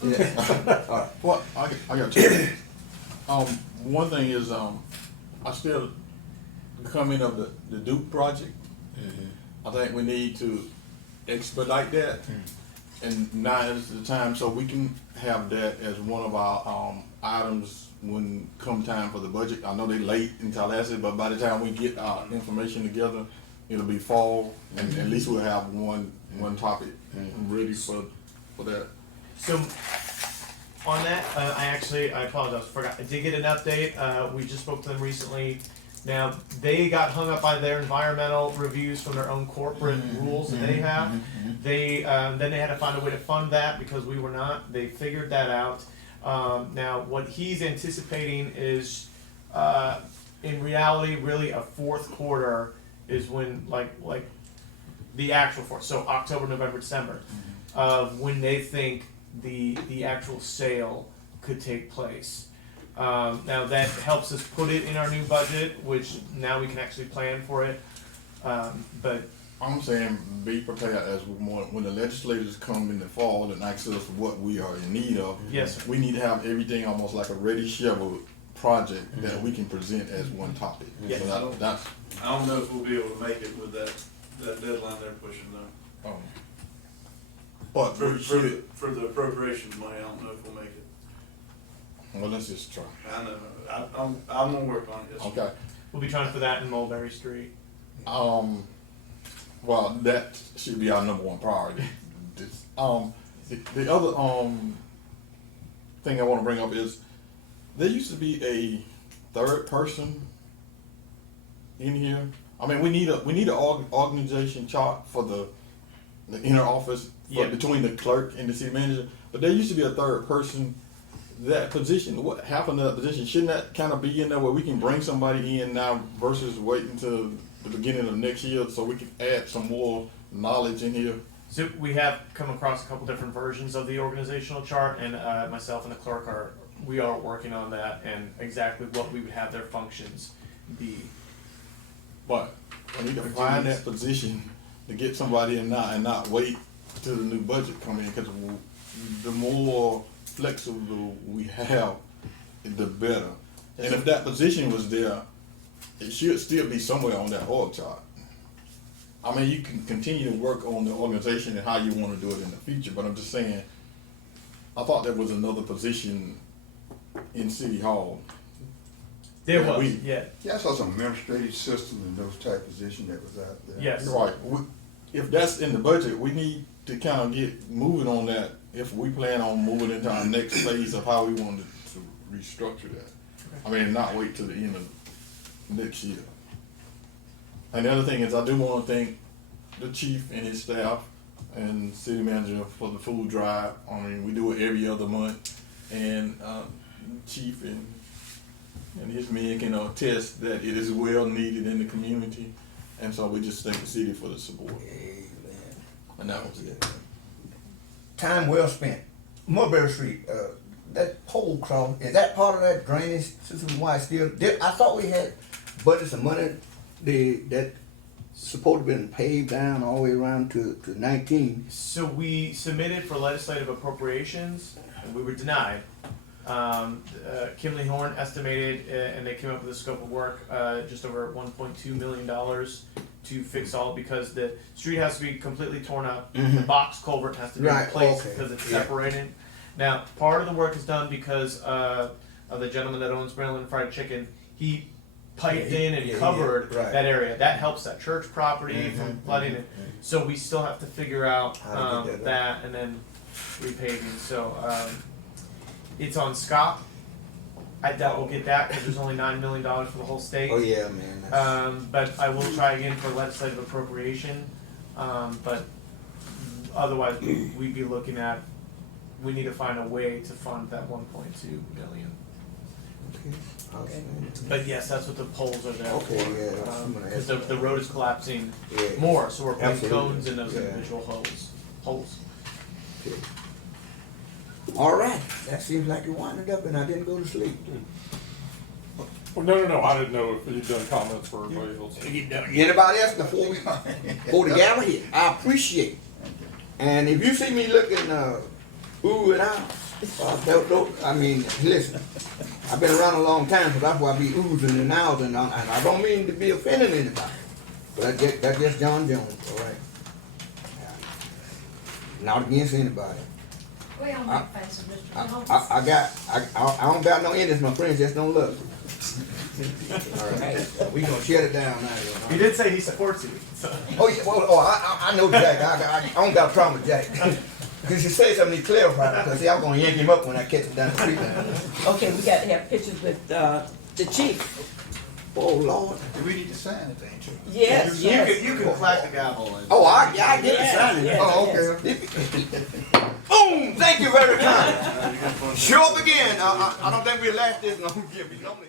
Yeah. All right. Well, I got two. One thing is, I still coming of the Duke project. I think we need to expedite that, and now is the time so we can have that as one of our items when come time for the budget. I know they late in Tallahassee, but by the time we get our information together, it'll be fall, and at least we'll have one topic ready for that. So on that, I apologize, forgot. I did get an update. We just spoke to them recently. Now, they got hung up by their environmental reviews from their own corporate rules that they have. They then they had to find a way to fund that because we were not. They figured that out. Now, what he's anticipating is, in reality, really a fourth quarter is when, like the actual fourth. So October, November, December, of when they think the actual sale could take place. Now that helps us put it in our new budget, which now we can actually plan for it. But I'm saying be prepared as when the legislators come in the fall and ask us what we are in need of. Yes, sir. We need to have everything almost like a ready shovel project that we can present as one topic. Yes. So I don't know if we'll be able to make it with that deadline they're pushing though. But for the appropriations money, I don't know if we'll make it. Well, let's just try. I know. I'm gonna work on it. Yes, Okay. We'll be trying for that in Mulberry Street. Well, that should be our number one priority. The other thing I want to bring up is there used to be a third person in here. I mean, we need an organization chart for the inner office between the clerk and the city manager. But there used to be a third person. That position, what happened to that position? Shouldn't that kind of be in there where we can bring somebody in now versus waiting until the beginning of next year so we can add some more knowledge in here? So we have come across a couple different versions of the organizational chart, and myself and the clerk are working on that and exactly what we would have their functions be. But we need to find that position to get somebody in now and not wait till the new budget come in, because the more flexible we have, the better. And if that position was there, it should still be somewhere on that org chart. I mean, you can continue to work on the organization and how you want to do it in the future, but I'm just saying, I thought there was another position in City Hall. There was, yeah. Yeah, I saw some administrative system and those type position that was out there. Yes. Right. If that's in the budget, we need to kind of get moving on that if we plan on moving into our next phase of how we want to restructure that. I mean, not wait till the end of next year. And the other thing is, I do want to thank the chief and his staff and city manager for the food drive. I mean, we do it every other month, and chief and his men can attest that it is well needed in the community, and so we just thank the city for the support. Amen. And that was it. Time well spent. Mulberry Street, that pole cross, is that part of that drainage system? Why it's still, I thought we had budgeted some money that supposed to be paved down all the way around to 19. So we submitted for legislative appropriations, and we were denied. Kimley Horn estimated, and they came up with a scope of work, just over $1.2 million to fix all, because the street has to be completely torn up. The box culvert has to be replaced because it's separated. Now, part of the work is done because of the gentleman that owns Maryland Fried Chicken. He piped in and covered that area. That helps that church property from flooding. So we still have to figure out that and then repaving. So it's on Scott. I doubt we'll get that because there's only $9 million for the whole state. Oh yeah, man. But I will try again for legislative appropriation. But otherwise we'd be looking at, we need to find a way to fund that 1.2 million. But yes, that's what the poles are there Okay, for. yeah, that's what I'm gonna Because ask the road is collapsing Yeah. more, so we're putting Absolutely. cones in those Yeah. individual holes. Okay. All right, that seems like it winded up and I didn't go to sleep. Well, no, I didn't know if you'd done comments for everybody else. Anybody else before the gavel here? I appreciate it. And if you see me looking, ooh and ah, I mean, listen, I've been around a long time, so that's why I be oozing and ahs, and I don't mean to be offending anybody. But that's just John Jones, all right? Not against anybody. We don't make faces, Mr. Jones. I don't got no enemies, my friends just don't love me. All right, we gonna shut it down now. He did say he supports you. So. Oh yeah, I know Jack. I don't got a problem with Jack. Because you say something, he clarified. Because see, I'm gonna yank him up when I catch him down the street. Okay, we got to have pictures with the chief. Oh Lord. We need to sign it, ain't you? Yes, yes. You can clap the gavel. Oh, I get to Yes, sign it. yes, Oh, okay. Boom! Thank you very much. Show up again. I don't think we'll last this long. We normally